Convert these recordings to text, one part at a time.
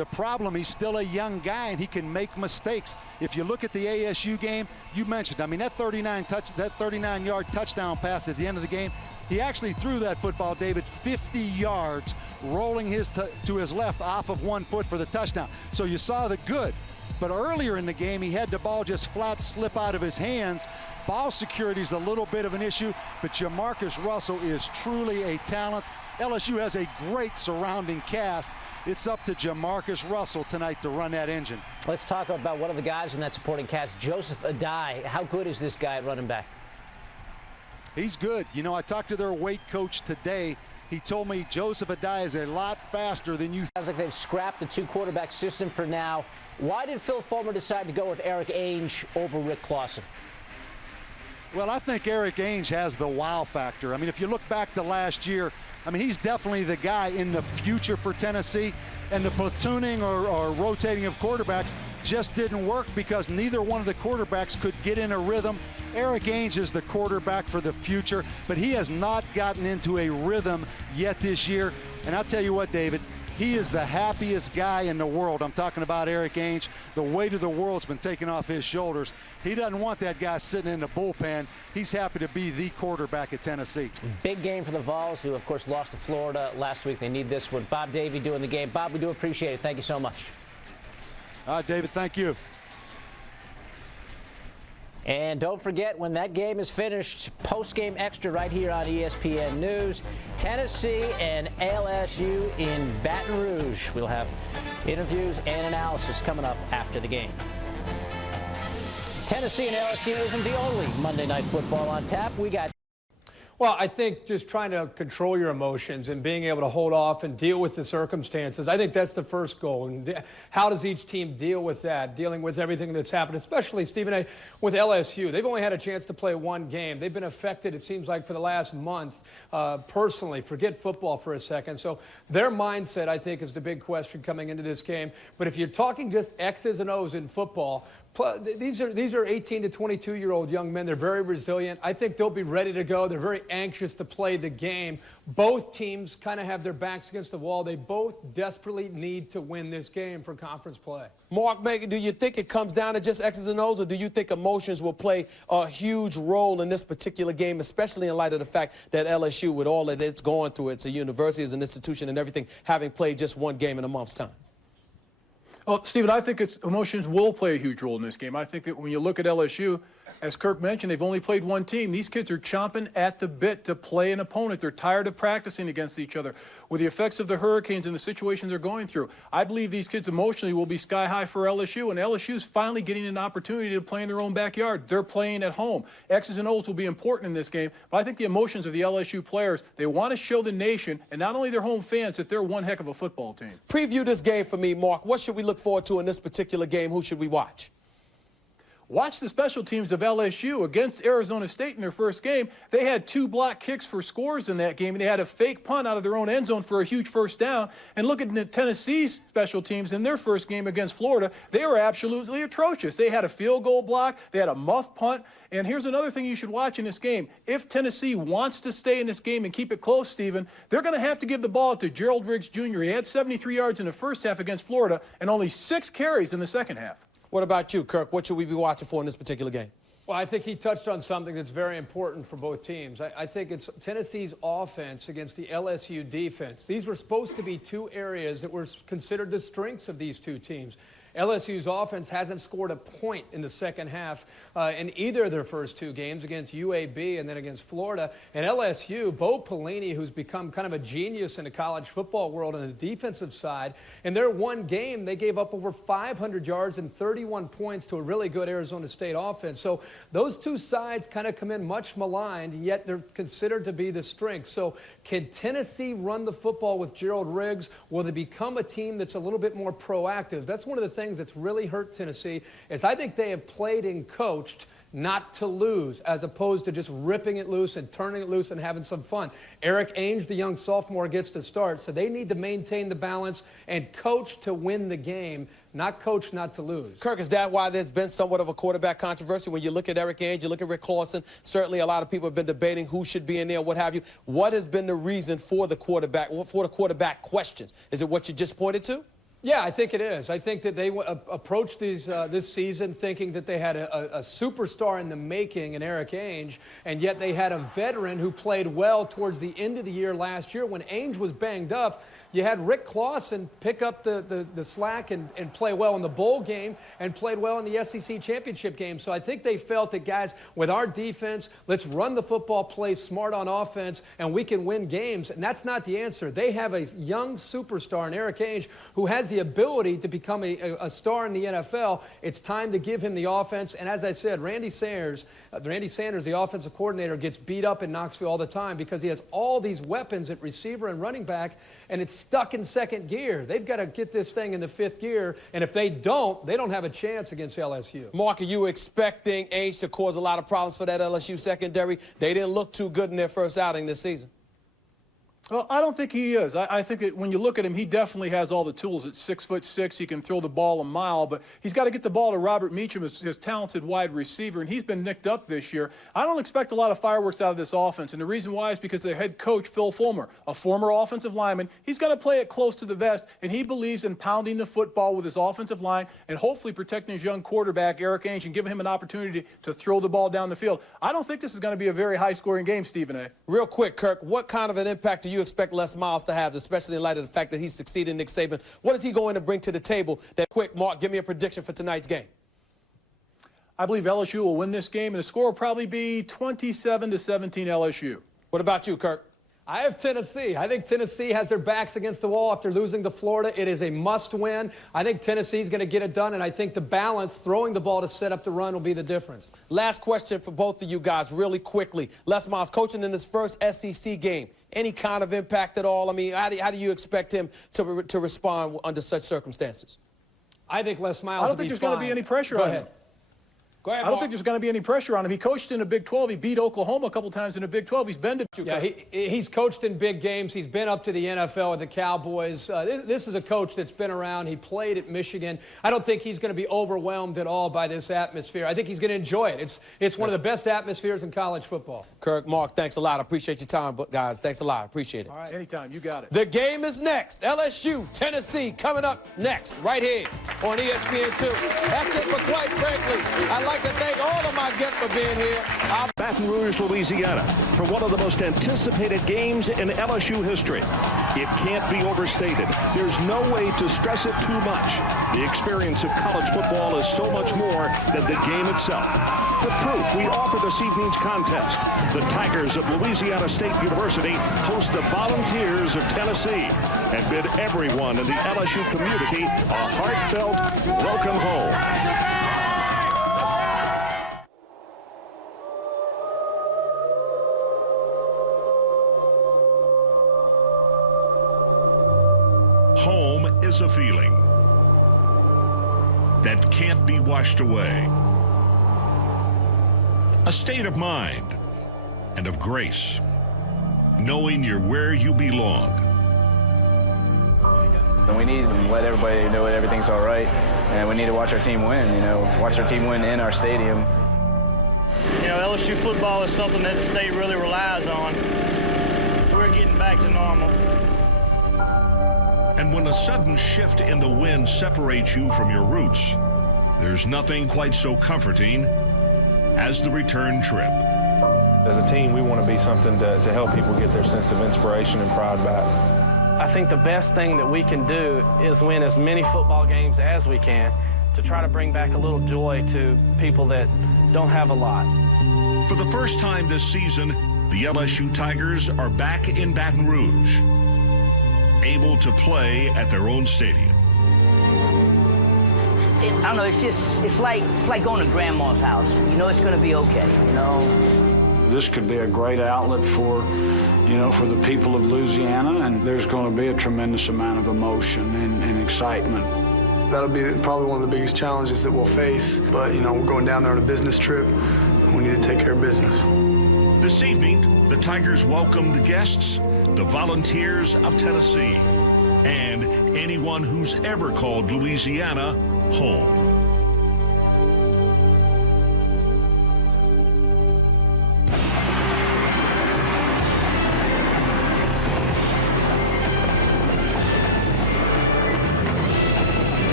The problem, he's still a young guy, and he can make mistakes. If you look at the ASU game, you mentioned, I mean, that 39-yard touchdown pass at the end of the game, he actually threw that football, David, 50 yards, rolling to his left off of 1 foot for the touchdown. So you saw the good. But earlier in the game, he had the ball just flat slip out of his hands. Ball security is a little bit of an issue, but Jamarcus Russell is truly a talent. LSU has a great surrounding cast. It's up to Jamarcus Russell tonight to run that engine. Let's talk about one of the guys in that supporting cast, Joseph Adai. How good is this guy at running back? He's good. You know, I talked to their weight coach today. He told me Joseph Adai is a lot faster than you. Sounds like they've scrapped the two-quarterback system for now. Why did Phil Fulmer decide to go with Eric Ainge over Rick Clausen? Well, I think Eric Ainge has the wow factor. I mean, if you look back to last year, I mean, he's definitely the guy in the future for Tennessee. And the platooning or rotating of quarterbacks just didn't work because neither one of the quarterbacks could get in a rhythm. Eric Ainge is the quarterback for the future, but he has not gotten into a rhythm yet this year. And I'll tell you what, David, he is the happiest guy in the world. I'm talking about Eric Ainge. The weight of the world's been taken off his shoulders. He doesn't want that guy sitting in the bullpen. He's happy to be the quarterback at Tennessee. Big game for the Vols, who, of course, lost to Florida last week. They need this one. Bob Davie doing the game. Bob, we do appreciate it. Thank you so much. All right, David, thank you. And don't forget, when that game is finished, post-game extra right here on ESPN News. Tennessee and LSU in Baton Rouge. We'll have interviews and analysis coming up after the game. Tennessee and LSU isn't the only Monday Night Football on tap. We got... Well, I think just trying to control your emotions and being able to hold off and deal with the circumstances, I think that's the first goal. And how does each team deal with that, dealing with everything that's happened, especially, Stephen A., with LSU? They've only had a chance to play one game. They've been affected, it seems like, for the last month personally. Forget football for a second. So their mindset, I think, is the big question coming into this game. But if you're talking just X's and O's in football, these are 18 to 22-year-old young men. They're very resilient. I think they'll be ready to go. They're very anxious to play the game. Both teams kind of have their backs against the wall. They both desperately need to win this game for conference play. Mark, do you think it comes down to just X's and O's, or do you think emotions will play a huge role in this particular game, especially in light of the fact that LSU, with all that it's going through, it's a university, it's an institution and everything, having played just one game in a month's time? Well, Stephen, I think emotions will play a huge role in this game. I think that when you look at LSU, as Kirk mentioned, they've only played one team. These kids are chomping at the bit to play an opponent. They're tired of practicing against each other. With the effects of the hurricanes and the situations they're going through, I believe these kids emotionally will be sky high for LSU, and LSU's finally getting an opportunity to play in their own backyard. They're playing at home. X's and O's will be important in this game, but I think the emotions of the LSU players, they want to show the nation, and not only their home fans, that they're one heck of a football team. Preview this game for me, Mark. What should we look forward to in this particular game? Who should we watch? Watch the special teams of LSU against Arizona State in their first game. They had 2 block kicks for scores in that game. They had a fake punt out of their own end zone for a huge first down. And look at the Tennessee's special teams in their first game against Florida. They were absolutely atrocious. They had a field goal block. They had a muff punt. And here's another thing you should watch in this game. If Tennessee wants to stay in this game and keep it close, Stephen, they're going to have to give the ball to Gerald Riggs Jr. He had 73 yards in the first half against Florida and only 6 carries in the second half. What about you, Kirk? What should we be watching for in this particular game? Well, I think he touched on something that's very important for both teams. I think it's Tennessee's offense against the LSU defense. These were supposed to be 2 areas that were considered the strengths of these 2 teams. LSU's offense hasn't scored a point in the second half in either of their first 2 games, against UAB and then against Florida. And LSU, Bo Pelini, who's become kind of a genius in the college football world on the defensive side, in their one game, they gave up over 500 yards and 31 points to a really good Arizona State offense. So those 2 sides kind of come in much maligned, and yet they're considered to be the strength. So can Tennessee run the football with Gerald Riggs? Will they become a team that's a little bit more proactive? That's one of the things that's really hurt Tennessee, is I think they have played and coached not to lose, as opposed to just ripping it loose and turning it loose and having some fun. Eric Ainge, the young sophomore, gets to start, so they need to maintain the balance and coach to win the game, not coach not to lose. Kirk, is that why there's been somewhat of a quarterback controversy? When you look at Eric Ainge, you look at Rick Clausen, certainly a lot of people have been debating who should be in there, what have you. What has been the reason for the quarterback questions? Is it what you just pointed to? Yeah, I think it is. I think that they approached this season thinking that they had a superstar in the making in Eric Ainge, and yet they had a veteran who played well towards the end of the year last year. When Ainge was banged up, you had Rick Clausen pick up the slack and play well in the bowl game and played well in the SEC championship game. So I think they felt that, guys, with our defense, let's run the football, play smart on offense, and we can win games. And that's not the answer. They have a young superstar in Eric Ainge who has the ability to become a star in the NFL. It's time to give him the offense. And as I said, Randy Sanders, the offensive coordinator, gets beat up in Knoxville all the time because he has all these weapons at receiver and running back, and it's stuck in second gear. They've got to get this thing in the fifth gear, and if they don't have a chance against LSU. Mark, are you expecting Ainge to cause a lot of problems for that LSU secondary? They didn't look too good in their first outing this season. Well, I don't think he is. I think that when you look at him, he definitely has all the tools. At 6'6", he can throw the ball a mile, but he's got to get the ball to Robert Meacham, his talented wide receiver, and he's been nicked up this year. I don't expect a lot of fireworks out of this offense, and the reason why is because their head coach, Phil Fulmer, a former offensive lineman, he's got to play it close to the vest, and he believes in pounding the football with his offensive line and hopefully protecting his young quarterback, Eric Ainge, and giving him an opportunity to throw the ball down the field. I don't think this is going to be a very high-scoring game, Stephen A. Real quick, Kirk, what kind of an impact do you expect Les Miles to have, especially in light of the fact that he's succeeded Nick Saban? What is he going to bring to the table? Quick, Mark, give me a prediction for tonight's game. I believe LSU will win this game, and the score will probably be 27-17 LSU. What about you, Kirk? I have Tennessee. I think Tennessee has their backs against the wall after losing to Florida. It is a must-win. I think Tennessee's going to get it done, and I think the balance, throwing the ball to set up the run, will be the difference. Last question for both of you guys, really quickly. Les Miles, coaching in his first SEC game, any kind of impact at all? I mean, how do you expect him to respond under such circumstances? I think Les Miles I don't think there's going to be any pressure on him. Go ahead, I don't think there's going to be any pressure on him. He coached in the Big 12. He beat Oklahoma a couple times in the Big 12. He's been to... Yeah, he's coached in big games. He's been up to the NFL with the Cowboys. This is a coach that's been around. He played at Michigan. I don't think he's going to be overwhelmed at all by this atmosphere. I think he's going to enjoy it. It's one of the best atmospheres in college football. Kirk, Mark, thanks a lot. I appreciate your time, guys. Thanks a lot. I appreciate it. All right. Anytime. You got it. The game is next. LSU, Tennessee, coming up next, right here on ESPN2. That's it, but quite frankly, I'd like to thank all of my guests for being here. Baton Rouge, Louisiana, for one of the most anticipated games in LSU history. It can't be overstated. There's no way to stress it too much. The experience of college football is so much more than the game itself. For proof, we offer this evening's contest. The Tigers of Louisiana State University host the Volunteers of Tennessee and bid everyone in the LSU community a heartfelt welcome home. Home is a feeling that can't be washed away. A state of mind and of grace, knowing you're where you belong. And we need to let everybody know that everything's all right, and we need to watch our team win, watch our team win in our stadium. LSU football is something that the state really relies on. We're getting back to normal. And when a sudden shift in the wind separates you from your roots, there's nothing quite so comforting as the return trip. As a team, we want to be something to help people get their sense of inspiration and pride back. I think the best thing that we can do is win as many football games as we can to try to bring back a little joy to people that don't have a lot. For the first time this season, the LSU Tigers are back in Baton Rouge, able to play at their own stadium. I don't know, it's like going to grandma's house. It's going to be okay, This could be a great outlet for the people of Louisiana, and there's going to be a tremendous amount of emotion and excitement. That'll be probably one of the biggest challenges that we'll face, but, we're going down there on a business trip, and we need to take care of business. This evening, the Tigers welcome the guests, the Volunteers of Tennessee, and anyone who's ever called Louisiana home.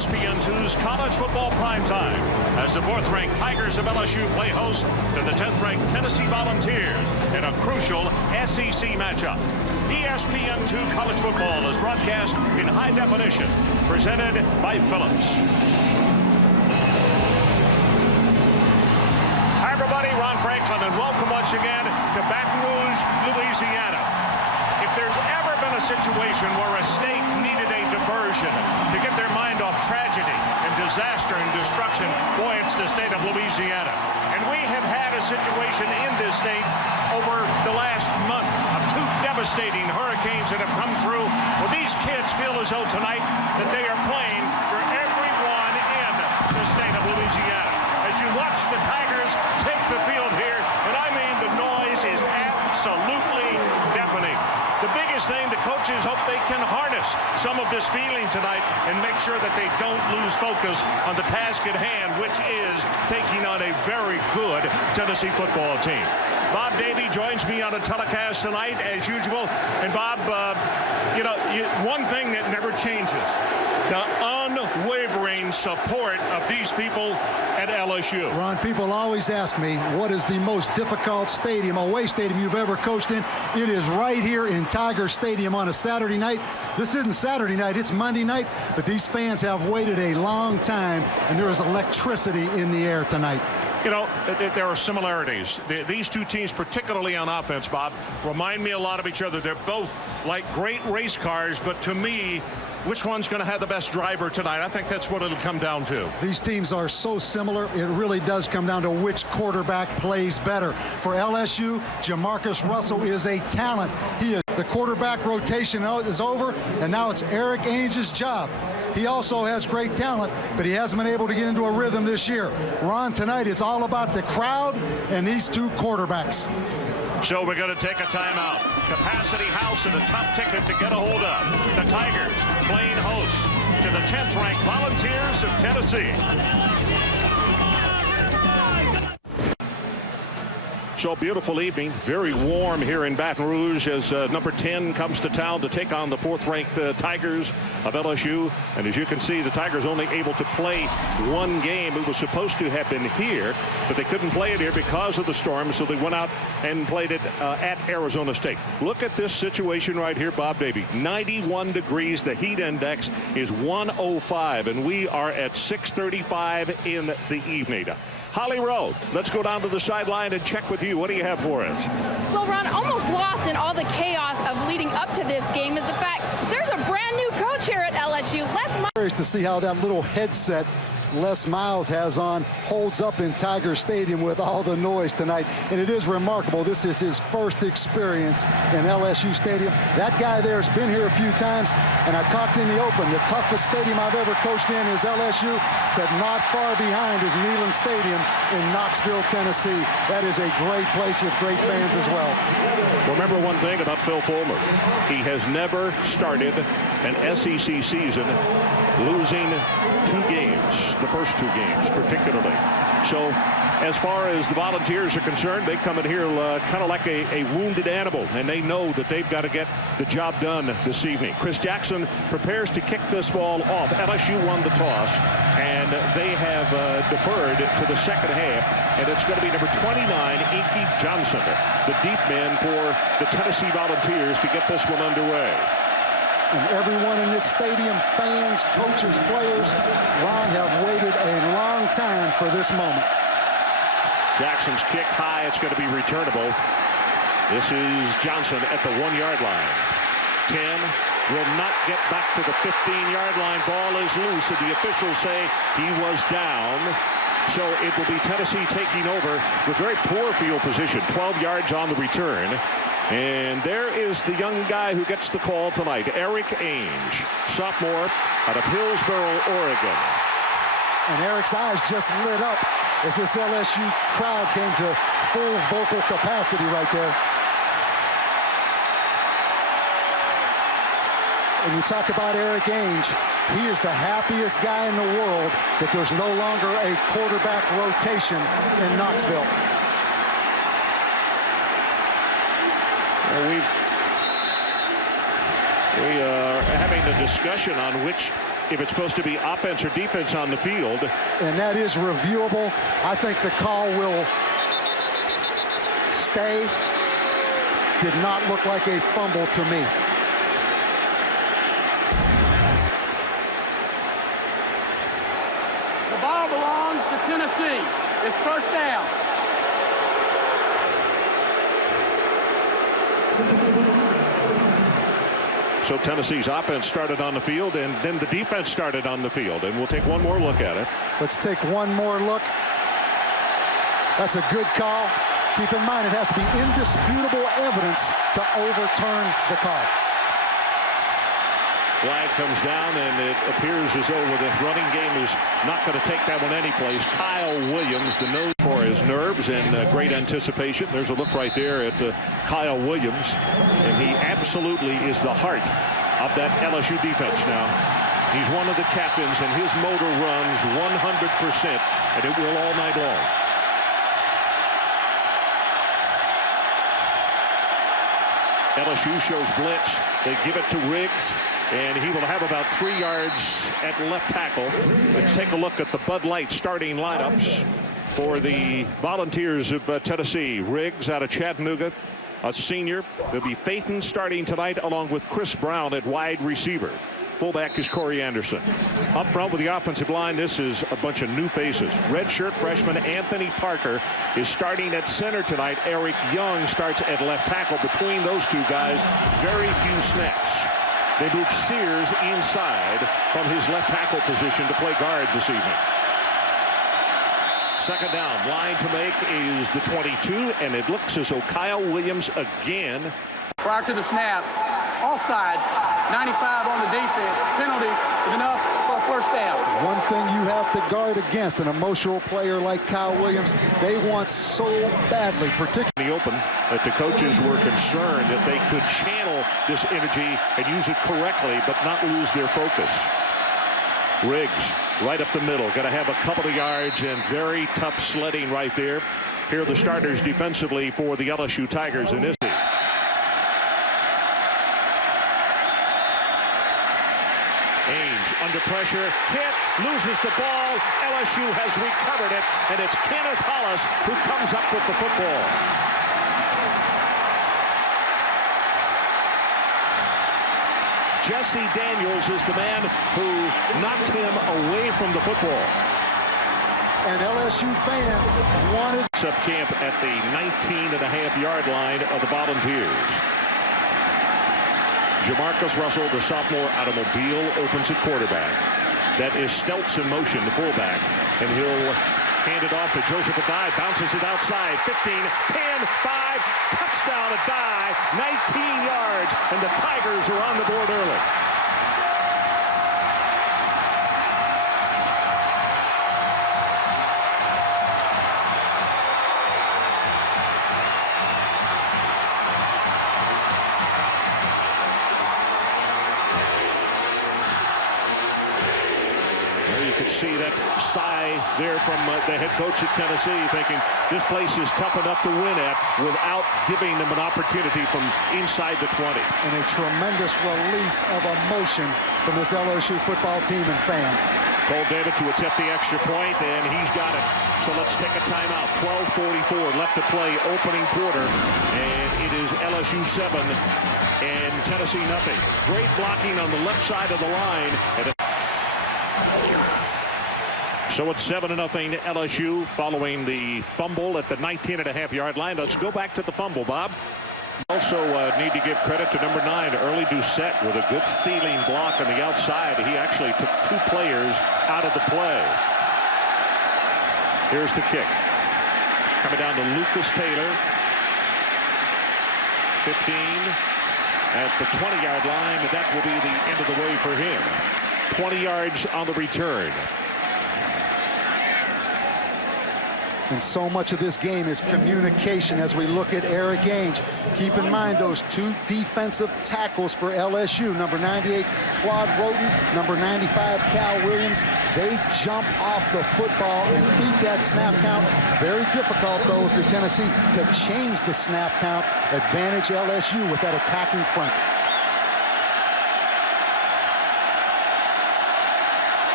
ESPN2's college football primetime as the 4th-ranked Tigers of LSU play host to the 10th-ranked Tennessee Volunteers in a crucial SEC matchup. ESPN2 college football is broadcast in high definition, presented by Phillips. Hi, everybody. Ron Franklin, and welcome once again to Baton Rouge, Louisiana. If there's ever been a situation where a state needed a diversion to get their mind off tragedy and disaster and destruction, boy, it's the state of Louisiana. And we have had a situation in this state over the last month of 2 devastating hurricanes that have come through. Well, these kids feel as though tonight that they are playing for everyone in the state of Louisiana. As you watch the Tigers take the field here, and I mean the noise is absolutely deafening. The biggest thing, the coaches hope they can harness some of this feeling tonight and make sure that they don't lose focus on the task at hand, which is taking on a very good Tennessee football team. Bob Davie joins me on a telecast tonight, as usual. And Bob, one thing that never changes, the unwavering support of these people at LSU. Ron, people always ask me, what is the most difficult stadium, away stadium you've ever coached in? It is right here in Tiger Stadium on a Saturday night. This isn't Saturday night, it's Monday night, but these fans have waited a long time, and there is electricity in the air tonight. You know, there are similarities. These two teams, particularly on offense, Bob, remind me a lot of each other. They're both like great race cars, but to me, which one's going to have the best driver tonight? I think that's what it'll come down to. These teams are so similar, it really does come down to which quarterback plays better. For LSU, Jamarcus Russell is a talent. The quarterback rotation is over, and now it's Eric Ainge's job. He also has great talent, but he hasn't been able to get into a rhythm this year. Ron, tonight it's all about the crowd and these 2 quarterbacks. So we're going to take a timeout. Capacity House and a top ticket to get a hold of. The Tigers playing host to the 10th-ranked Volunteers of Tennessee. So beautiful evening, very warm here in Baton Rouge as number 10 comes to town to take on the 4th-ranked Tigers of LSU. And as you can see, the Tigers only able to play 1 game. It was supposed to have been here, but they couldn't play it here because of the storm, so they went out and played it at Arizona State. Look at this situation right here, Bob Davie. 91 degrees, the heat index is 105, and we are at 6:35 in the evening. Holly Rowe, let's go down to the sideline and check with you. What do you have for us? Well, Ron, almost lost in all the chaos of leading up to this game is the fact there's a brand new coach here at LSU. Curious to see how that little headset Les Miles has on holds up in Tiger Stadium with all the noise tonight. And it is remarkable. This is his first experience in LSU Stadium. That guy there has been here a few times, and I talked in the open. The toughest stadium I've ever coached in is LSU, but not far behind is Neyland Stadium in Knoxville, Tennessee. That is a great place with great fans as well. Remember one thing about Phil Fulmer. He has never started an SEC season losing 2 games, the first 2 games particularly. So as far as the Volunteers are concerned, they come in here kind of like a wounded animal, and they know that they've got to get the job done this evening. Chris Jackson prepares to kick this ball off. LSU won the toss, and they have deferred to the second half, and it's going to be number 29, Inky Johnson, the deep man for the Tennessee Volunteers, to get this one underway. And everyone in this stadium, fans, coaches, players, Ron, have waited a long time for this moment. Jackson's kick high. It's going to be returnable. This is Johnson at the 1-yard line. 10 will not get back to the 15-yard line. Ball is loose, and the officials say he was down. So it will be Tennessee taking over with very poor field position. 12 yards on the return. And there is the young guy who gets the call tonight, Eric Ainge, sophomore out of Hillsboro, Oregon. And Eric's eyes just lit up as this LSU crowd came to full vocal capacity right there. And you talk about Eric Ainge, he is the happiest guy in the world that there's no longer a quarterback rotation in Knoxville. We are having a discussion on which if it's supposed to be offense or defense on the field. And that is reviewable. I think the call will stay. Did not look like a fumble to me. The ball belongs to Tennessee. It's first down. So Tennessee's offense started on the field, and then the defense started on the field. And we'll take one more look at it. Let's take one more look. That's a good call. Keep in mind, it has to be indisputable evidence to overturn the call. Flag comes down, and it appears as though the running game is not going to take that one anyplace. Kyle Williams, the nose for his nerves and great anticipation. There's a look right there at Kyle Williams, and he absolutely is the heart of that LSU defense now. He's one of the captains, and his motor runs 100%, and it will all night long. LSU shows blitz. They give it to Riggs, and he will have about 3 yards at left tackle. Let's take a look at the Bud Light starting lineups for the Volunteers of Tennessee. Riggs out of Chattanooga, a senior. There'll be Phaeton starting tonight along with Chris Brown at wide receiver. Fullback is Corey Anderson. Up front with the offensive line, this is a bunch of new faces. Redshirt freshman Anthony Parker is starting at center tonight. Eric Young starts at left tackle. Between those two guys, very few snaps. They move Sears inside from his left tackle position to play guard this evening. Second down, line to make is the 22, and it looks as though Kyle Williams again. Prior to the snap, offside, 95 on the defense. Penalty is enough for a first down. One thing you have to guard against an emotional player like Kyle Williams, they want so badly, particularly in the open, that the coaches were concerned that they could channel this energy and use it correctly, but not lose their focus. Riggs right up the middle, got to have a couple of yards, and very tough sledding right there. Here are the starters defensively for the LSU Tigers in this team. Under pressure, hit, loses the ball. LSU has recovered it, and it's Kenneth Hollis who comes up with the football. Jesse Daniels is the man who knocked him away from the football. And LSU fans wanted up camp at the 19.5-yard line of the Volunteers. Jamarcus Russell, the sophomore out of Mobile, opens at quarterback. That is Steltz in motion, the fullback. And he'll hand it off to Joseph Adai. Bounces it outside. 15, 10, 5. Touchdown Adai. 19 yards. And the Tigers are on the board early. See that sigh there from the head coach at Tennessee, thinking this place is tough enough to win at without giving them an opportunity from inside the 20. And a tremendous release of emotion from this LSU football team and fans. Cole David to attempt the extra point, and he's got it. So let's take a timeout. 12:44 left to play, opening quarter, and it is LSU 7 and Tennessee nothing. Great blocking on the left side of the line. So it's 7-0 LSU following the fumble at the 19.5-yard line. Let's go back to the fumble, Bob. Also need to give credit to number 9, Early Doucette, with a good ceiling block on the outside. He actually took 2 players out of the play. Here's the kick. Coming down to Lucas Taylor. 15 at the 20-yard line, and that will be the end of the way for him. 20 yards on the return. And so much of this game is communication as we look at Eric Ainge. Keep in mind those 2 defensive tackles for LSU. Number 98, Claude Roten. Number 95, Cal Williams. They jump off the football and beat that snap count. Very difficult, though, if you're Tennessee, to change the snap count. Advantage LSU with that attacking front.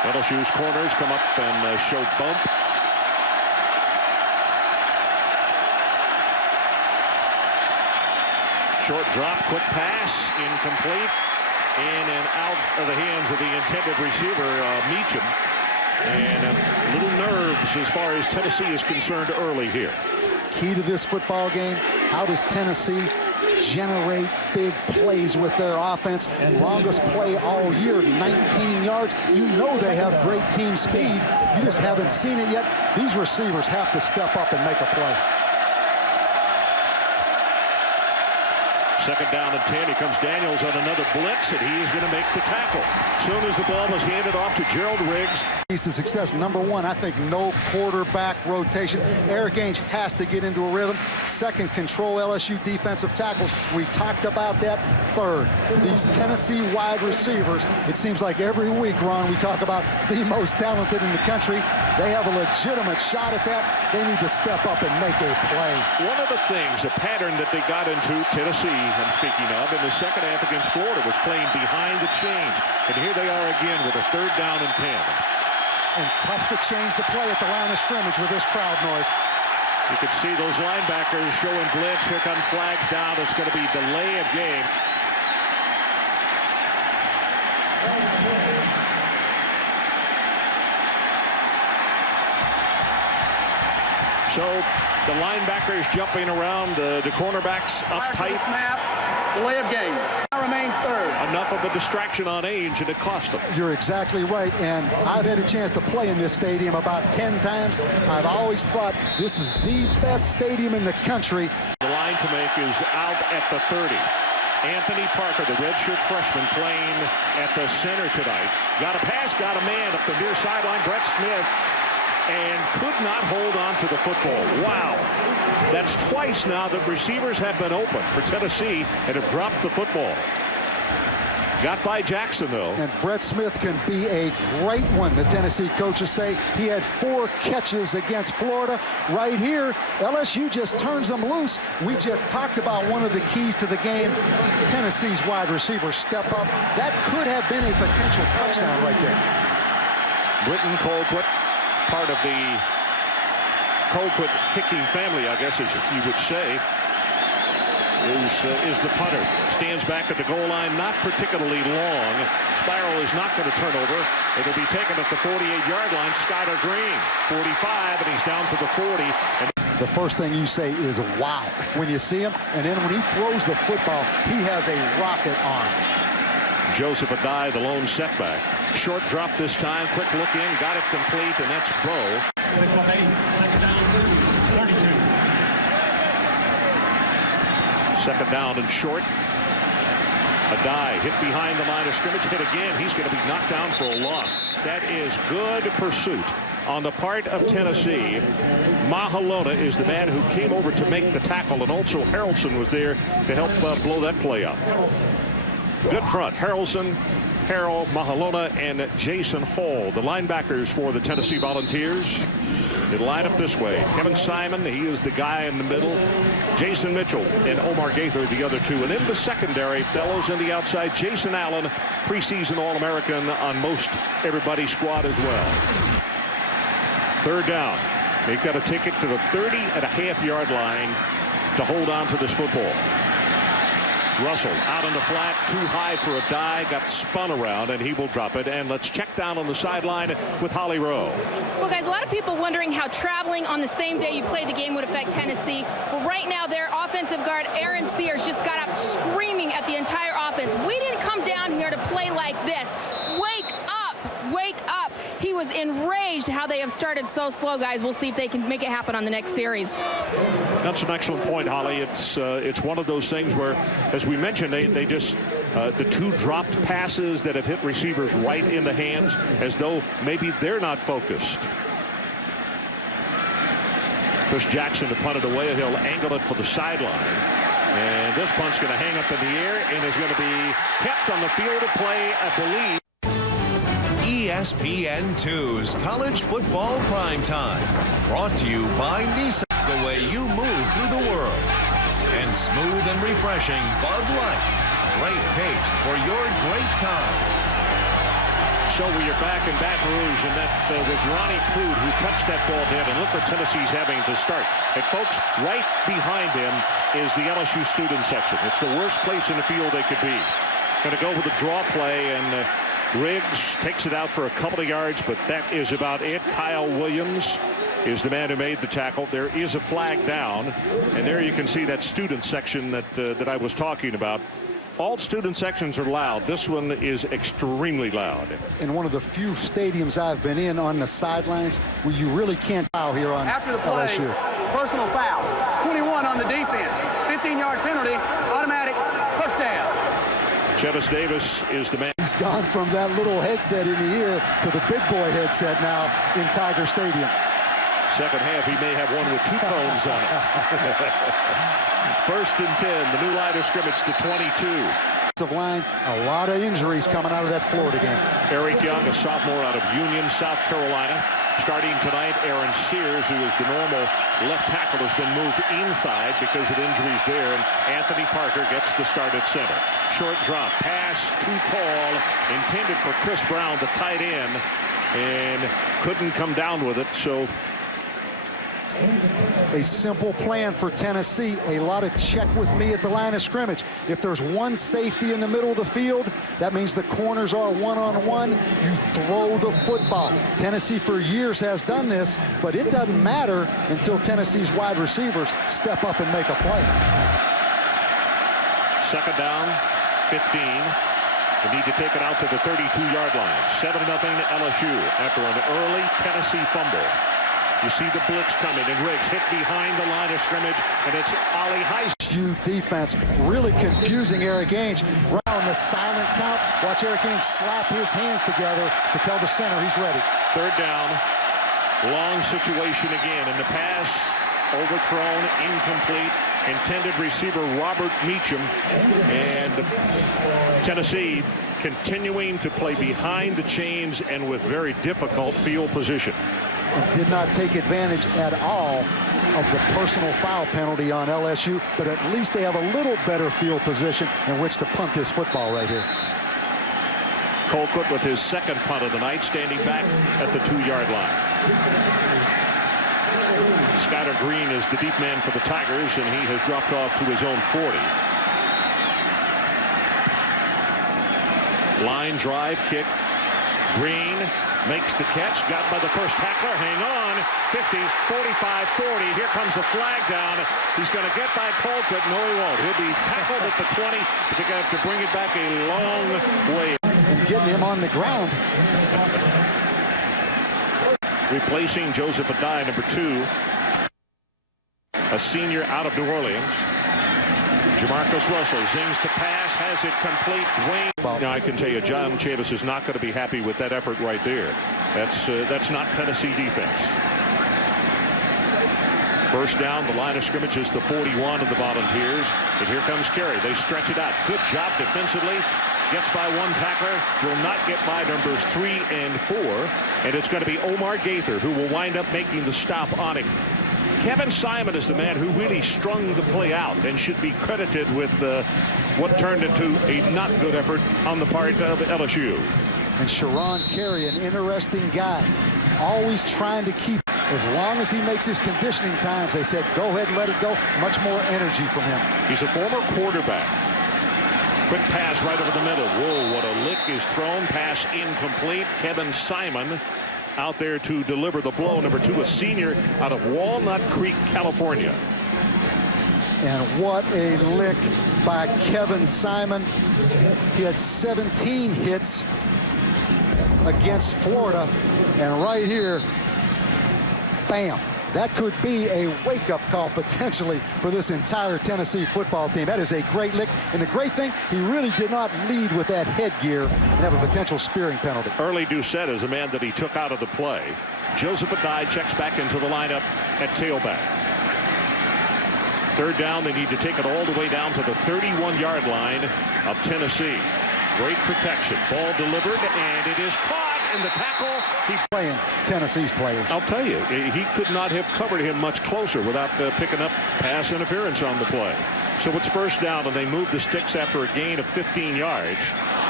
LSU's corners come up and show bump. Short drop, quick pass, incomplete, in and out of the hands of the intended receiver, Meacham. And a little nerves as far as Tennessee is concerned early here. Key to this football game, how does Tennessee generate big plays with their offense? Longest play all year, 19 yards. You know they have great team speed. You just haven't seen it yet. These receivers have to step up and make a play. Second down and 10. Here comes Daniels on another blitz, and he is going to make the tackle. Soon as the ball was handed off to Gerald Riggs. Keys to success, number one, I think no quarterback rotation. Eric Ainge has to get into a rhythm. Second, control LSU defensive tackles. We talked about that. Third, these Tennessee wide receivers. It seems like every week, Ron, we talk about the most talented in the country. They have a legitimate shot at that. They need to step up and make a play. One of the things, a pattern that they got into, Tennessee, I'm speaking of, in the second half against Florida, was playing behind the chains. And here they are again with a third down and 10. And tough to change the play at the line of scrimmage with this crowd noise. You can see those linebackers showing blitz. Here come flags down. It's going to be delay of game. So the linebackers jumping around, the cornerbacks up tight. Snap, delay of game. Now remains third. Enough of a distraction on Ainge, and it cost them. You're exactly right, and I've had a chance to play in this stadium about 10 times. I've always thought this is the best stadium in the country. The line to make is out at the 30. Anthony Parker, the redshirt freshman, playing at the center tonight. Got a pass, got a man up the near sideline, Brett Smith, and could not hold on to the football. Wow. That's twice now that receivers have been open for Tennessee and have dropped the football. Got by Jackson, though. And Brett Smith can be a great one, the Tennessee coaches say. He had 4 catches against Florida. Right here, LSU just turns them loose. We just talked about one of the keys to the game. Tennessee's wide receivers step up. That could have been a potential touchdown right there. Britton Colquitt, part of the Colquitt kicking family, I guess as you would say, is the punter. Stands back at the goal line, not particularly long. Spiral is not going to turn over. It'll be taken at the 48-yard line. Skyler Green, 45, and he's down to the 40. And the first thing you say is wow when you see him, and then when he throws the football, he has a rocket arm. Joseph Adai, the lone setback. Short drop this time. Quick look in, got it complete, and that's Bo. Second down, 32. Second down and short. Adai hit behind the line of scrimmage, hit again. He's going to be knocked down for a loss. That is good pursuit on the part of Tennessee. Mahalona is the man who came over to make the tackle, and also Harrelson was there to help blow that play up. Good front. Harrelson, Harrell, Mahalona, and Jason Hall, the linebackers for the Tennessee Volunteers. They line up this way. Kevin Simon, he is the guy in the middle. Jason Mitchell and Omar Gaither, the other two. And in the secondary, fellows in the outside, Jason Allen, preseason All-American on most everybody's squad as well. Third down. They've got to take it to the 30.5-yard line to hold on to this football. Russell out on the flat, too high for a die, got spun around, and he will drop it. And let's check down on the sideline with Holly Rowe. Well, guys, a lot of people wondering how traveling on the same day you play the game would affect Tennessee. Well, right now, their offensive guard, Aaron Sears, just got up screaming at the entire offense. We didn't come down here to play like this. Wake up! Wake up! He was enraged how they have started so slow, guys. We'll see if they can make it happen on the next series. That's an excellent point, Holly. It's one of those things where, as we mentioned, they just the 2 dropped passes that have hit receivers right in the hands, as though maybe they're not focused. Chris Jackson to punt it away. He'll angle it for the sideline. And this punt's going to hang up in the air and is going to be kept on the field of play, I believe. ESPN2's College Football Primetime. Brought to you by Nissan. The way you move through the world. And smooth and refreshing Bud Light. Great taste for your great times. So we are back in Baton Rouge, and that was Ronnie Crude who touched that ball dead. And look what Tennessee's having to start. And folks, right behind him is the LSU student section. It's the worst place in the field they could be. Going to go with a draw play, and Riggs takes it out for a couple of yards, but that is about it. Kyle Williams is the man who made the tackle. There is a flag down, and there you can see that student section that I was talking about. All student sections are loud. This one is extremely loud. In one of the few stadiums I've been in on the sidelines where you really can't foul here on After the play, LSU. personal foul. 21 on the defense. 15-yard penalty. Automatic first down. Chevis Davis is the man. He's gone from that little headset in the ear to the big boy headset now in Tiger Stadium. Second half, he may have one with 2 cones on it. First and 10, the new line of scrimmage, the 22. Line, a lot of injuries coming out of that Florida game. Eric Young, a sophomore out of Union, South Carolina. Starting tonight, Aaron Sears, who is the normal left tackle, has been moved inside because of injuries there. And Anthony Parker gets the start at center. Short drop, pass, too tall, intended for Chris Brown, the tight end, and couldn't come down with it. So a simple plan for Tennessee. A lot of check with me at the line of scrimmage. If there's one safety in the middle of the field, that means the corners are one-on-one. You throw the football. Tennessee for years has done this, but it doesn't matter until Tennessee's wide receivers step up and make a play. Second down, 15. They need to take it out to the 32-yard line. 7-0 LSU after an early Tennessee fumble. You see the blitz coming, and Riggs hit behind the line of scrimmage, and it's Ollie Heist. Defense really confusing Eric Ainge. Right on the silent count. Watch Eric Ainge slap his hands together to tell the center he's ready. Third down, long situation again, and the pass overthrown, incomplete. Intended receiver Robert Meacham, and Tennessee continuing to play behind the chains and with very difficult field position. And did not take advantage at all of the personal foul penalty on LSU, but at least they have a little better field position in which to punt this football right here. Colquitt with his second punt of the night, standing back at the 2-yard line. Skylar Green is the deep man for the Tigers, and he has dropped off to his own 40. Line drive kick. Green makes the catch, got by the first tackler, hang on, 50, 45, 40, here comes the flag down. He's going to get by Colquitt. No, he won't. He'll be tackled at the 20, but they're going to have to bring it back a long way. And getting him on the ground. Replacing Joseph Adai, number 2, a senior out of New Orleans. Jamarcus Russell zings the pass, has it complete. Dwayne. Now I can tell you, John Chavis is not going to be happy with that effort right there. That's not Tennessee defense. First down, the line of scrimmage is the 41 of the Volunteers. And here comes Carey. They stretch it out. Good job defensively. Gets by one tackler. Will not get by numbers 3 and 4. And it's going to be Omar Gaither who will wind up making the stop on him. Kevin Simon is the man who really strung the play out and should be credited with what turned into a not good effort on the part of LSU. And Sharon Carey, an interesting guy, always trying to keep, as long as he makes his conditioning times, they said, go ahead and let it go. Much more energy from him. He's a former quarterback. Quick pass right over the middle. Whoa, what a lick is thrown. Pass incomplete. Kevin Simon out there to deliver the blow. Number 2, a senior out of Walnut Creek, California. And what a lick by Kevin Simon. He had 17 hits against Florida, and right here, bam. That could be a wake-up call potentially for this entire Tennessee football team. That is a great lick. And the great thing, he really did not lead with that headgear and have a potential spearing penalty. Early Doucette is a man that he took out of the play. Joseph Adai checks back into the lineup at tailback. Third down, they need to take it all the way down to the 31-yard line of Tennessee. Great protection. Ball delivered, and it is caught. In the tackle, he's playing. Tennessee's playing. I'll tell you, he could not have covered him much closer without picking up pass interference on the play. So it's first down, and they move the sticks after a gain of 15 yards.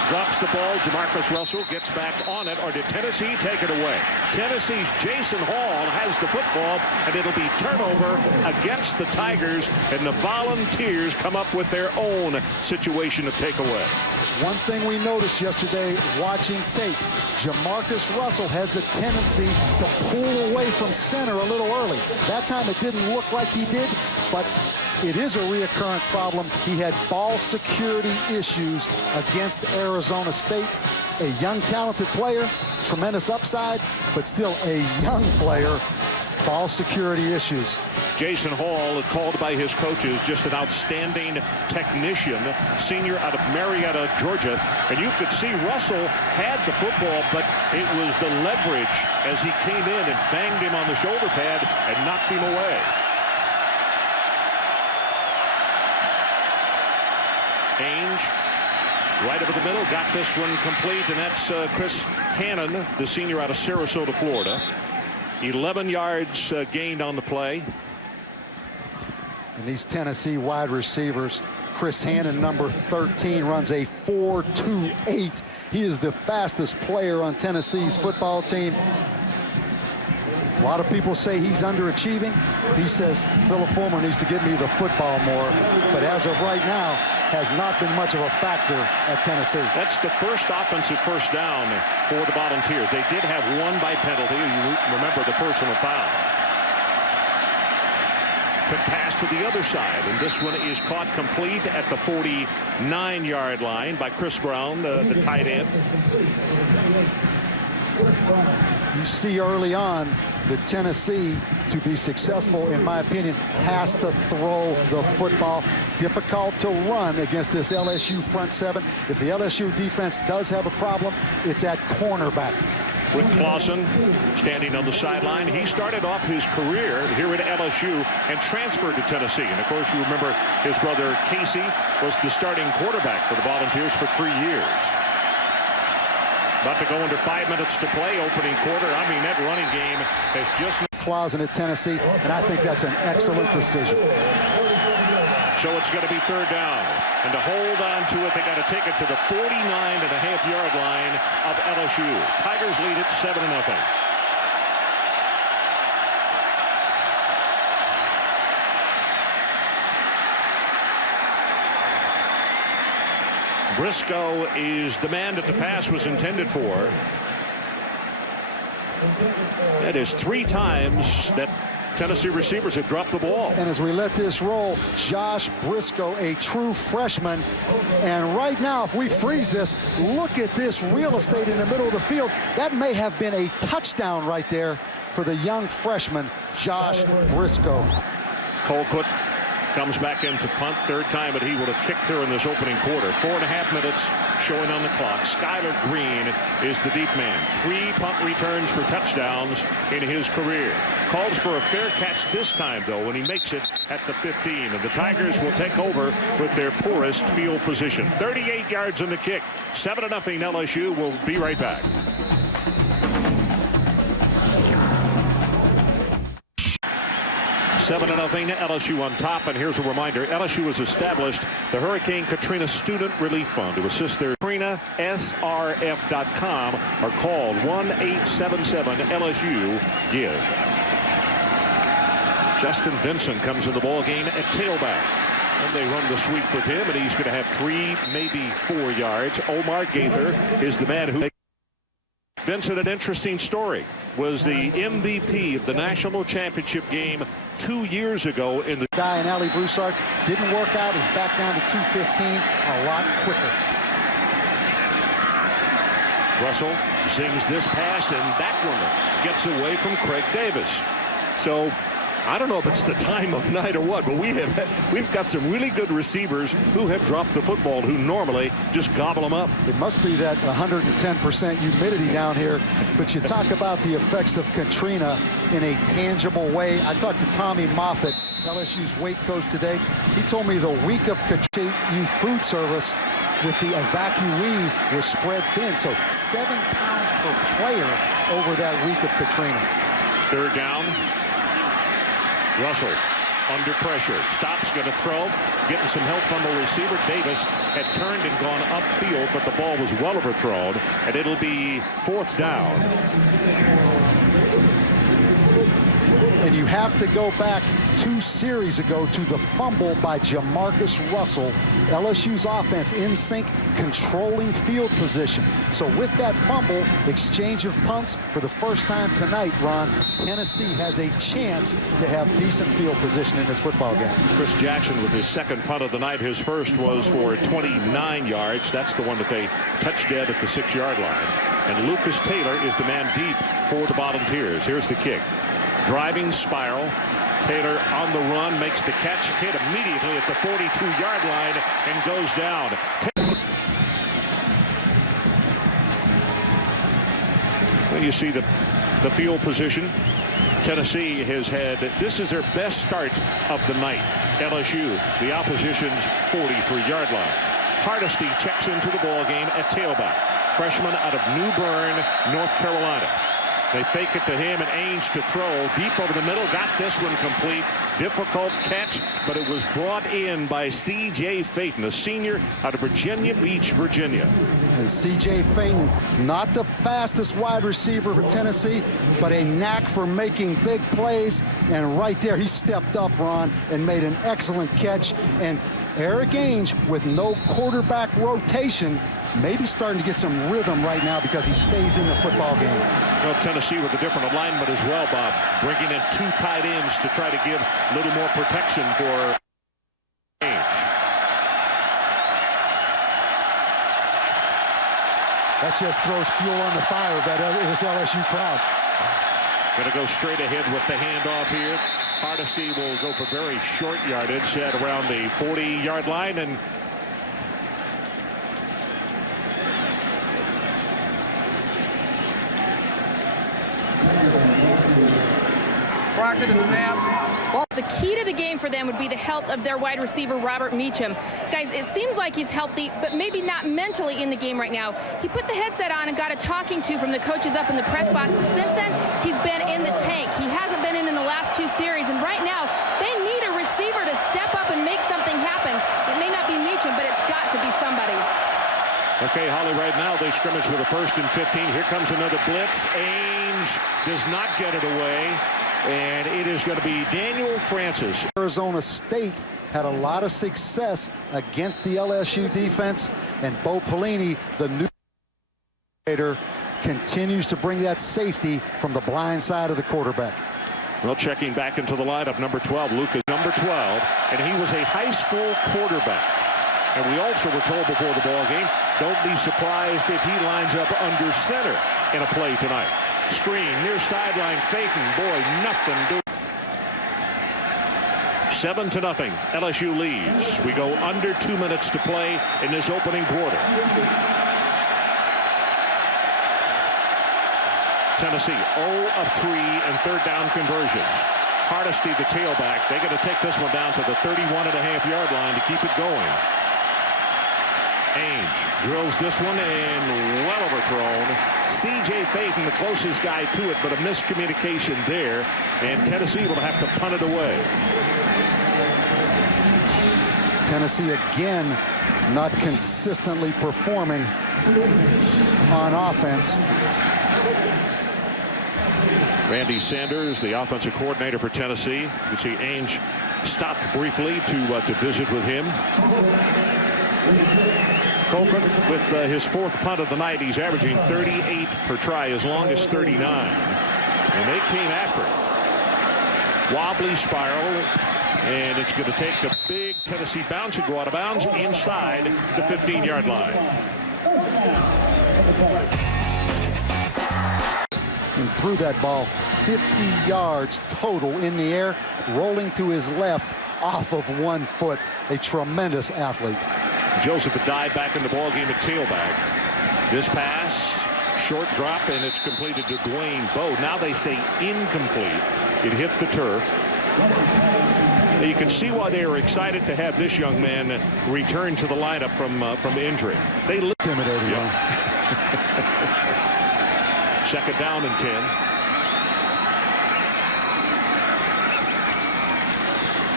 drops the ball. Jamarcus Russell gets back on it. Or did Tennessee take it away? Tennessee's Jason Hall has the football, and it'll be turnover against the Tigers, and the Volunteers come up with their own situation to take away. One thing we noticed yesterday watching tape, Jamarcus Russell has a tendency to pull away from center a little early. That time it didn't look like he did, but it is a reoccurrent problem. He had ball security issues against Arizona State. A young, talented player, tremendous upside, but still a young player. Ball security issues. Jason Hall, called by his coaches, just an outstanding technician, senior out of Marietta, Georgia. And you could see Russell had the football, but it was the leverage as he came in and banged him on the shoulder pad and knocked him away. Ainge, right over the middle, got this one complete, and that's Chris Hannon, the senior out of Sarasota, Florida. 11 yards gained on the play. And these Tennessee wide receivers, Chris Hannon, number 13, runs a 4.28. He is the fastest player on Tennessee's football team. A lot of people say he's underachieving. He says Philip Fulmer needs to get me the football more. But as of right now, has not been much of a factor at Tennessee. That's the first offensive first down for the Volunteers. They did have one by penalty. You remember the personal foul. Quick pass to the other side, and this one is caught complete at the 49-yard line by Chris Brown, the tight end. You see early on that Tennessee, to be successful, in my opinion, has to throw the football. Difficult to run against this LSU front seven. If the LSU defense does have a problem, it's at cornerback. With Clausen standing on the sideline. He started off his career here at LSU and transferred to Tennessee. And, of course, you remember his brother Casey was the starting quarterback for the Volunteers for 3 years. About to go under 5 minutes to play, opening quarter. I mean, that running game has just... Clausen at Tennessee, and I think that's an excellent decision. So it's going to be third down. And to hold on to it, they got to take it to the 49.5-yard line of LSU. Tigers lead it 7-0. Briscoe is the man that the pass was intended for. That is 3 times that Tennessee receivers have dropped the ball. And as we let this roll, Josh Briscoe, a true freshman. And right now, if we freeze this, look at this real estate in the middle of the field. That may have been a touchdown right there for the young freshman, Josh Briscoe. Colquitt comes back in to punt, third time, but he would have kicked here in this opening quarter. 4.5 minutes showing on the clock. Skylar Green is the deep man. 3 punt returns for touchdowns in his career. Calls for a fair catch this time, though, when he makes it at the 15. And the Tigers will take over with their poorest field position. 38 yards in the kick. 7-0 LSU. We'll be right back. 7-0 LSU on top, and here's a reminder. LSU has established the Hurricane Katrina Student Relief Fund to assist their KatrinaSRF.com or call 1-877-LSU-GIVE. Justin Vincent comes in the ball game at tailback. And they run the sweep with him, and he's going to have 3, maybe 4 yards. Omar Gaither is the man who... Vincent, an interesting story, was the MVP of the national championship game 2 years ago in the... Guy and Ali Broussard didn't work out. He's back down to 215 a lot quicker. Russell sings this pass, and that one gets away from Craig Davis. So I don't know if it's the time of night or what, but we've got some really good receivers who have dropped the football, who normally just gobble them up. It must be that 110% humidity down here, but you talk about the effects of Katrina in a tangible way. I talked to Tommy Moffitt, LSU's weight coach today. He told me the week of Katrina youth food service with the evacuees was spread thin, so 7 pounds per player over that week of Katrina. Third down. Russell under pressure. Stops, going to throw, getting some help from the receiver. Davis had turned and gone upfield, but the ball was well overthrown, and it'll be 4th down. And you have to go back 2 series ago to the fumble by Jamarcus Russell. LSU's offense in sync, controlling field position. So with that fumble, exchange of punts, for the first time tonight, Ron, Tennessee has a chance to have decent field position in this football game. Chris Jackson with his second punt of the night. His first was for 29 yards. That's the one that they touched dead at the 6-yard line. And Lucas Taylor is the man deep for the Volunteers. Here's the kick. Driving spiral. Taylor on the run, makes the catch, hit immediately at the 42-yard line, and goes down. When you see the field position, Tennessee has had, this is their best start of the night. LSU, the opposition's 43-yard line. Hardesty checks into the ball game at tailback. Freshman out of New Bern, North Carolina. They fake it to him, and Ainge to throw deep over the middle. Got this one complete. Difficult catch, but it was brought in by C.J. Phaeton, a senior out of Virginia Beach, Virginia. And C.J. Phaeton, not the fastest wide receiver for Tennessee, but a knack for making big plays. And right there, he stepped up, Ron, and made an excellent catch. And Eric Ainge, with no quarterback rotation, maybe starting to get some rhythm right now because he stays in the football game. Well, Tennessee with a different alignment as well, Bob. Bringing in 2 tight ends to try to give a little more protection for Ainge. That just throws fuel on the fire of this LSU crowd. Going to go straight ahead with the handoff here. Hardesty will go for very short yardage at around the 40-yard line, and The key to the game for them would be the health of their wide receiver, Robert Meacham. Guys, it seems like he's healthy, but maybe not mentally in the game right now. He put the headset on and got a talking to from the coaches up in the press box. Since then, he's been in the tank. He hasn't been in the last 2 series, and right now, they need a receiver to step up and make something happen. It may not be Meacham, but it's got to be somebody. Okay, Holly, right now they scrimmage with a 1st and 15. Here comes another blitz. Ainge does not get it away. And it is going to be Daniel Francis. Arizona State had a lot of success against the LSU defense, and Bo Pelini, the new coordinator, continues to bring that safety from the blind side of the quarterback. Well, checking back into the lineup, number 12, Lucas, number 12, and he was a high school quarterback. And we also were told before the ball game, don't be surprised if he lines up under center in a play tonight. Screen near sideline, Phaeton. Boy, nothing doing. 7-0. LSU leads. We go under 2 minutes to play in this opening quarter. Tennessee 0 of 3 in 3rd down conversions. Hardesty, the tailback. They're going to take this one down to the 31.5-yard line to keep it going. Ainge drills this one and well overthrown. C.J. Phaeton, the closest guy to it, but a miscommunication there, and Tennessee will have to punt it away. Tennessee again not consistently performing on offense. Randy Sanders, the offensive coordinator for Tennessee. You can see Ainge stopped briefly to visit with him. Colquitt with his 4th punt of the night. He's averaging 38 per try, as long as 39. And they came after it. Wobbly spiral, and it's going to take the big Tennessee bounce and go out of bounds inside the 15-yard line. And threw that ball 50 yards total in the air, rolling to his left off of 1 foot. A tremendous athlete. Joseph Adai back in the ballgame at tailback. This pass, short drop, and it's completed to Dwayne Bowe. Now they say incomplete. It hit the turf. You can see why they are excited to have this young man return to the lineup from injury. They intimidated. Yep. 2nd down and 10.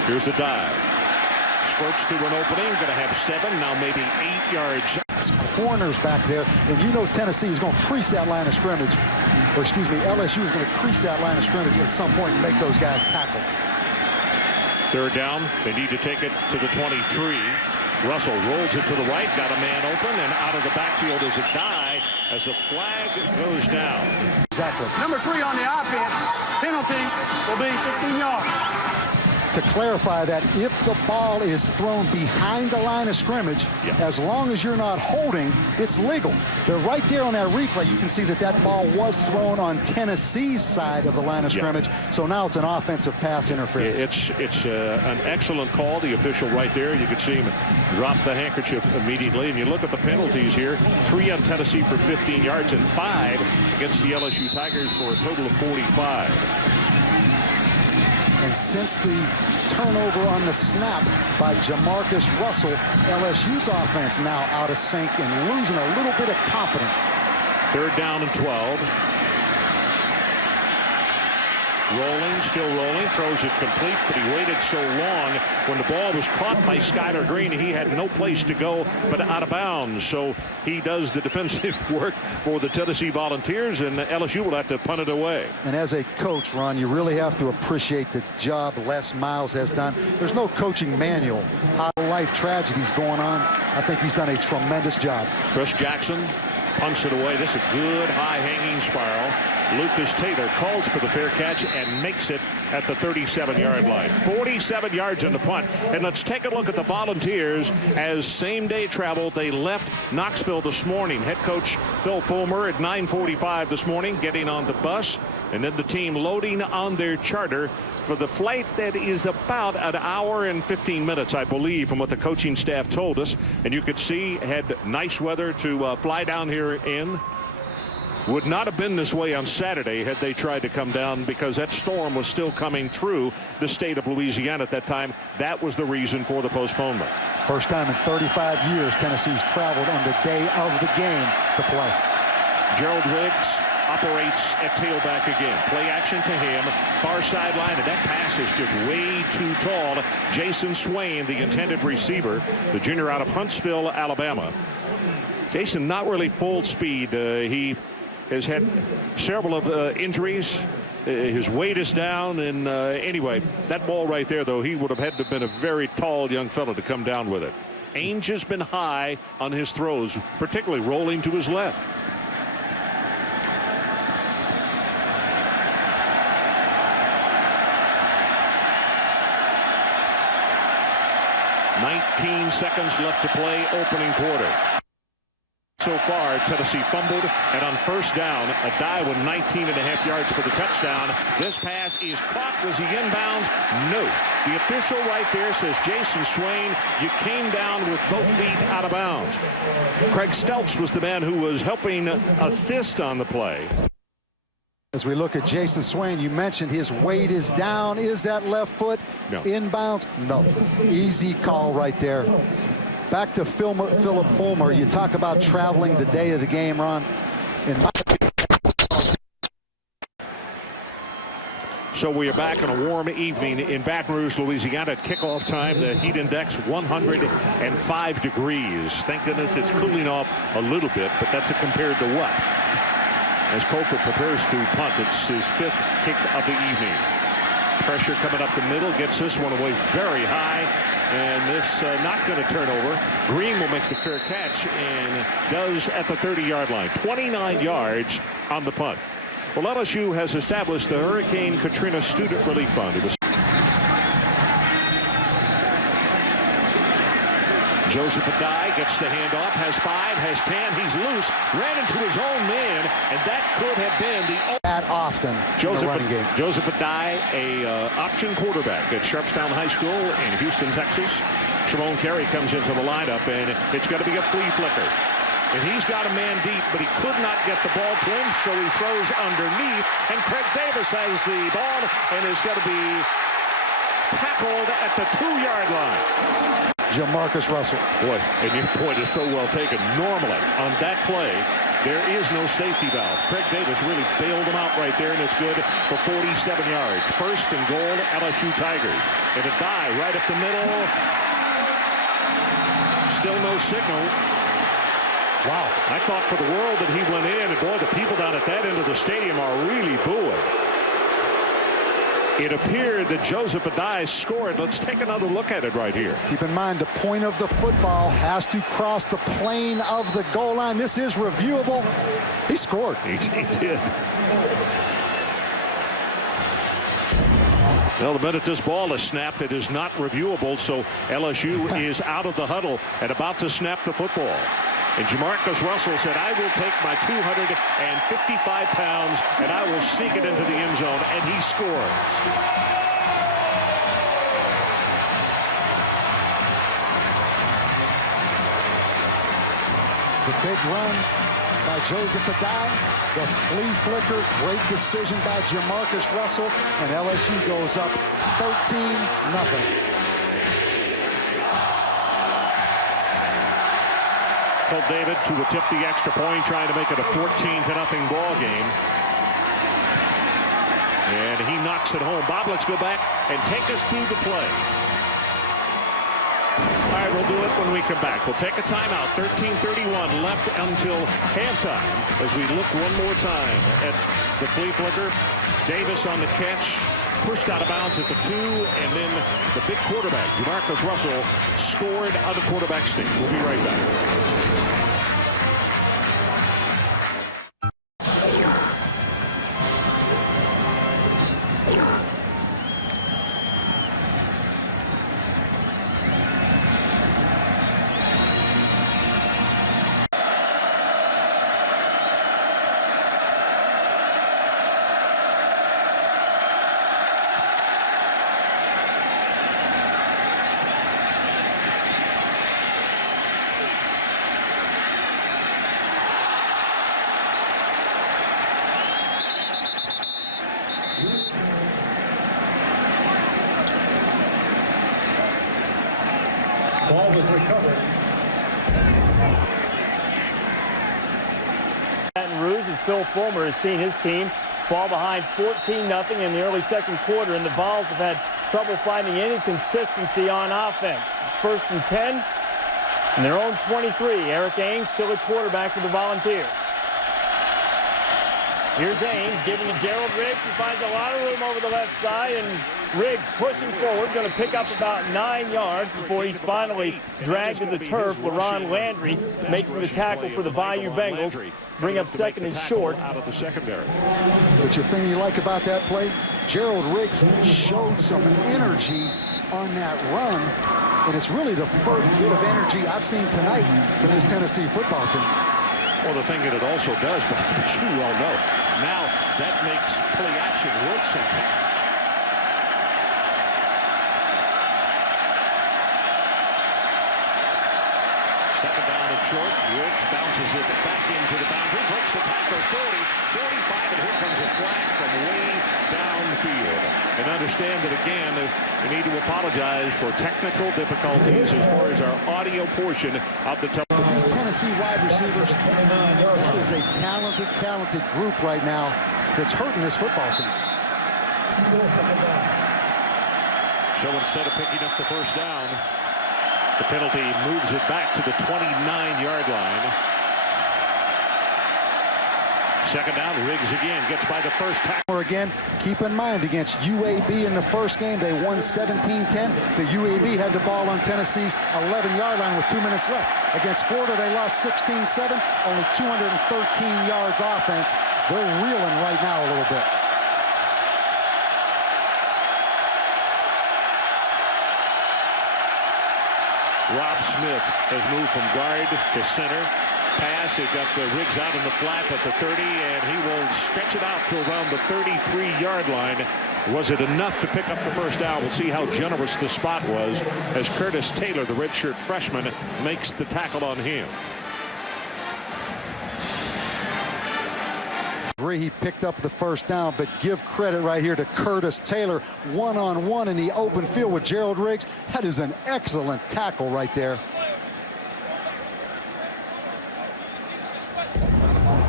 Here's a dive. Squirts through an opening. Going to have 7, now maybe 8 yards. Corners back there, and you know Tennessee is going to crease that line of scrimmage. Or excuse me, LSU is going to crease that line of scrimmage at some point and make those guys tackle. 3rd down. They need to take it to the 23. Russell rolls it to the right, got a man open, and out of the backfield is a die as a flag goes down. Exactly. Number 3 on the offense, penalty will be 15 yards. To clarify that, if the ball is thrown behind the line of scrimmage, as long as you're not holding, it's legal. But right there on that replay, you can see that that ball was thrown on Tennessee's side of the line of scrimmage. So now it's an offensive pass interference. It's an excellent call. The official right there, you can see him drop the handkerchief immediately. And you look at the penalties here, 3 on Tennessee for 15 yards and 5 against the LSU Tigers for a total of 45. And since the turnover on the snap by Jamarcus Russell, LSU's offense now out of sync and losing a little bit of confidence. 3rd down and 12. Rolling, still rolling, throws it complete, but he waited so long. When the ball was caught by Skylar Green, he had no place to go but out of bounds. So he does the defensive work for the Tennessee Volunteers, and LSU will have to punt it away. And as a coach, Ron, you really have to appreciate the job Les Miles has done. There's no coaching manual. Life tragedies going on. I think he's done a tremendous job. Chris Jackson punts it away. This is a good high-hanging spiral. Lucas Taylor calls for the fair catch and makes it at the 37-yard line. 47 yards on the punt. And let's take a look at the Volunteers as same-day travel. They left Knoxville this morning. Head coach Phil Fulmer at 9:45 this morning getting on the bus. And then the team loading on their charter for the flight that is about an hour and 15 minutes, I believe, from what the coaching staff told us. And you could see had nice weather to fly down here in. Would not have been this way on Saturday had they tried to come down, because that storm was still coming through the state of Louisiana at that time. That was the reason for the postponement. First time in 35 years Tennessee's traveled on the day of the game to play. Gerald Wiggs operates at tailback again. Play action to him. Far sideline, and that pass is just way too tall. Jason Swain, the intended receiver, the junior out of Huntsville, Alabama. Jason not really full speed. He has had several of injuries. His weight is down, and anyway, that ball right there, though, he would have had to have been a very tall young fellow to come down with it. Ainge has been high on his throws, particularly rolling to his left. "19 seconds left to play, opening quarter." So far, Tennessee fumbled, and on first down, a dive with 19.5 yards for the touchdown. This pass is caught. Was he inbounds? No. The official right there says, Jason Swain, you came down with both feet out of bounds. Craig Stelps was the man who was helping assist on the play. As we look at Jason Swain, you mentioned his weight is down. Is that left foot inbounds? No. Easy call right there. Back to Philip Fulmer. You talk about traveling the day of the game, Ron. So we are back on a warm evening in Baton Rouge, Louisiana. At kickoff time, the heat index 105 degrees. Thank goodness it's cooling off a little bit, but that's compared to what? As Colquitt prepares to punt, it's his 5th kick of the evening. Pressure coming up the middle, gets this one away very high. And this not going to turn over. Green will make the fair catch and does at the 30-yard line. 29 yards on the punt. Well, LSU has established the Hurricane Katrina Student Relief Fund. It was Joseph Adai gets the handoff, has 5, has 10, he's loose, ran into his own man, and that could have been the that often Joseph running game. Joseph Adai, a option quarterback at Sharpstown High School in Houston, Texas. Sharon Carey comes into the lineup, and it's going to be a flea flicker. And he's got a man deep, but he could not get the ball to him, so he throws underneath, and Craig Davis has the ball and is going to be tackled at the 2-yard line. Jamarcus Russell. Boy, and your point is so well taken. Normally, on that play, There is no safety valve. Craig Davis really bailed him out right there, and it's good for 47 yards. First and goal, LSU Tigers. And a dive right up the middle. Still no signal. Wow. I thought for the world that he went in, and boy, the people down at that end of the stadium are really booing. It appeared that Joseph Adai scored. Let's take another look at it right here. Keep in mind, the point of the football has to cross the plane of the goal line. This is reviewable. He scored. He did. Well, the minute this ball is snapped, it is not reviewable, so LSU is out of the huddle and about to snap the football. And Jamarcus Russell said, I will take my 255 pounds and I will sneak it into the end zone, and he scores. The big run by Joseph Adai, the flea flicker, great decision by Jamarcus Russell, and LSU goes up 13-0. David to attempt the extra point, trying to make it a 14-0 ball game. And he knocks it home. Bob, let's go back and take us through the play. All right, we'll do it when we come back. We'll take a timeout. 13:31 left until halftime as we look one more time at the flea flicker. Davis on the catch. Pushed out of bounds at the 2, and then the big quarterback, Jamarcus Russell, scored on the quarterback sneak. We'll be right back. Ball was recovered. Baton Rouge, as Phil Fulmer has seen his team fall behind 14-0 in the early second quarter, and the Vols have had trouble finding any consistency on offense. It's 1st and 10, and their own 23. Eric Ames still at quarterback for the Volunteers. Here's Ames giving to Gerald Riggs, who finds a lot of room over the left side, and Riggs pushing forward, going to pick up about 9 yards before he's finally dragged to the turf. LaRon Landry making the tackle for the Bayou Bengals, bring up second and short. Out of the secondary. But the thing you like about that play, Gerald Riggs showed some energy on that run, and it's really the first bit of energy I've seen tonight from this Tennessee football team. Well, the thing that it also does, but as you well know, now that makes play action worth something. Second down and short. Riggs bounces it back into the boundary, breaks the tackle, 30, 45, and here comes a flag from way downfield. And understand that, again, we need to apologize for technical difficulties as far as our audio portion of the These Tennessee wide receivers, that is a talented group right now that's hurting this football team. So instead of picking up the first down, the penalty moves it back to the 29-yard line. Second down, Riggs again gets by the first tackle. Again, keep in mind, against UAB in the first game, they won 17-10. The UAB had the ball on Tennessee's 11-yard line with 2 minutes left. Against Florida, they lost 16-7, only 213 yards offense. They're reeling right now a little bit. Rob Smith has moved from guard to center. Pass, he got the Riggs out in the flat at the 30, and he will stretch it out to around the 33-yard line. Was it enough to pick up the first down? We'll see how generous the spot was as Curtis Taylor, the redshirt freshman, makes the tackle on him. He picked up the first down, but give credit right here to Curtis Taylor, one-on-one in the open field with Gerald Riggs. That is an excellent tackle right there.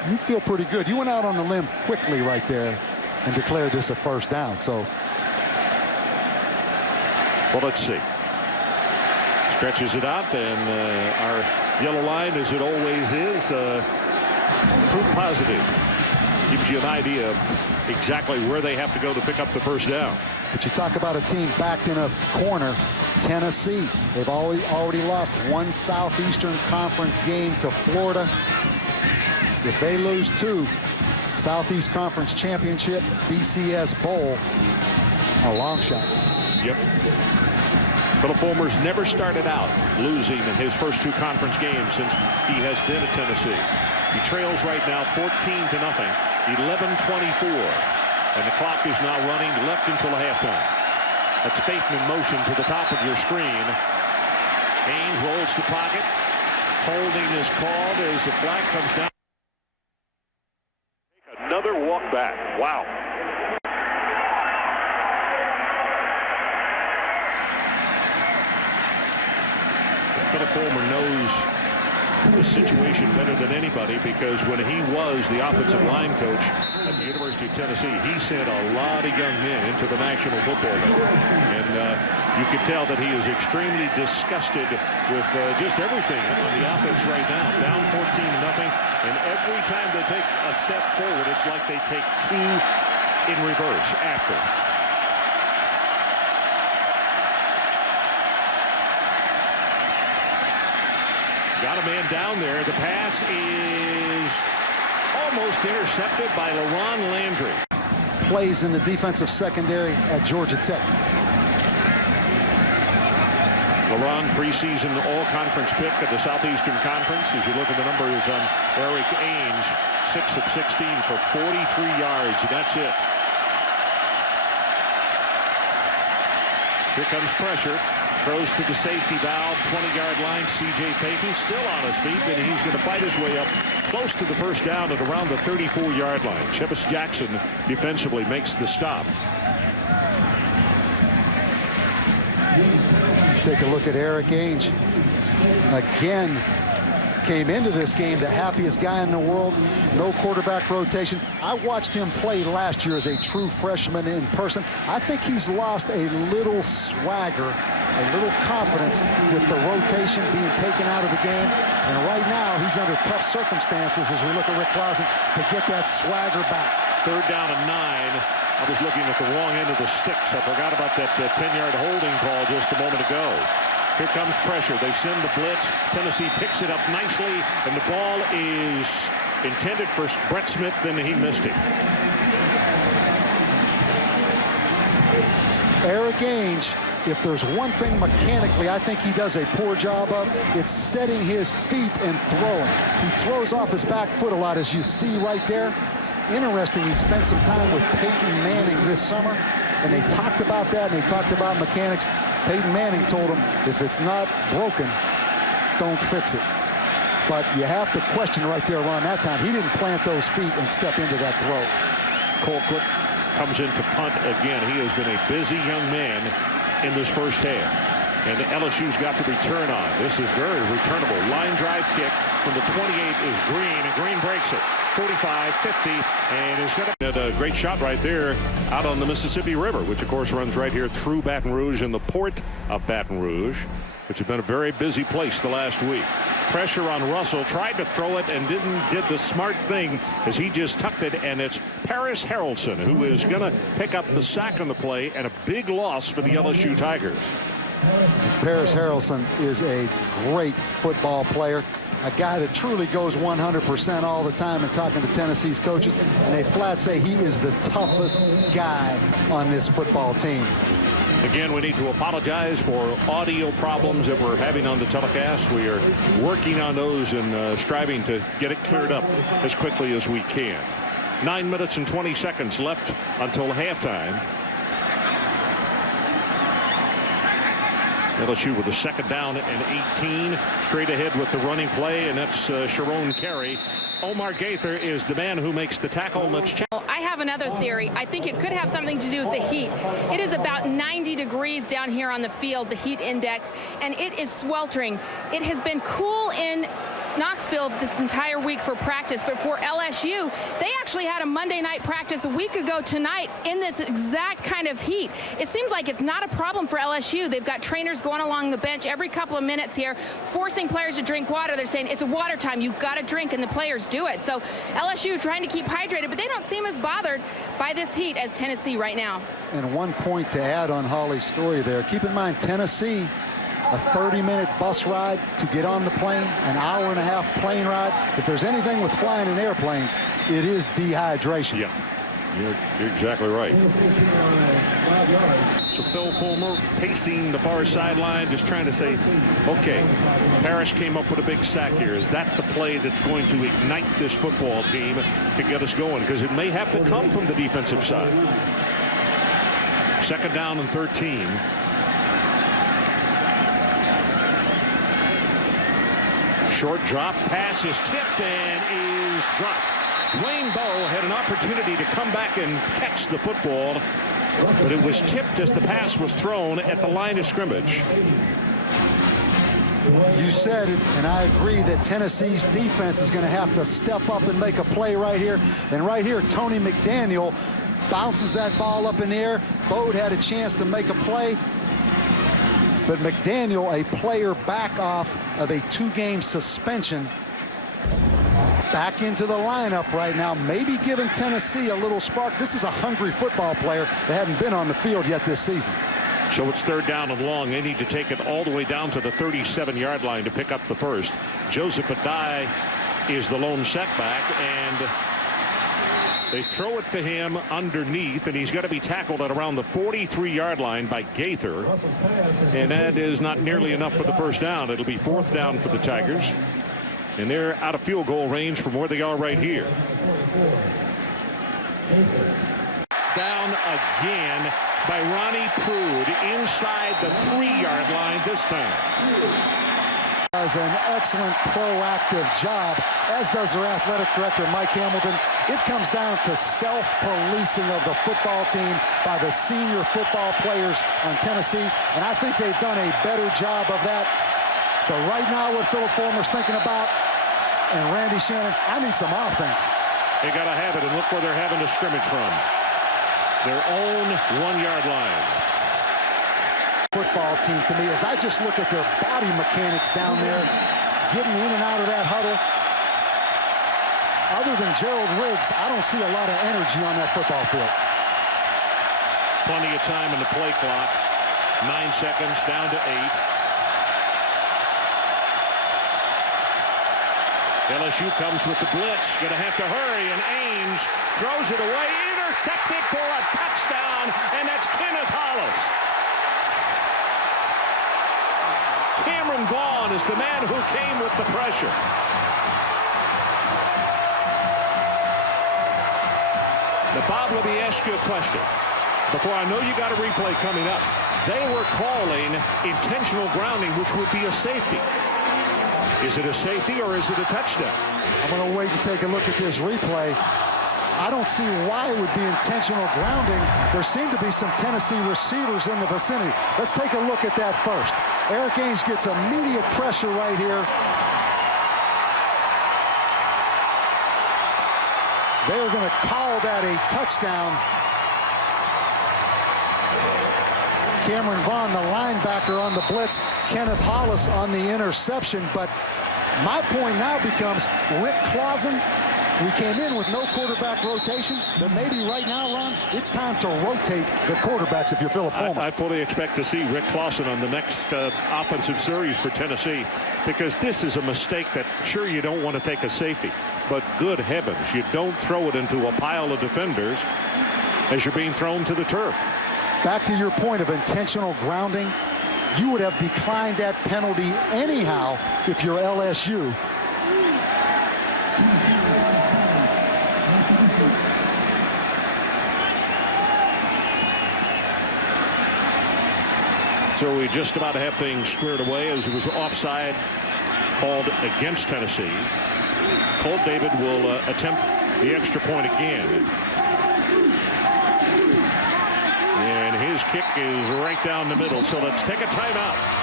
you feel pretty good. You went out on the limb quickly right there and declared this a first down. So, well, let's see. Stretches it out, and our yellow line, as it always is, proof positive. Gives you an idea of exactly where they have to go to pick up the first down. But you talk about a team backed in a corner. Tennessee, they've already lost one Southeastern Conference game to Florida. If they lose 2, Southeast Conference Championship, BCS Bowl, a long shot. Yep. Philip Fulmer's never started out losing in his first 2 conference games since he has been at Tennessee. He trails right now 14-0, 11:24, and the clock is now running left until halftime. That's Payton in motion to the top of your screen. Haynes rolls the pocket. Holding is called as the flag comes down. Another walk back. Wow. Philip Fulmer knows the situation better than anybody, because when he was the offensive line coach at the University of Tennessee, he sent a lot of young men into the National Football League. And you can tell that he is extremely disgusted with just everything on the offense right now. Down 14-0, and every time they take a step forward, it's like they take 2 in reverse after. Got a man down there. The pass is almost intercepted by LaRon Landry. Plays in the defensive secondary at Georgia Tech. LaRon, preseason all-conference pick of the Southeastern Conference. As you look at the numbers on Eric Ainge, 6 of 16 for 43 yards, and that's it. Here comes pressure. Throws to the safety valve, 20-yard line. C.J. Payton still on his feet, and he's going to fight his way up close to the first down at around the 34-yard line. Chevis Jackson defensively makes the stop. Take a look at Eric Ainge. Again, came into this game the happiest guy in the world. No quarterback rotation. I watched him play last year as a true freshman in person. I think he's lost a little swagger, a little confidence with the rotation being taken out of the game. And right now, he's under tough circumstances as we look at Rick Clausen to get that swagger back. 3rd down and 9. I was looking at the wrong end of the sticks. I forgot about that 10-yard holding call just a moment ago. Here comes pressure. They send the blitz. Tennessee picks it up nicely, and the ball is intended for Brett Smith, then he missed it. Eric Ainge, if there's one thing mechanically I think he does a poor job of, it's setting his feet and throwing. He throws off his back foot a lot, as you see right there. Interesting, he spent some time with Peyton Manning this summer, and they talked about that, and they talked about mechanics. Peyton Manning told him, if it's not broken, don't fix it. But you have to question right there around that time. He didn't plant those feet and step into that throw. Colquitt comes in to punt again. He has been a busy young man in this first half. And LSU's got the return on. This is very returnable. Line drive kick from the 28 is Green, and Green breaks it. 45, 50, and is going to get a great shot right there out on the Mississippi River, which of course runs right here through Baton Rouge and the port of Baton Rouge, which has been a very busy place the last week. Pressure on Russell, tried to throw it and did the smart thing as he just tucked it, and it's Paris Harrelson who is going to pick up the sack on the play, and a big loss for the LSU Tigers. Paris Harrelson is a great football player, a guy that truly goes 100% all the time. And talking to Tennessee's coaches, and they flat say he is the toughest guy on this football team. Again, we need to apologize for audio problems that we're having on the telecast. We are working on those and striving to get it cleared up as quickly as we can. 9 minutes and 20 seconds left until halftime. LSU with a 2nd down and 18. Straight ahead with the running play, and that's Sharon Carey. Omar Gaither is the man who makes the tackle. I have another theory. I think it could have something to do with the heat. It is about 90 degrees down here on the field, the heat index, and it is sweltering. It has been cool in Knoxville this entire week for practice, but for LSU, they actually had a Monday night practice a week ago tonight in this exact kind of heat. It seems like it's not a problem for LSU. They've got trainers going along the bench every couple of minutes here, forcing players to drink water. They're saying it's a water time. You've got to drink, and the players do it. So LSU trying to keep hydrated, but they don't seem as bothered by this heat as Tennessee right now. And one point to add on Holly's story there. Keep in mind, Tennessee, a 30-minute bus ride to get on the plane, an hour-and-a-half plane ride. If there's anything with flying in airplanes, it is dehydration. Yeah, you're exactly right. So Phil Fulmer pacing the far sideline, just trying to say, okay, Parrish came up with a big sack here. Is that the play that's going to ignite this football team to get us going? Because it may have to come from the defensive side. 2nd down and 13. Short drop, pass is tipped and is dropped. Dwayne Bowe had an opportunity to come back and catch the football, but it was tipped as the pass was thrown at the line of scrimmage. You said it, and I agree that Tennessee's defense is going to have to step up and make a play right here. And right here, Tony McDaniel bounces that ball up in the air. Bode had a chance to make a play, but McDaniel, a player back off of a 2-game suspension, back into the lineup right now, maybe giving Tennessee a little spark. This is a hungry football player that hadn't been on the field yet this season. So it's 3rd down and long. They need to take it all the way down to the 37-yard line to pick up the first. Joseph Adai is the lone setback, and they throw it to him underneath, and he's got to be tackled at around the 43-yard line by Gaither, and that is not nearly enough for the first down. It'll be 4th down for the Tigers, and they're out of field goal range from where they are right here. Down again by Ronnie Prude inside the 3-yard line this time. Does an excellent proactive job, as does their athletic director, Mike Hamilton. It comes down to self-policing of the football team by the senior football players on Tennessee, and I think they've done a better job of that. But right now, what Philip Fulmer's thinking about, and Randy Shannon, I need some offense. They got to have it, and look where they're having to scrimmage from. Their own 1-yard line. Football team to me, as I just look at their body mechanics down there, getting in and out of that huddle. Other than Gerald Riggs, I don't see a lot of energy on that football field. Plenty of time in the play clock. 9 seconds, down to 8. LSU comes with the blitz. Going to have to hurry, and Ames throws it away. Intercepted for a touchdown, and that's Kenneth Hollis. Cameron Vaughn is the man who came with the pressure. Now, Bob, let me ask you a question. Before I know you got a replay coming up, they were calling intentional grounding, which would be a safety. Is it a safety or is it a touchdown? I'm going to wait and take a look at this replay. I don't see why it would be intentional grounding. There seem to be some Tennessee receivers in the vicinity. Let's take a look at that first. Eric Ames gets immediate pressure right here. They are going to call that a touchdown. Cameron Vaughn, the linebacker, on the blitz. Kenneth Hollis on the interception. But my point now becomes Rick Clausen. We came in with no quarterback rotation, but maybe right now, Ron, it's time to rotate the quarterbacks if you're Philip Fulmer. I fully expect to see Rick Clausen on the next offensive series for Tennessee, because this is a mistake that, sure, you don't want to take a safety, but good heavens, you don't throw it into a pile of defenders as you're being thrown to the turf. Back to your point of intentional grounding, you would have declined that penalty anyhow if you're LSU. So we just about have things squared away, as it was offside called against Tennessee. Colt David will attempt the extra point again. And his kick is right down the middle. So let's take a timeout.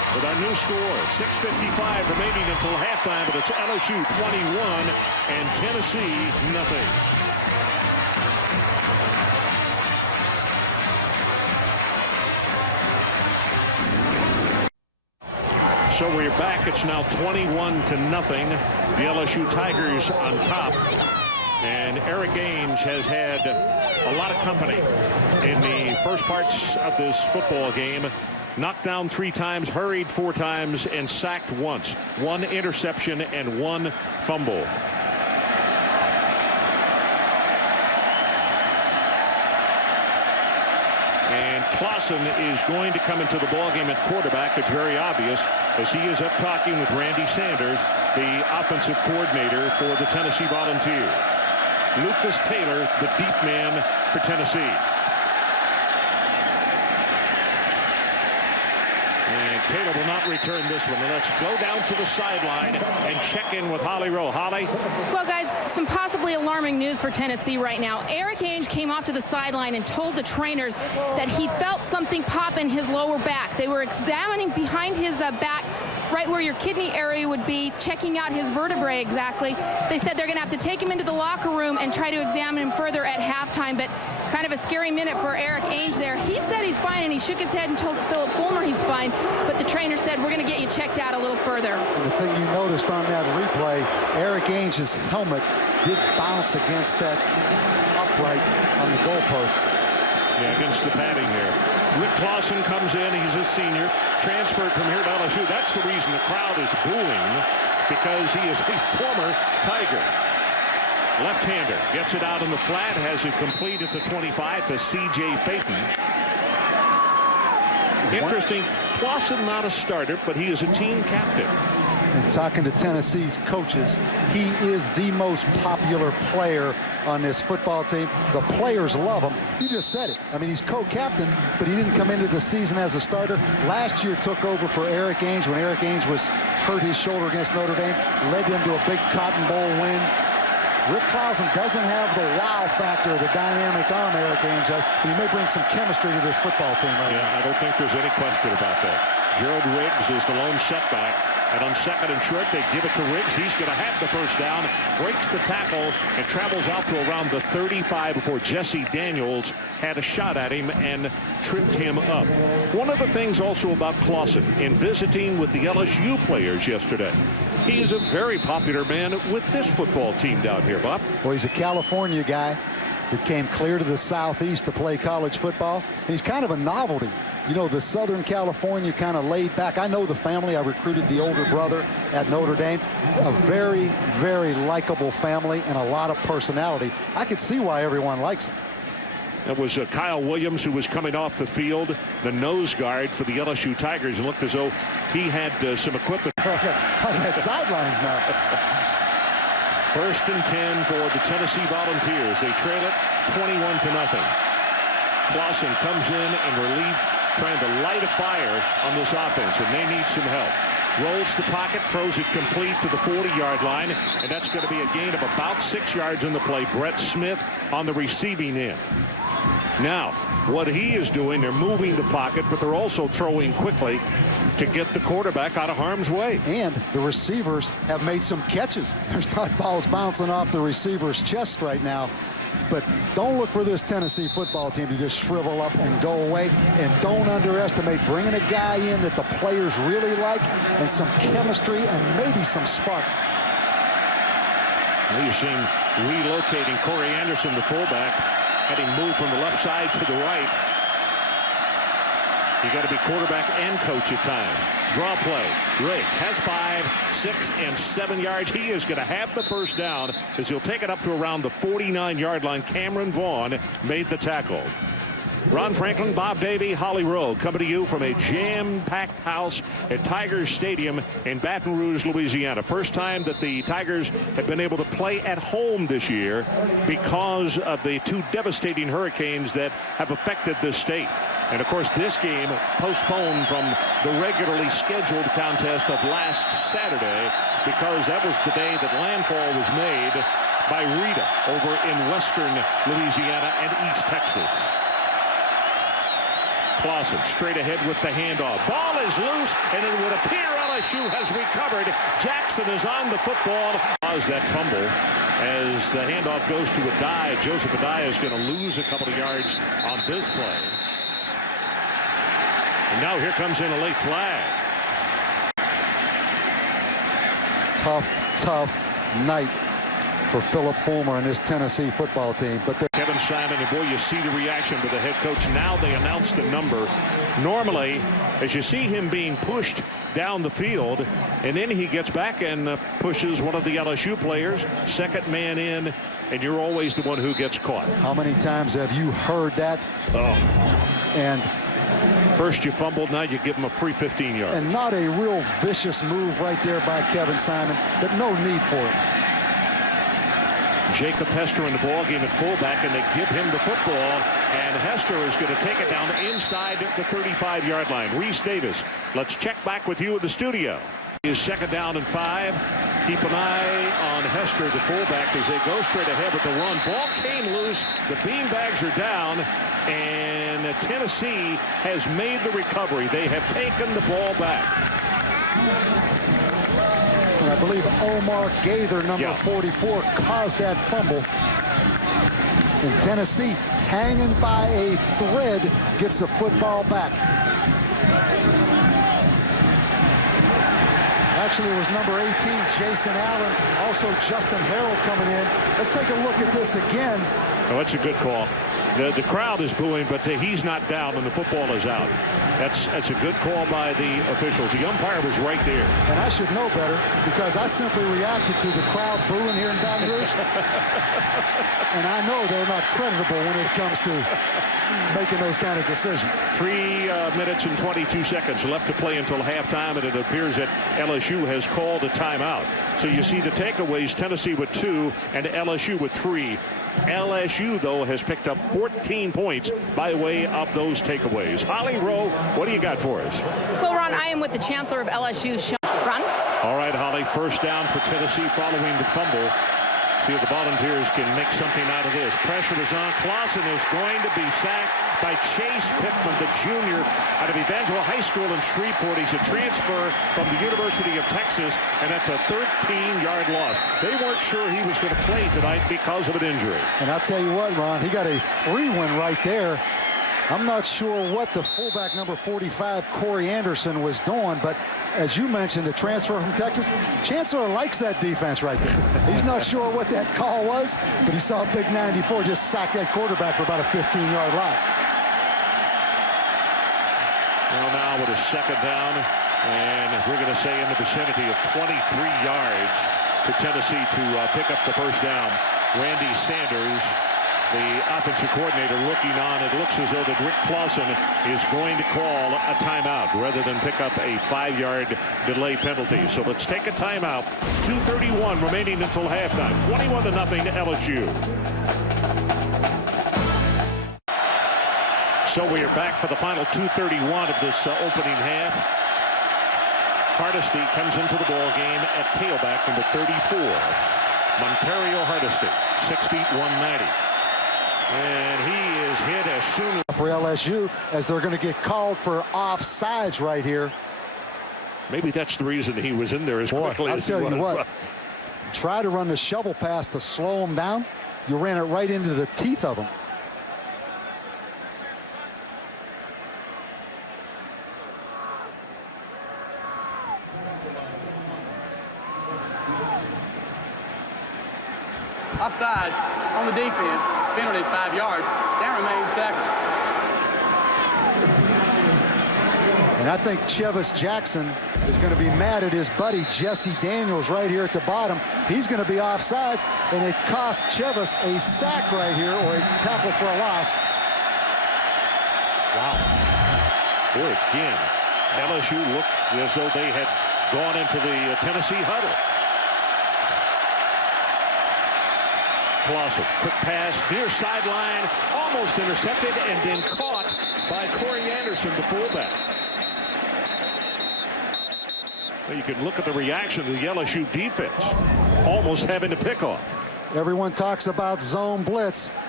with our new score. 6:55 remaining until halftime, but it's LSU 21 and Tennessee nothing. So we're back. It's now 21-0. The LSU Tigers on top. And Eric Ainge has had a lot of company in the first parts of this football game. Knocked down 3 times, hurried 4 times, and sacked once. 1 interception and 1 fumble. And Clausen is going to come into the ballgame at quarterback. It's very obvious as he is up talking with Randy Sanders, the offensive coordinator for the Tennessee Volunteers. Lucas Taylor, the deep man for Tennessee. And Taylor will not return this one. And let's go down to the sideline and check in with Holly Rowe. Holly? Well, guys, some possibly alarming news for Tennessee right now. Eric Ainge came off to the sideline and told the trainers that he felt something pop in his lower back. They were examining behind his back, right where your kidney area would be, checking out his vertebrae exactly. They said they're going to have to take him into the locker room and try to examine him further at halftime, but kind of a scary minute for Eric Ainge there. He said he's fine, and he shook his head and told Philip Fulmer he's fine, but the trainer said, we're going to get you checked out a little further. And the thing you noticed on that replay, Eric Ainge's helmet did bounce against that upright on the goalpost. Yeah, against the padding there. Rick Clausen comes in. He's a senior, transferred from here to LSU. That's the reason the crowd is booing, because he is a former Tiger. Left-hander gets it out in the flat, has it complete at the 25 to C.J. Phaeton. Interesting, Clausen not a starter, but he is a team captain. And talking to Tennessee's coaches, he is the most popular player on this football team. The players love him. You just said it. I mean, he's co-captain, but he didn't come into the season as a starter. Last year took over for Eric Ainge when Eric Ainge was hurt his shoulder against Notre Dame, led them to a big Cotton Bowl win. Rick Clausen doesn't have the wow factor, the dynamic arm Eric Ainge has. He may bring some chemistry to this football team right now. I don't think there's any question about that. Gerald Riggs is the lone setback. And on second and short, they give it to Riggs. He's going to have the first down, breaks the tackle, and travels out to around the 35 before Jesse Daniels had a shot at him and tripped him up. One of the things also about Clausen in visiting with the LSU players yesterday, he is a very popular man with this football team down here, Bob. Well, he's a California guy that came clear to the southeast to play college football. And he's kind of a novelty. You know, the Southern California kind of laid back. I know the family. I recruited the older brother at Notre Dame. A very, very likable family and a lot of personality. I could see why everyone likes him. That was Kyle Williams, who was coming off the field, the nose guard for the LSU Tigers, and looked as though he had some equipment. On that sidelines now. 1st and 10 for the Tennessee Volunteers. They trail it 21-0. Clausen comes in relief, trying to light a fire on this offense, and they need some help. Rolls the pocket, throws it complete to the 40-yard line, and that's going to be a gain of about 6 yards in the play. Brett Smith on the receiving end. Now, what he is doing, they're moving the pocket, but they're also throwing quickly to get the quarterback out of harm's way. And the receivers have made some catches. There's not balls bouncing off the receiver's chest right now. But don't look for this Tennessee football team to just shrivel up and go away. And don't underestimate bringing a guy in that the players really like and some chemistry and maybe some spark. Well, you're seeing relocating Corey Anderson, the fullback, had him move from the left side to the right. You got to be quarterback and coach at times. Draw play. Riggs has 5, 6, and 7 yards. He is going to have the first down as he'll take it up to around the 49-yard line. Cameron Vaughn made the tackle. Ron Franklin, Bob Davie, Holly Rowe coming to you from a jam-packed house at Tigers Stadium in Baton Rouge, Louisiana. First time that the Tigers have been able to play at home this year because of the 2 devastating hurricanes that have affected this state. And, of course, this game postponed from the regularly scheduled contest of last Saturday because that was the day that landfall was made by Rita over in western Louisiana and East Texas. Clausen straight ahead with the handoff. Ball is loose, and it would appear LSU has recovered. Jackson is on the football. That fumble as the handoff goes to Adai. Joseph Adai is going to lose a couple of yards on this play. And now here comes in a late flag. Tough night for Philip Fulmer and his Tennessee football team. But Kevin Simon, and boy, you see the reaction with the head coach. Now they announce the number. Normally, as you see him being pushed down the field, and then he gets back and pushes one of the LSU players, second man in, and you're always the one who gets caught. How many times have you heard that? Oh. And first you fumbled, now you give him a free 15 yards. And not a real vicious move right there by Kevin Simon, but no need for it. Jacob Hester in the ball game at fullback, and they give him the football, and Hester is going to take it down inside the 35-yard line. Reese Davis, let's check back with you in the studio. Is second down and 5. Keep an eye on Hester, the fullback, as they go straight ahead with the run. Ball came loose. The beanbags are down, and Tennessee has made the recovery. They have taken the ball back. And I believe Omar Gaither, number 44, caused that fumble. And Tennessee, hanging by a thread, gets the football back. Actually, it was number 18, Jason Allen. Also, Justin Harrell coming in. Let's take a look at this again. Oh, that's a good call. The crowd is booing, but he's not down, and the football is out. That's a good call by the officials. The umpire was right there. And I should know better because I simply reacted to the crowd booing here in Baton Rouge. And I know they're not creditable when it comes to making those kind of decisions. 3 minutes and 22 seconds left to play until halftime, and it appears that LSU has called a timeout. So you see the takeaways, Tennessee with 2 and LSU with 3. LSU, though, has picked up 14 points by way of those takeaways. Holly Rowe, what do you got for us? Well, Ron, I am with the chancellor of LSU, Sean. Ron? All right, Holly, first down for Tennessee following the fumble. See if the Volunteers can make something out of this. Pressure is on. Clausen is going to be sacked by Chase Pittman, the junior out of Evangel High School in Shreveport. He's a transfer from the University of Texas, and that's a 13-yard loss. They weren't sure he was going to play tonight because of an injury. And I'll tell you what, Ron, he got a free one right there. I'm not sure what the fullback, number 45, Corey Anderson, was doing, but as you mentioned, a transfer from Texas, Chancellor likes that defense right there. He's not sure what that call was, but he saw a big 94 just sack that quarterback for about a 15-yard loss. Well, now with a second down, and we're going to say in the vicinity of 23 yards for Tennessee to pick up the first down. Randy Sanders, the offensive coordinator, looking on. It looks as though that Rick Clausen is going to call a timeout rather than pick up a 5-yard delay penalty. So let's take a timeout. 2:31 remaining until halftime. 21-0 to LSU. So we are back for the final 2:31 of this opening half. Hardesty comes into the ball game at tailback, number 34. Montario Hardesty, 6 feet 190. And he is hit as soon as... For LSU, as they're going to get called for offsides right here. Maybe that's the reason he was in there as quickly as he was. I'll tell you what, try to run the shovel pass to slow him down. You ran it right into the teeth of him. Offside on the defense. Penalty 5 yards. That remains second. And I think Chevis Jackson is going to be mad at his buddy Jesse Daniels right here at the bottom. He's going to be offsides, and it cost Chevis a sack right here, or a tackle for a loss. Wow. Boy, again, LSU looked as though they had gone into the Tennessee huddle. Clausen, quick pass, near sideline, almost intercepted, and then caught by Corey Anderson, the fullback. Well, you can look at the reaction of the LSU defense, almost having to pick off. Everyone talks about zone blitz.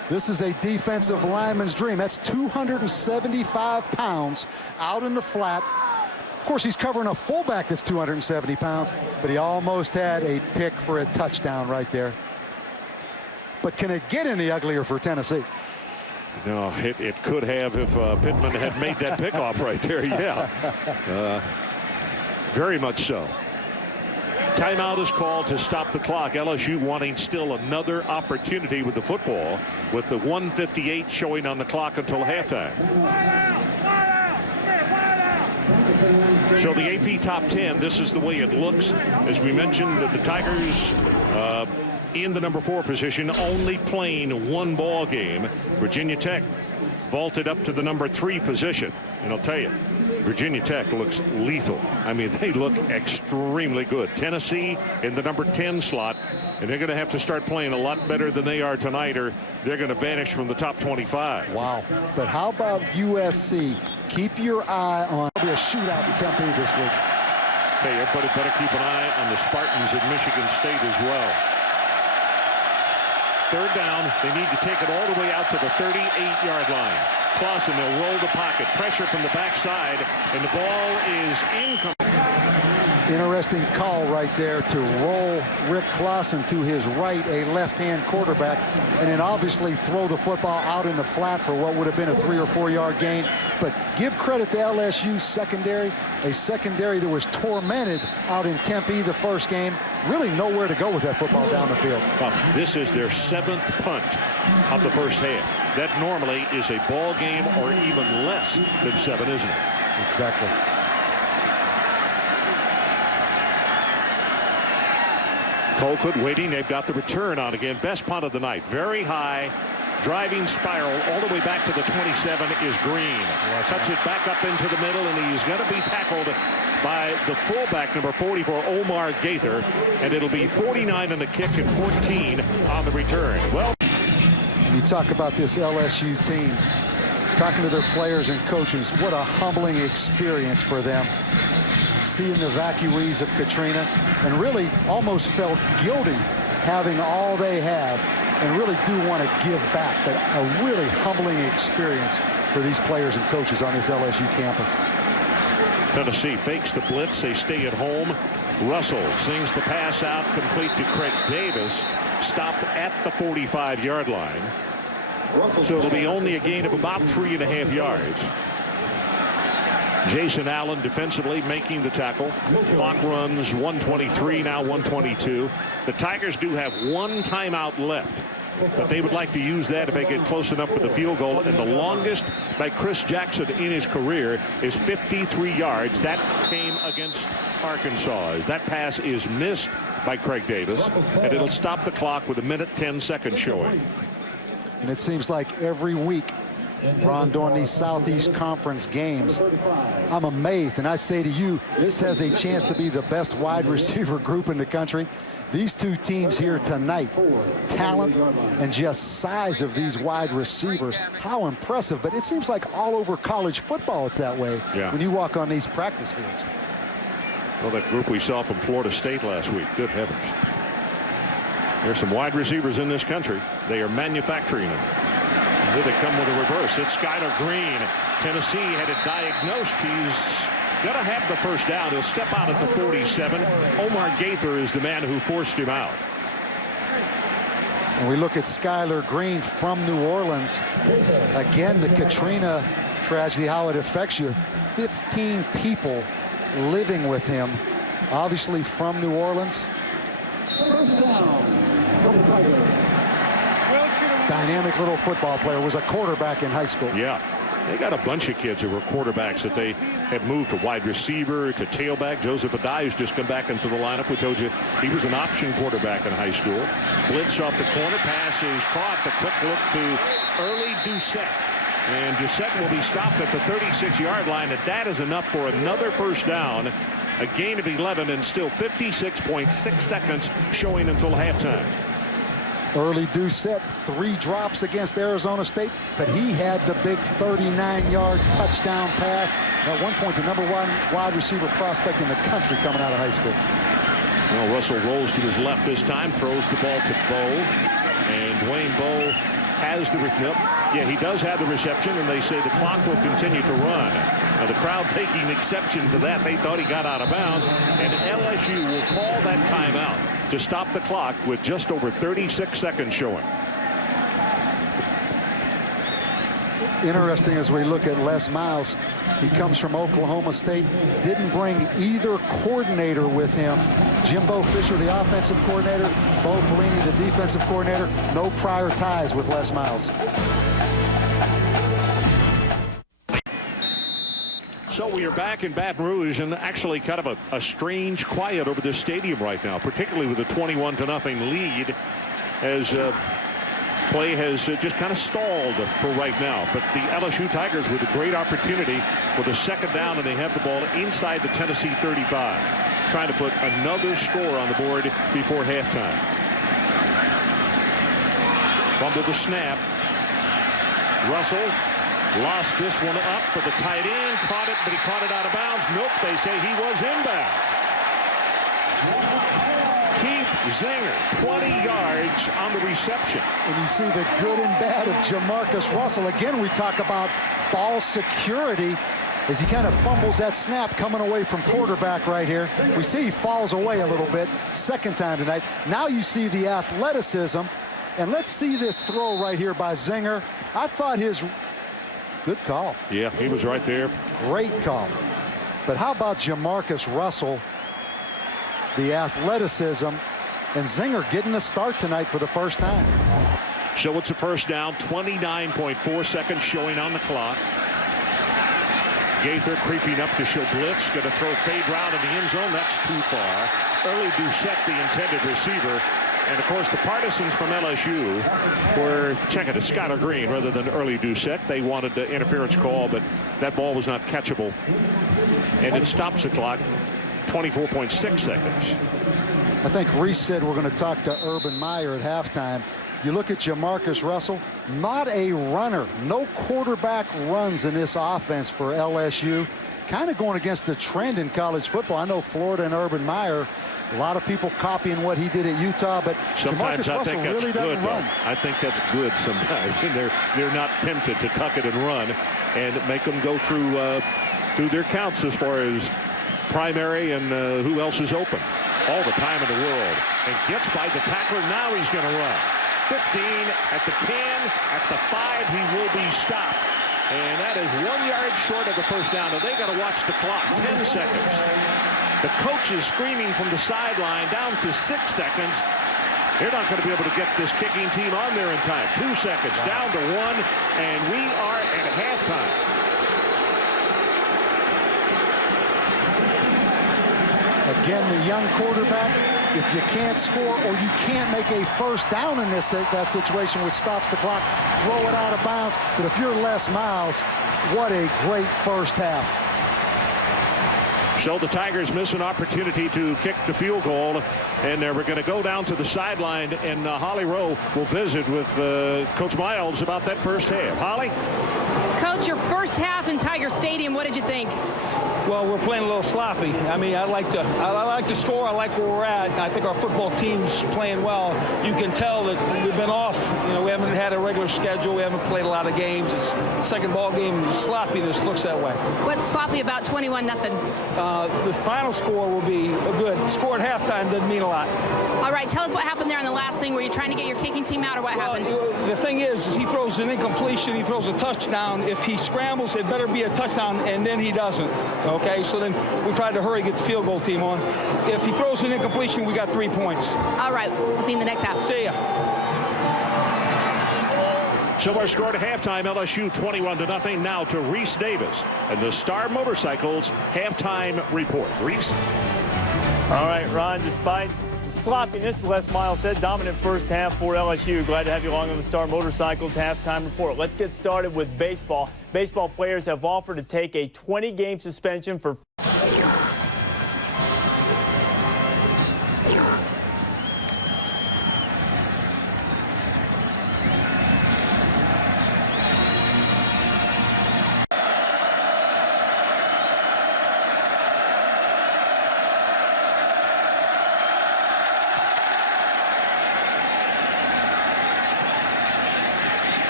This is a defensive lineman's dream. That's 275 pounds out in the flat. Of course, he's covering a fullback that's 270 pounds, but he almost had a pick for a touchdown right there. But can it get any uglier for Tennessee? No, it could have if Pittman had made that pickoff right there. Yeah, very much so. Timeout is called to stop the clock. LSU wanting still another opportunity with the football, with the 1:58 showing on the clock until halftime. So the AP top 10, this is the way it looks. As we mentioned, the Tigers in the number 4 position, only playing one ball game. Virginia Tech vaulted up to the number 3 position. And I'll tell you, Virginia Tech looks lethal. I mean, they look extremely good. Tennessee in the number 10 slot, and they're going to have to start playing a lot better than they are tonight, or they're going to vanish from the top 25. Wow. But how about USC? Keep your eye on. There'll be a shootout in Tempe this week. Okay, everybody better keep an eye on the Spartans at Michigan State as well. Third down, they need to take it all the way out to the 38-yard line. Clausen, they'll roll the pocket. Pressure from the backside, and the ball is incomplete. Interesting call right there to roll Rick Clausen to his right, a left-hand quarterback, and then obviously throw the football out in the flat for what would have been a 3 or 4 yard gain. But give credit to LSU's secondary, a secondary that was tormented out in Tempe the first game. Really nowhere to go with that football down the field. Well, this is their 7th punt of the first half. That normally is a ball game or even less than 7, isn't it? Exactly. Colquitt waiting. They've got the return on again. Best punt of the night. Very high. Driving spiral all the way back to the 27 is Green. Cuts it back up into the middle, and he's going to be tackled by the fullback, number 44, Omar Gaither. And it'll be 49 on the kick and 14 on the return. Well, you talk about this LSU team, talking to their players and coaches, what a humbling experience for them. Seeing the evacuees of Katrina, and really almost felt guilty having all they have, and really do want to give back. But a really humbling experience for these players and coaches on this LSU campus. Tennessee fakes the blitz. They stay at home. Russell sings the pass out, complete to Craig Davis. Stopped at the 45-yard line. So it'll be only a gain of about 3.5 yards. Jason Allen defensively making the tackle. Clock runs 1:23, now 1:22. The Tigers do have one timeout left, but they would like to use that if they get close enough for the field goal. And the longest by Chris Jackson in his career is 53 yards. That came against Arkansas. As that pass is missed by Craig Davis, and it'll stop the clock with 1:10 showing. And it seems like every week, Ron, during these Southeast Conference games, I'm amazed. And I say to you, this has a chance to be the best wide receiver group in the country. These two teams here tonight, talent and just size of these wide receivers, how impressive. But it seems like all over college football it's that way when you walk on these practice fields. Well, that group we saw from Florida State last week, good heavens. There's some wide receivers in this country. They are manufacturing them. And here they come with a reverse. It's Skylar Green. Tennessee had it diagnosed. He's going to have the first down. He'll step out at the 47. Omar Gaither is the man who forced him out. And we look at Skylar Green from New Orleans. Again, the Katrina tragedy, how it affects you. 15 people living with him, obviously from New Orleans. Dynamic little football player, was a quarterback in high school. Yeah, they got a bunch of kids who were quarterbacks that they have moved to wide receiver, to tailback. Joseph Adai, who's just come back into the lineup. We told you he was an option quarterback in high school. Blitz off the corner, pass is caught. The quick look to early Doucette. And Doucette will be stopped at the 36-yard line, and that is enough for another first down. A gain of 11 and still 56.6 seconds showing until halftime. Early Doucette, 3 drops against Arizona State, but he had the big 39-yard touchdown pass. At one point, the #1 wide receiver prospect in the country coming out of high school. Well, Russell rolls to his left this time, throws the ball to Bowe, and Dwayne Bowe has the he does have the reception, and they say the clock will continue to run. Now, the crowd taking exception to that. They thought he got out of bounds, and LSU will call that timeout to stop the clock with just over 36 seconds showing. Interesting as we look at Les Miles. He comes from Oklahoma State. Didn't bring either coordinator with him. Jimbo Fisher, the offensive coordinator. Bo Pelini, the defensive coordinator. No prior ties with Les Miles. So we are back in Baton Rouge, and actually kind of a strange quiet over this stadium right now, particularly with a 21-0 lead, as play has just kind of stalled for right now. But the LSU Tigers with a great opportunity with a second down, and they have the ball inside the Tennessee 35, trying to put another score on the board before halftime. Fumble the snap. Russell lost this one up for the tight end. Caught it, but he caught it out of bounds. Nope, they say he was inbounds. Zinger, 20 yards on the reception. And you see the good and bad of Jamarcus Russell. Again, we talk about ball security as he kind of fumbles that snap coming away from quarterback right here. We see he falls away a little bit. Second time tonight. Now you see the athleticism. And let's see this throw right here by Zinger. I thought his... Good call. Yeah, he was right there. Great call. But how about Jamarcus Russell? The athleticism. And Zinger getting a start tonight for the first time. So it's a first down, 29.4 seconds showing on the clock. Gaither creeping up to show blitz. Going to throw fade route in the end zone. That's too far. Early Doucette, the intended receiver. And, of course, the partisans from LSU were checking to Skylar Green rather than early Doucette. They wanted the interference call, but that ball was not catchable. And it stops the clock, 24.6 seconds. I think Reese said we're going to talk to Urban Meyer at halftime. You look at Jamarcus Russell, not a runner. No quarterback runs in this offense for LSU. Kind of going against the trend in college football. I know Florida and Urban Meyer, a lot of people copying what he did at Utah, but sometimes Jamarcus I Russell think that's really doesn't good. run. I think that's good sometimes. And they're not tempted to tuck it and run and make them go through their counts as far as primary and who else is open. All the time in the world, and gets by the tackler. Now he's going to run. 15 at the 10, at the 5, he will be stopped, and that is 1 yard short of the first down. Now they got to watch the clock. 10 seconds. The coach is screaming from the sideline down to 6 seconds. They're not going to be able to get this kicking team on there in time. 2 seconds down to 1, and we are at halftime. Again, the young quarterback, if you can't score or you can't make a first down in that situation, which stops the clock, throw it out of bounds. But if you're Les Miles, what a great first half. So the Tigers miss an opportunity to kick the field goal, and we're going to go down to the sideline, and Holly Rowe will visit with Coach Miles about that first half. Holly? Coach, your first half in Tiger Stadium, what did you think? Well, we're playing a little sloppy. I mean, I like to score. I like where we're at. I think our football team's playing well. You can tell that we've been off. You know, we haven't had a regular schedule. We haven't played a lot of games. It's second ball game. The sloppiness looks that way. What's sloppy about 21-0? The final score will be good. Score at halftime doesn't mean a lot. All right, tell us what happened there in the last thing. Were you trying to get your kicking team out, or what happened? The thing is he throws an incompletion. He throws a touchdown. If he scrambles, it better be a touchdown, and then he doesn't. Okay, so then we tried to hurry, get the field goal team on. If he throws an incompletion, we got 3 points. All right, we'll see you in the next half. See ya. So our score at halftime, LSU 21-0. Now to Reese Davis and the Star Motorcycles halftime report. Reese? All right, Ron, despite the sloppiness, Les Miles said, dominant first half for LSU. Glad to have you along on the Star Motorcycles halftime report. Let's get started with baseball. Baseball players have offered to take a 20-game suspension for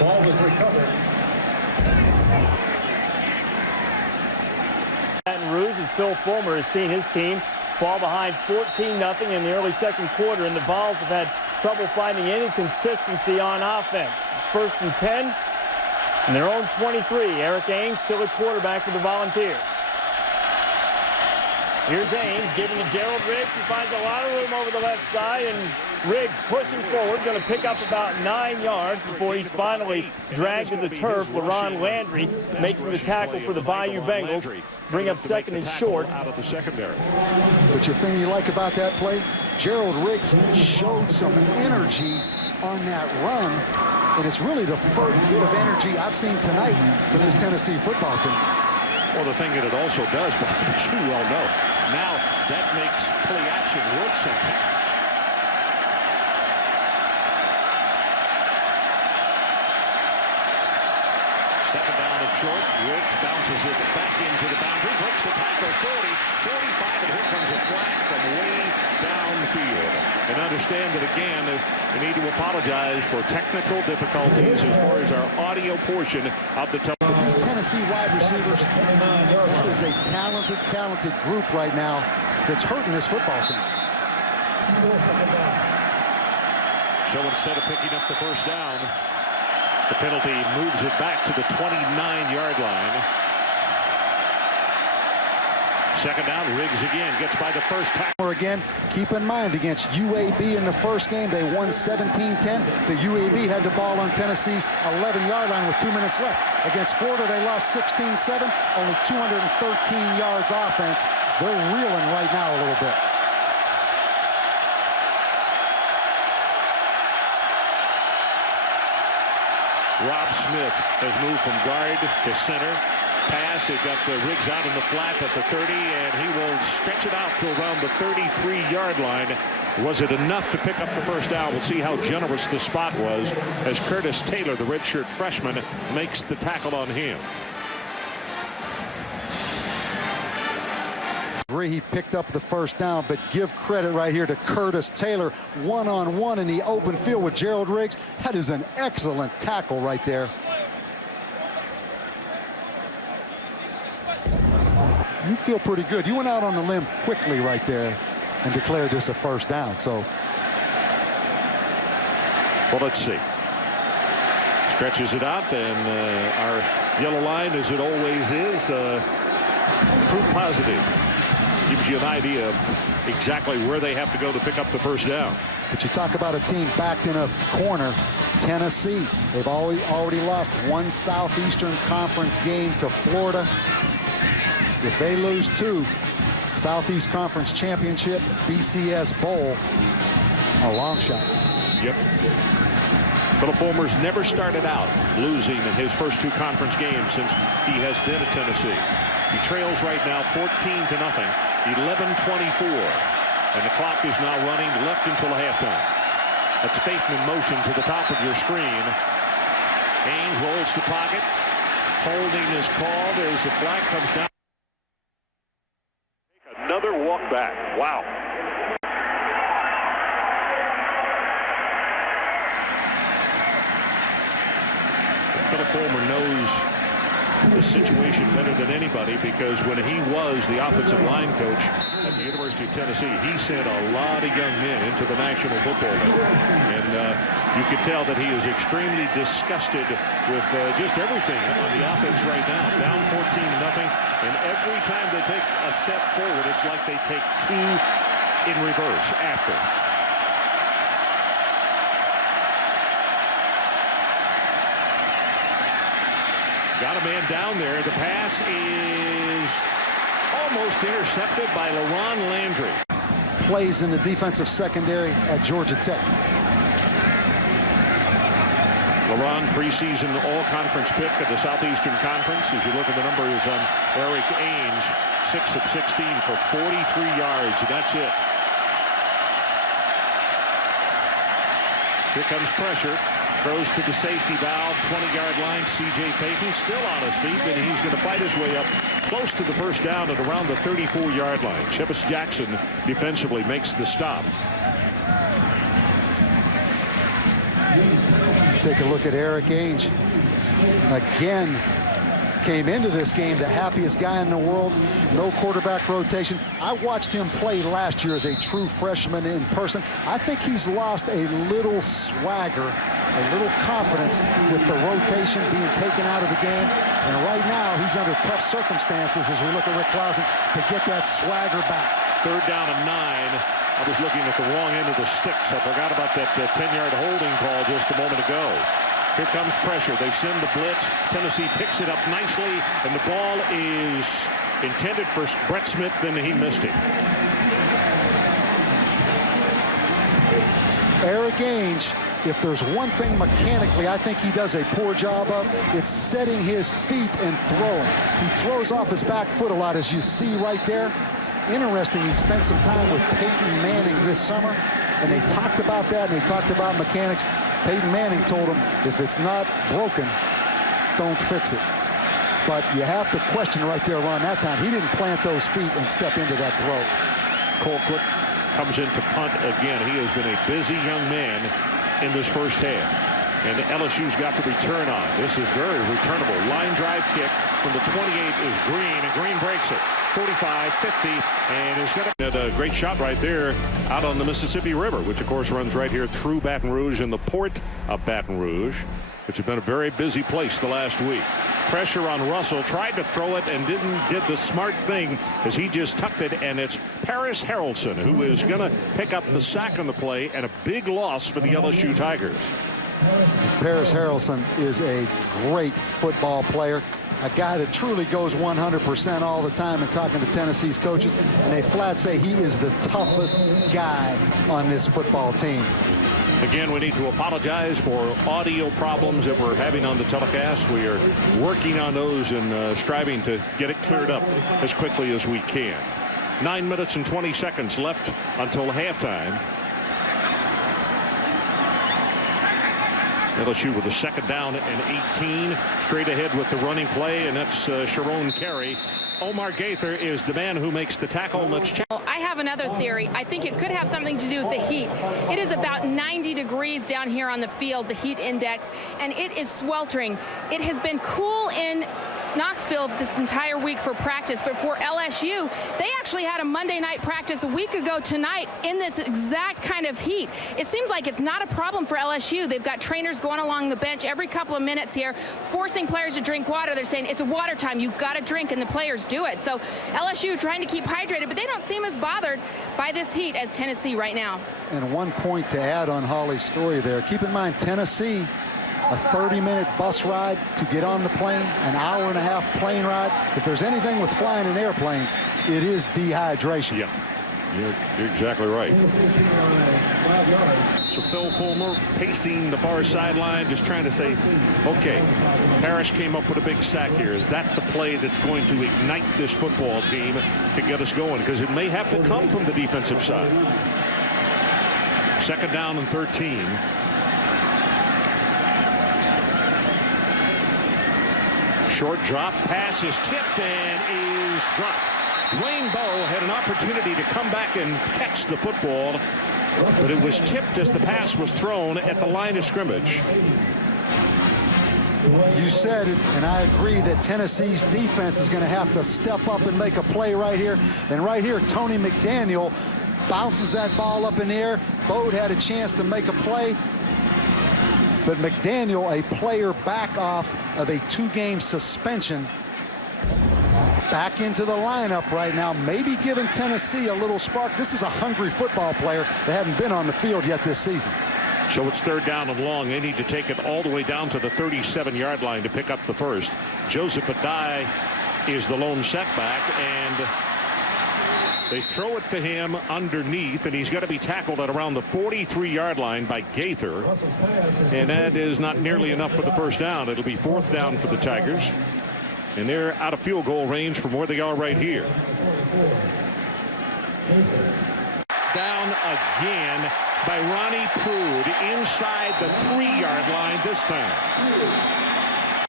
Ball was recovered. Baton Rouge, as Phil Fulmer has seen his team fall behind 14-0 in the early second quarter, and the Vols have had trouble finding any consistency on offense. It's 1st and 10, and their own 23. Eric Ames still at quarterback for the Volunteers. Here's Ames giving to Gerald Riggs. He finds a lot of room over the left side, and Riggs pushing forward, going to pick up about 9 yards before he's finally dragged to the turf. LaRon Landry making the tackle for the Bayou Bengals. Bring up 2nd and short. Out of the secondary. But the thing you like about that play, Gerald Riggs showed some energy on that run, and it's really the first bit of energy I've seen tonight from this Tennessee football team. Well, the thing that it also does, Bob, as you well know, now that makes play action worth something. Second down and short. Riggs bounces it back into the boundary, breaks the tackle, 40, 45, and here comes a flag from way downfield. And understand that, again, we need to apologize for technical difficulties as far as our audio portion of the These Tennessee wide receivers, that is a talented group right now that's hurting this football team. So instead of picking up the first down, the penalty moves it back to the 29-yard line. Second down, Riggs again gets by the first tackle. Again, keep in mind, against UAB in the first game, they won 17-10. The UAB had the ball on Tennessee's 11-yard line with 2 minutes left. Against Florida, they lost 16-7, only 213 yards offense. They're reeling right now a little bit. Rob Smith has moved from guard to center. Pass, they got the Riggs out in the flat at the 30, and he will stretch it out to around the 33-yard line. Was it enough to pick up the first down? We'll see how generous the spot was as Curtis Taylor, the redshirt freshman, makes the tackle on him. He picked up the first down, but give credit right here to Curtis Taylor, one-on-one in the open field with Gerald Riggs. That is an excellent tackle right there. You feel pretty good. You went out on the limb quickly right there and declared this a first down. So, well, let's see. Stretches it out, and our yellow line, as it always is, proof positive. Gives you an idea of exactly where they have to go to pick up the first down. But you talk about a team backed in a corner. Tennessee, they've already lost one Southeastern Conference game to Florida. If they lose 2, Southeast Conference Championship, BCS Bowl, a long shot. Yep. Philip Fulmer's never started out losing in his first 2 conference games since he has been at Tennessee. He trails right now 14-0, 11-24, and the clock is now running left until halftime. That's Faithman motion to the top of your screen. Ames rolls the pocket. Holding is called as the flag comes down. Another walk back. Wow. Philip Fulmer knows the situation better than anybody, because when he was the offensive line coach at the University of Tennessee, he sent a lot of young men into the National Football League. And you can tell that he is extremely disgusted with just everything on the offense right now. Down 14-0, and every time they take a step forward, it's like they take 2 in reverse after. Got a man down there. The pass is almost intercepted by LaRon Landry. Plays in the defensive secondary at Georgia Tech. LaRon, preseason all-conference pick of the Southeastern Conference. As you look at the numbers on Eric Ames, 6 of 16 for 43 yards, and that's it. Here comes pressure. Throws to the safety valve, 20-yard line. C.J. Payton still on his feet, and he's going to fight his way up close to the first down at around the 34-yard line. Chippas Jackson defensively makes the stop. take a look at Eric Ainge. Again, came into this game the happiest guy in the world. No quarterback rotation. I watched him play last year as a true freshman in person. I think he's lost a little swagger, a little confidence with the rotation being taken out of the game. And right now, he's under tough circumstances as we look at Rick Clausen to get that swagger back. 3rd down and 9. I was looking at the wrong end of the sticks. I forgot about that 10-yard holding call just a moment ago. Here comes pressure. They send the blitz. Tennessee picks it up nicely, and the ball is intended for Brett Smith, then he missed it. Eric Ainge, if there's one thing mechanically I think he does a poor job of, it's setting his feet and throwing. He throws off his back foot a lot, as you see right there. Interesting, he spent some time with Peyton Manning this summer, and they talked about that, and they talked about mechanics. Peyton Manning told him, if it's not broken, don't fix it. But you have to question right there around that time. He didn't plant those feet and step into that throw. Colquitt comes in to punt again. He has been a busy young man in this first half. And LSU's got to return on. This is very returnable. Line drive kick from the 28 is Green, and Green breaks it. 45, 50, and is going to get a great shot right there out on the Mississippi River, which of course runs right here through Baton Rouge and the port of Baton Rouge, which has been a very busy place the last week. Pressure on Russell, tried to throw it and did the smart thing as he just tucked it, and it's Paris Harrelson who is going to pick up the sack on the play, and a big loss for the LSU Tigers. Paris Harrelson is a great football player, a guy that truly goes 100% all the time. And talking to Tennessee's coaches, and they flat say he is the toughest guy on this football team. Again, we need to apologize for audio problems that we're having on the telecast. We are working on those and striving to get it cleared up as quickly as we can. 9 minutes and 20 seconds left until halftime. LSU with a 2nd down and 18. Straight ahead with the running play, and that's Sharon Carey. Omar Gaither is the man who makes the tackle. I have another theory. I think it could have something to do with the heat. It is about 90 degrees down here on the field, the heat index, and it is sweltering. It has been cool in Knoxville this entire week for practice, but for LSU, they actually had a Monday night practice a week ago tonight in this exact kind of heat. It seems like it's not a problem for LSU. They've got trainers going along the bench every couple of minutes here, forcing players to drink water. They're saying it's a water time, you've got to drink, and the players do it. So LSU trying to keep hydrated, but they don't seem as bothered by this heat as Tennessee right now. And one point to add on Holly's story there. Keep in mind, Tennessee, a 30-minute bus ride to get on the plane, an hour-and-a-half plane ride. If there's anything with flying in airplanes, it is dehydration. Yeah, you're exactly right. So Phil Fulmer pacing the far sideline, just trying to say, okay, Parrish came up with a big sack here. Is that the play that's going to ignite this football team to get us going? Because it may have to come from the defensive side. 2nd down and 13. Short drop, pass is tipped and is dropped. Dwayne Bowe had an opportunity to come back and catch the football, but it was tipped as the pass was thrown at the line of scrimmage. You said it, and I agree that Tennessee's defense is going to have to step up and make a play right here. And right here, Tony McDaniel bounces that ball up in the air. Bode had a chance to make a play, but McDaniel, a player back off of a 2-game suspension, back into the lineup right now, maybe giving Tennessee a little spark. This is a hungry football player that hadn't been on the field yet this season. So it's 3rd down and long. They need to take it all the way down to the 37-yard line to pick up the first. Joseph Adai is the lone setback, and they throw it to him underneath, and he's got to be tackled at around the 43-yard line by Gaither. And that is not nearly enough for the first down. It'll be 4th down for the Tigers. And they're out of field goal range from where they are right here. Down again by Ronnie Prude inside the 3-yard line this time.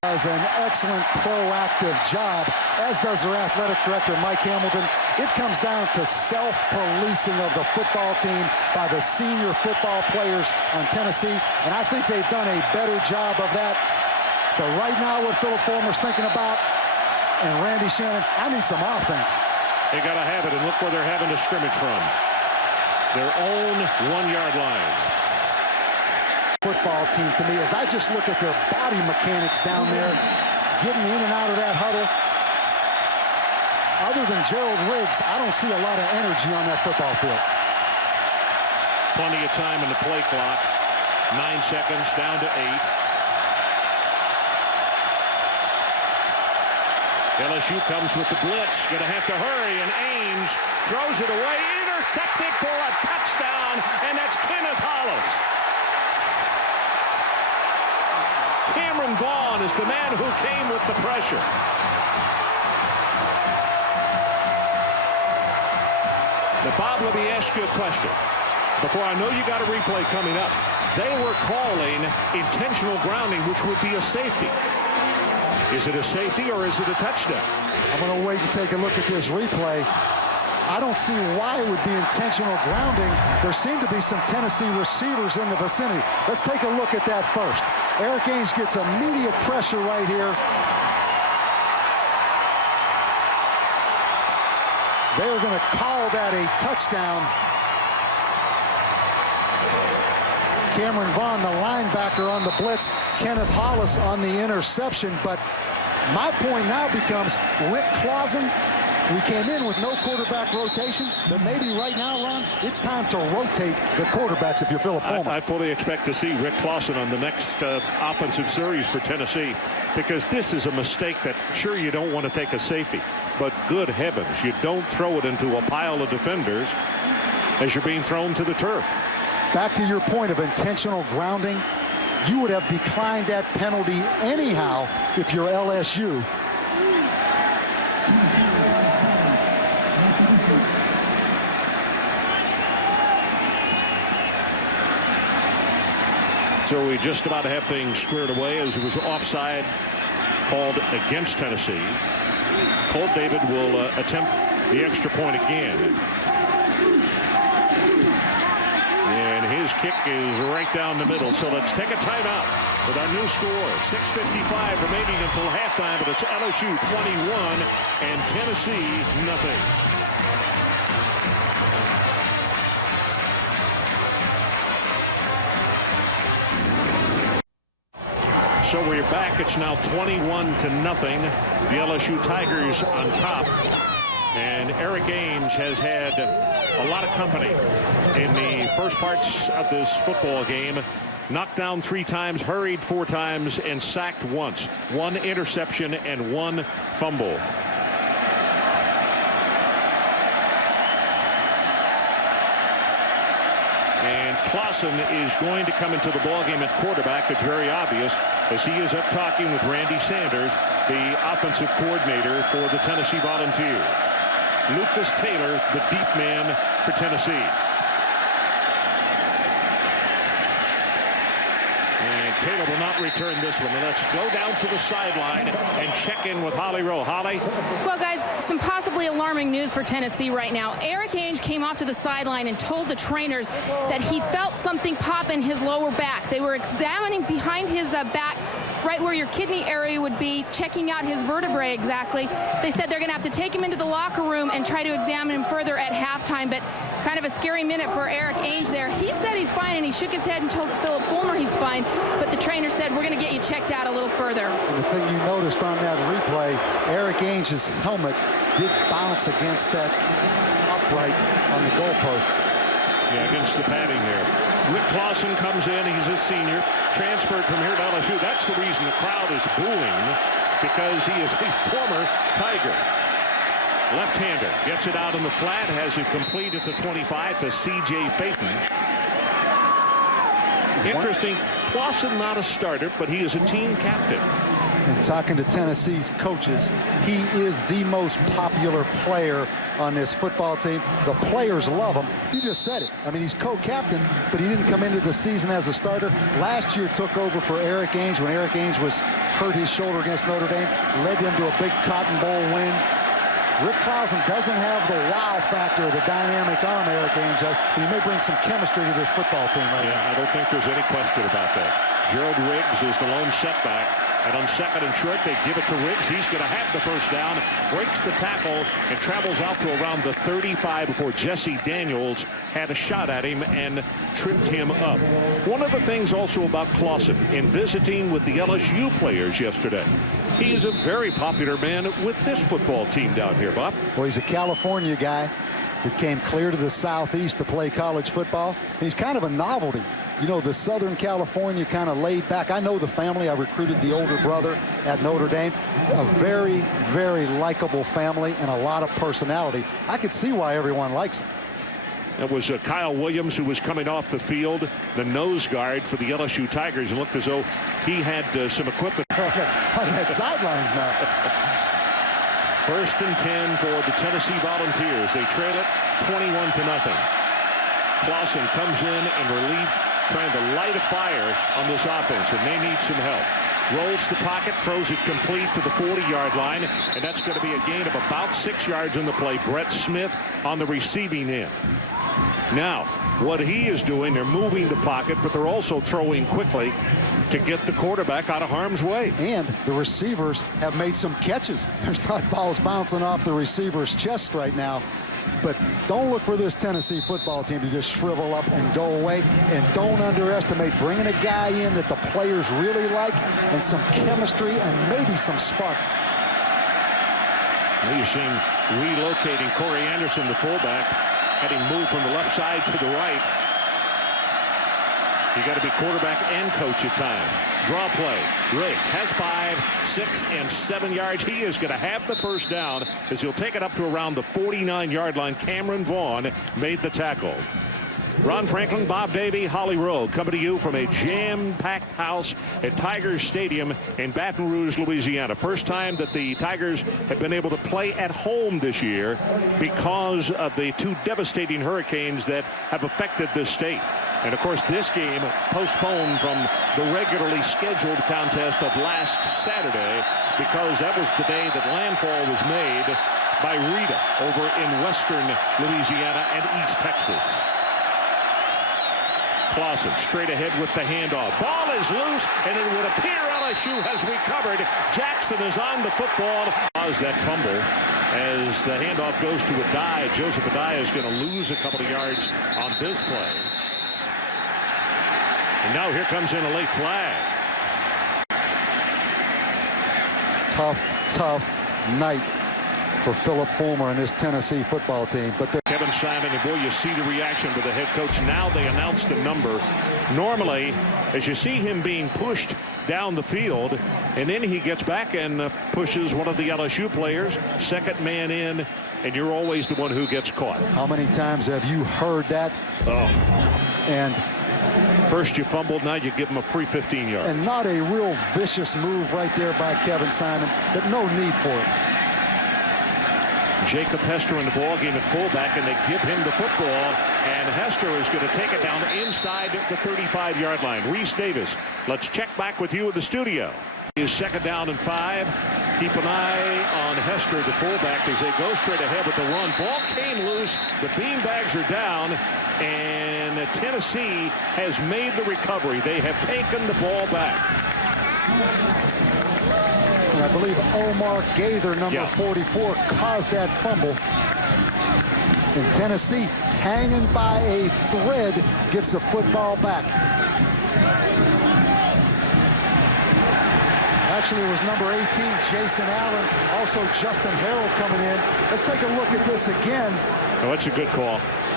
Does an excellent proactive job, as does their athletic director, Mike Hamilton. It comes down to self-policing of the football team by the senior football players on Tennessee, and I think they've done a better job of that. But right now, what Philip Fulmer's thinking about, and Randy Shannon, I need some offense. They got to have it, and look where they're having to scrimmage from. Their own 1-yard line. Football team to me, as I just look at their body mechanics down there, getting in and out of that huddle. Other than Gerald Riggs, I don't see a lot of energy on that football field. Plenty of time in the play clock. 9 seconds, down to 8. LSU comes with the blitz. Going to have to hurry, and Ainge throws it away. Intercepted for a touchdown, and that's Kenneth Hollis. Cameron Vaughn is the man who came with the pressure. The Bob, let me ask you a question. Before I know you got a replay coming up. They were calling intentional grounding, which would be a safety. Is it a safety or is it a touchdown? I'm going to wait and take a look at this replay. I don't see why it would be intentional grounding. There seem to be some Tennessee receivers in the vicinity. Let's take a look at that first. Eric Ainge gets immediate pressure right here. They are going to call that a touchdown. Cameron Vaughn, the linebacker, on the blitz. Kenneth Hollis on the interception. But my point now becomes Rick Clausen. We came in with no quarterback rotation, but maybe right now, Ron, it's time to rotate the quarterbacks if you're Philip Fulmer. I fully expect to see Rick Clausen on the next offensive series for Tennessee, because this is a mistake that, sure, you don't want to take a safety, but good heavens, you don't throw it into a pile of defenders as you're being thrown to the turf. Back to your point of intentional grounding, you would have declined that penalty anyhow if you're LSU. So we just about have things squared away, as it was offside called against Tennessee. Colt David will attempt the extra point again. And his kick is right down the middle. So let's take a timeout with our new score. 6:55 remaining until halftime, but it's LSU 21 and Tennessee nothing. So we're back. It's now 21-0. The LSU Tigers on top. And Eric Ainge has had a lot of company in the first parts of this football game. Knocked down 3 times, hurried 4 times, and sacked once. 1 interception and 1 fumble. And Clausen is going to come into the ballgame at quarterback. It's very obvious, as he is up talking with Randy Sanders, the offensive coordinator for the Tennessee Volunteers. Lucas Taylor, the deep man for Tennessee. And Taylor will not return this one. And let's go down to the sideline and check in with Holly Rowe. Holly? Well, guys, some possibly alarming news for Tennessee right now. Eric Ainge came off to the sideline and told the trainers that he felt something pop in his lower back. They were examining behind his back, right where your kidney area would be, checking out his vertebrae exactly. They said they're going to have to take him into the locker room and try to examine him further at halftime, but kind of a scary minute for Eric Ainge there. He said he's fine, and he shook his head and told Philip Fulmer he's fine, but the trainer said, we're going to get you checked out a little further. And the thing you noticed on that replay, Eric Ainge's helmet did bounce against that upright on the goalpost. Yeah, against the padding there. Rick Clausen comes in. He's a senior, transferred from here to LSU. That's the reason the crowd is booing, because he is a former Tiger. Left-hander gets it out in the flat, has it complete at the 25 to C.J. Phaeton. Interesting, Clausen not a starter, but he is a team captain. And talking to Tennessee's coaches, he is the most popular player on this football team. The players love him. You just said it. I mean, he's co-captain, but he didn't come into the season as a starter. Last year took over for Eric Ainge when Eric Ainge was hurt his shoulder against Notre Dame, led them to a big Cotton Bowl win. Rick Clausen doesn't have the wow factor, the dynamic arm Eric Ainge has. He may bring some chemistry to this football team right now. I don't think there's any question about that. Gerald Riggs is the lone setback. And on second and short, they give it to Riggs. He's going to have the first down, breaks the tackle, and travels out to around the 35 before Jesse Daniels had a shot at him and tripped him up. One of the things also about Clausen in visiting with the LSU players yesterday, he is a very popular man with this football team down here, Bob. Well, he's a California guy that came clear to the Southeast to play college football. And he's kind of a novelty. You know, the Southern California kind of laid back. I know the family. I recruited the older brother at Notre Dame. A very, very likable family and a lot of personality. I could see why everyone likes him. That was Kyle Williams, who was coming off the field, the nose guard for the LSU Tigers, and looked as though he had some equipment. On that sidelines now. 1st and 10 for the Tennessee Volunteers. They trail it 21-0. Clausen comes in relief, trying to light a fire on this offense, and they need some help. Rolls the pocket, throws it complete to the 40-yard line, and that's going to be a gain of about 6 yards on the play. Brett Smith on the receiving end. Now, what he is doing, they're moving the pocket, but they're also throwing quickly to get the quarterback out of harm's way. And the receivers have made some catches. There's not balls bouncing off the receiver's chest right now. But don't look for this Tennessee football team to just shrivel up and go away. And don't underestimate bringing a guy in that the players really like and some chemistry and maybe some spark. Now you're seeing relocating Corey Anderson, the fullback, had him move from the left side to the right. You got to be quarterback and coach at times. Draw play. Riggs has 5, 6, and 7 yards. He is going to have the first down as he'll take it up to around the 49-yard line. Cameron Vaughn made the tackle. Ron Franklin, Bob Davie, Holly Rowe coming to you from a jam-packed house at Tigers Stadium in Baton Rouge, Louisiana. First time that the Tigers have been able to play at home this year because of the 2 devastating hurricanes that have affected this state. And, of course, this game postponed from the regularly scheduled contest of last Saturday because that was the day that landfall was made by Rita over in western Louisiana and East Texas. Clausen straight ahead with the handoff. Ball is loose, and it would appear LSU has recovered. Jackson is on the football. That fumble as the handoff goes to Adai. Joseph Adai is going to lose a couple of yards on this play. And now here comes in a late flag. Tough night for Philip Fulmer and his Tennessee football team. But Kevin Simon, and boy, you see the reaction to the head coach. Now they announce the number. Normally, as you see him being pushed down the field, and then he gets back and pushes one of the LSU players, second man in, and you're always the one who gets caught. How many times have you heard that? Oh. And first you fumbled, now you give him a free 15 yards. And not a real vicious move right there by Kevin Simon, but no need for it. Jacob Hester in the ballgame at fullback, and they give him the football, and Hester is going to take it down inside the 35-yard line. Reese Davis, let's check back with you in the studio. Is second down and 5. Keep an eye on Hester, the fullback, as they go straight ahead with the run. Ball came loose. The beanbags are down, and Tennessee has made the recovery. They have taken the ball back. And I believe Omar Gaither, number 44, caused that fumble. And Tennessee, hanging by a thread, gets the football back. Actually, it was number 18, Jason Allen. Also, Justin Harrell coming in. Let's take a look at this again. Oh, that's a good call.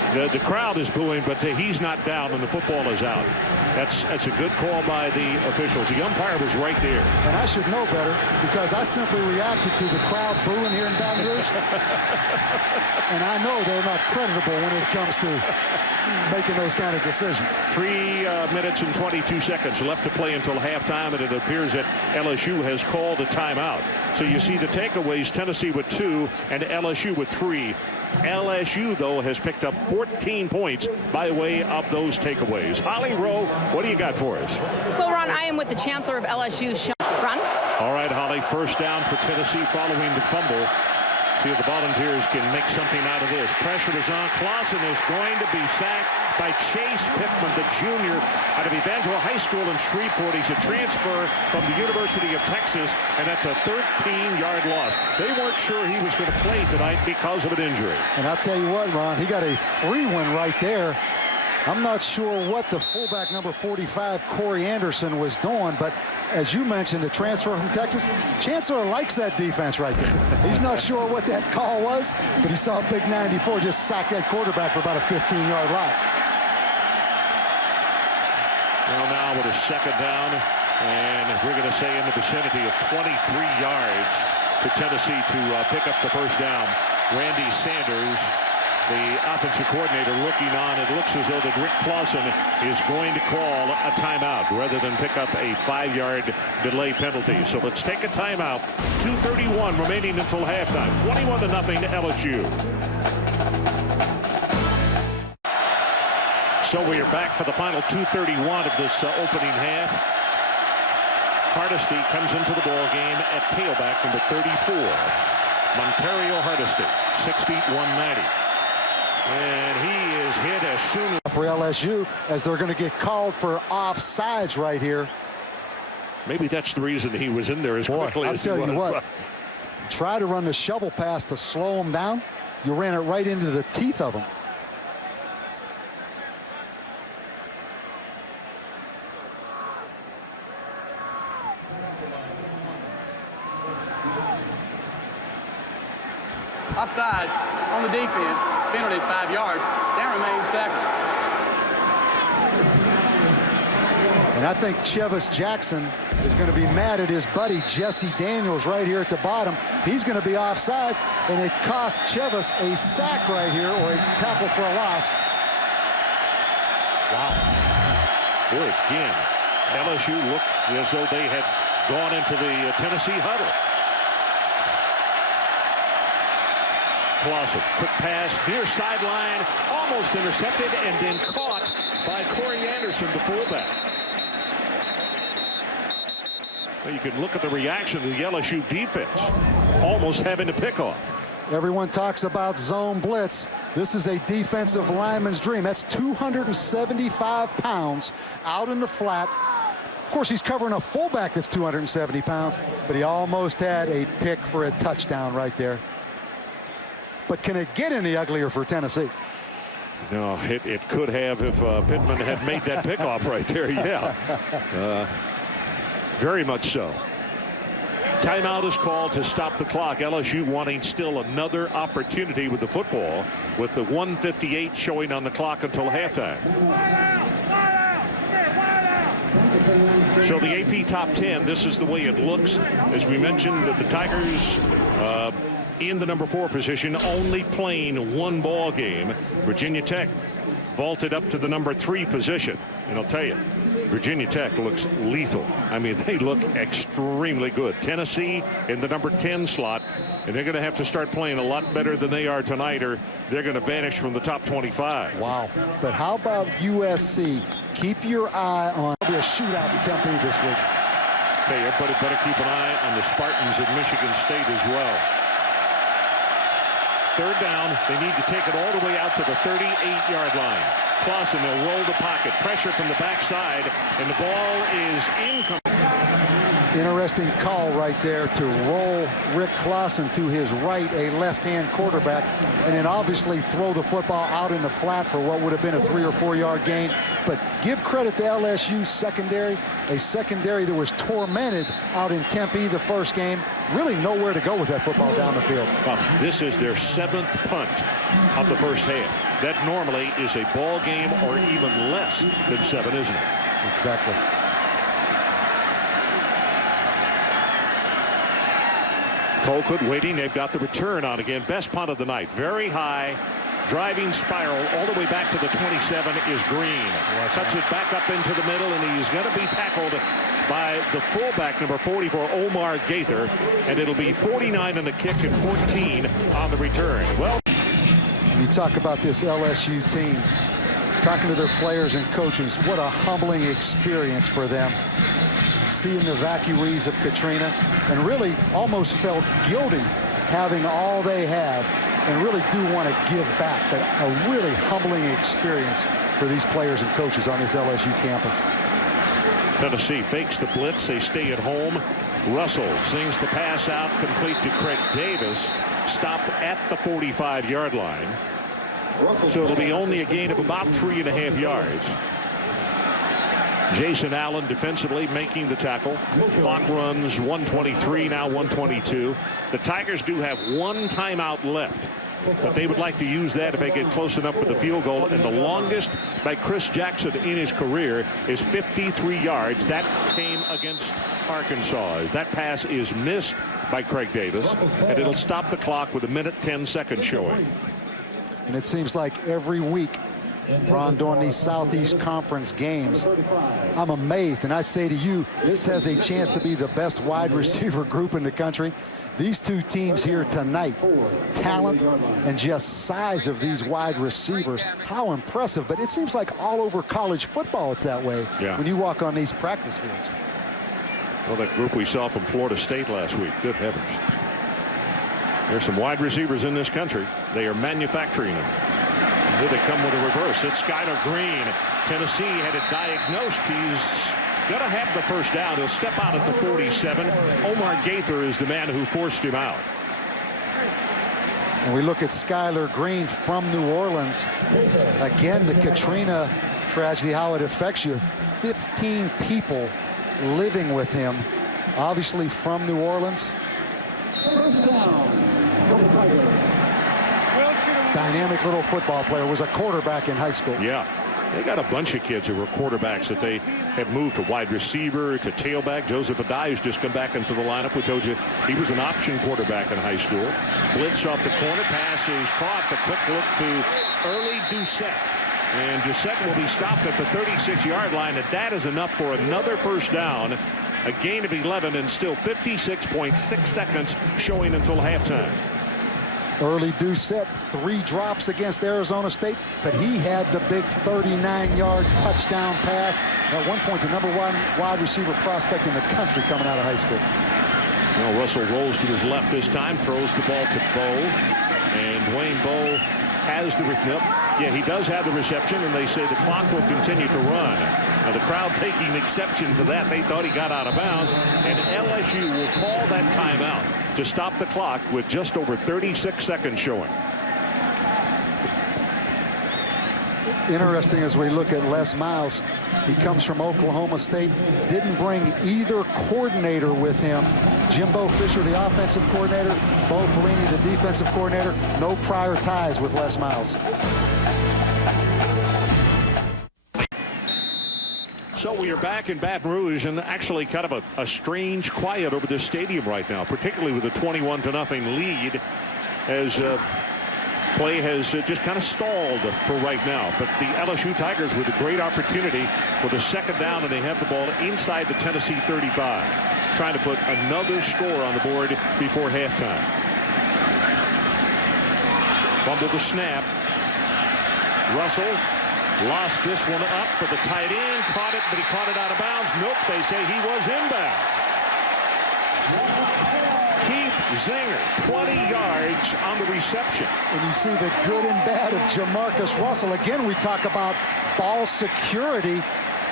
The crowd is booing, but he's not down and the football is out. That's a good call by the officials. The umpire was right there. And I should know better because I simply reacted to the crowd booing here in Baton Rouge. And I know they're not creditable when it comes to making those kind of decisions. 3 minutes and 22 seconds left to play until halftime, and it appears that LSU has called a timeout. So you see the takeaways, Tennessee with 2 and LSU with 3. LSU, though, has picked up 14 points by way of those takeaways. Holly Rowe, what do you got for us? Well, Ron, I am with the chancellor of LSU, Sean. Ron? All right, Holly, first down for Tennessee following the fumble. See if the Volunteers can make something out of this. Pressure is on. Clausen is going to be sacked by Chase Pittman, the junior out of Evangel High School in Shreveport. He's a transfer from the University of Texas, and that's a 13-yard loss. They weren't sure he was going to play tonight because of an injury. And I'll tell you what, Ron, he got a free one right there. I'm not sure what the fullback number 45, Corey Anderson, was doing, but as you mentioned, the transfer from Texas, Chancellor likes that defense right there. He's not sure what that call was, but he saw a big 94 just sack that quarterback for about a 15-yard loss. Well, now with a second down, and we're going to say in the vicinity of 23 yards for Tennessee to pick up the first down. Randy Sanders, the offensive coordinator, looking on. It looks as though that Rick Clausen is going to call a timeout rather than pick up a 5-yard delay penalty. So let's take a timeout. 2:31 remaining until halftime. 21-0 to LSU. So we are back for the final 2:31 of this opening half. Hardesty comes into the ball game at tailback, number 34. Montario Hardesty, 6 feet 190. And he is hit as soon as... For LSU, as they're going to get called for offsides right here. Maybe that's the reason he was in there as quickly as he was. I'll tell you what, try to run the shovel pass to slow him down. You ran it right into the teeth of him. Offside on the defense. Penalty 5 yards. That remains second. And I think Chevis Jackson is going to be mad at his buddy Jesse Daniels right here at the bottom. He's going to be offsides, and it cost Chevis a sack right here, or a tackle for a loss. Wow. Boy, again, LSU looked as though they had gone into the Tennessee huddle. Clausen, quick pass, near sideline, almost intercepted, and then caught by Corey Anderson, the fullback. Well, you can look at the reaction of the LSU defense, almost having to pick off. Everyone talks about zone blitz. This is a defensive lineman's dream. That's 275 pounds out in the flat. Of course, he's covering a fullback that's 270 pounds, but he almost had a pick for a touchdown right there. But can it get any uglier for Tennessee? No, it could have if Pittman had made that pickoff right there. Yeah, very much so. Timeout is called to stop the clock. LSU wanting still another opportunity with the football, with the 1:58 showing on the clock until halftime. So the AP top 10, this is the way it looks. As we mentioned, the Tigers in the number 4 position, only playing one ball game. Virginia Tech vaulted up to the number 3 position. And I'll tell you, Virginia Tech looks lethal. I mean, they look extremely good. Tennessee in the number 10 slot, and they're going to have to start playing a lot better than they are tonight, or they're going to vanish from the top 25. Wow. But how about USC? Keep your eye on. There'll be a shootout in Tempe this week. Okay, everybody better keep an eye on the Spartans in Michigan State as well. Third down, they need to take it all the way out to the 38-yard line. Clausen will roll the pocket, pressure from the backside, and the ball is incomplete. Interesting call right there to roll Rick Clausen to his right, a left-hand quarterback, and then obviously throw the football out in the flat for what would have been a 3 or 4 yard gain. But give credit to LSU's secondary, a secondary that was tormented out in Tempe the first game. Really nowhere to go with that football down the field. Well, this is their 7th punt of the first half. That normally is a ball game or even less than 7, isn't it? Exactly. Colquitt waiting. They've got the return on again. Best punt of the night. Very high. Driving spiral all the way back to the 27 is Green. Cuts it back up into the middle, and he's going to be tackled by the fullback, number 44, Omar Gaither. And it'll be 49 on the kick and 14 on the return. Well, you talk about this LSU team, talking to their players and coaches, what a humbling experience for them. Seeing the evacuees of Katrina, and really almost felt guilty having all they have, and really do want to give back. But a really humbling experience for these players and coaches on this LSU campus. Tennessee fakes the blitz. They stay at home. Russell sings the pass out, complete to Craig Davis, stopped at the 45-yard line. So it'll be only a gain of about 3.5 yards. Jason Allen defensively making the tackle. Clock runs 1:23, now 1:22. The Tigers do have 1 timeout left, but they would like to use that if they get close enough for the field goal. And the longest by Chris Jackson in his career is 53 yards. That came against Arkansas. As that pass is missed by Craig Davis, and it'll stop the clock with 1:10 showing. And it seems like every week, Ron, during these Southeast Conference games, I'm amazed, and I say to you, this has a chance to be the best wide receiver group in the country. These two teams here tonight, talent and just size of these wide receivers, how impressive. But it seems like all over college football it's that way when you walk on these practice fields. Well, that group we saw from Florida State last week, good heavens. There's some wide receivers in this country. They are manufacturing them. Here they come with a reverse. It's Skylar Green. Tennessee had it diagnosed. He's going to have the first down. He'll step out at the 47. Omar Gaither is the man who forced him out. And we look at Skylar Green from New Orleans. Again, the Katrina tragedy, how it affects you. 15 people living with him, obviously from New Orleans. Dynamic little football player, was a quarterback in high school. Yeah, they got a bunch of kids who were quarterbacks that they have moved to wide receiver, to tailback. Joseph Adai has just come back into the lineup. We told you he was an option quarterback in high school. Blitz off the corner, pass is caught. The quick look to early Doucette. And Doucette will be stopped at the 36-yard line, and that is enough for another first down. A gain of 11 and still 56.6 seconds showing until halftime. Early Doucette, 3 drops against Arizona State, but he had the big 39-yard touchdown pass. At one point, the #1 wide receiver prospect in the country coming out of high school. Well, Russell rolls to his left this time, throws the ball to Bowe, and Dwayne Bowe has the he does have the reception, and they say the clock will continue to run. Now, the crowd taking exception to that. They thought he got out of bounds, and LSU will call that timeout to stop the clock with just over 36 seconds showing. Interesting as we look at Les Miles. He comes from Oklahoma State. Didn't bring either coordinator with him. Jimbo Fisher, the offensive coordinator. Bo Pelini, the defensive coordinator. No prior ties with Les Miles. So we are back in Baton Rouge, and actually kind of a strange quiet over this stadium right now, particularly with a 21-0 lead, as play has just kind of stalled for right now. But the LSU Tigers with a great opportunity with a second down, and they have the ball inside the Tennessee 35, trying to put another score on the board before halftime. Fumble the snap. Russell lost this one up for the tight end, caught it, but he caught it out of bounds. Nope, they say he was inbounds. Keith Zinger, 20 yards on the reception. And you see the good and bad of Jamarcus Russell. Again, we talk about ball security.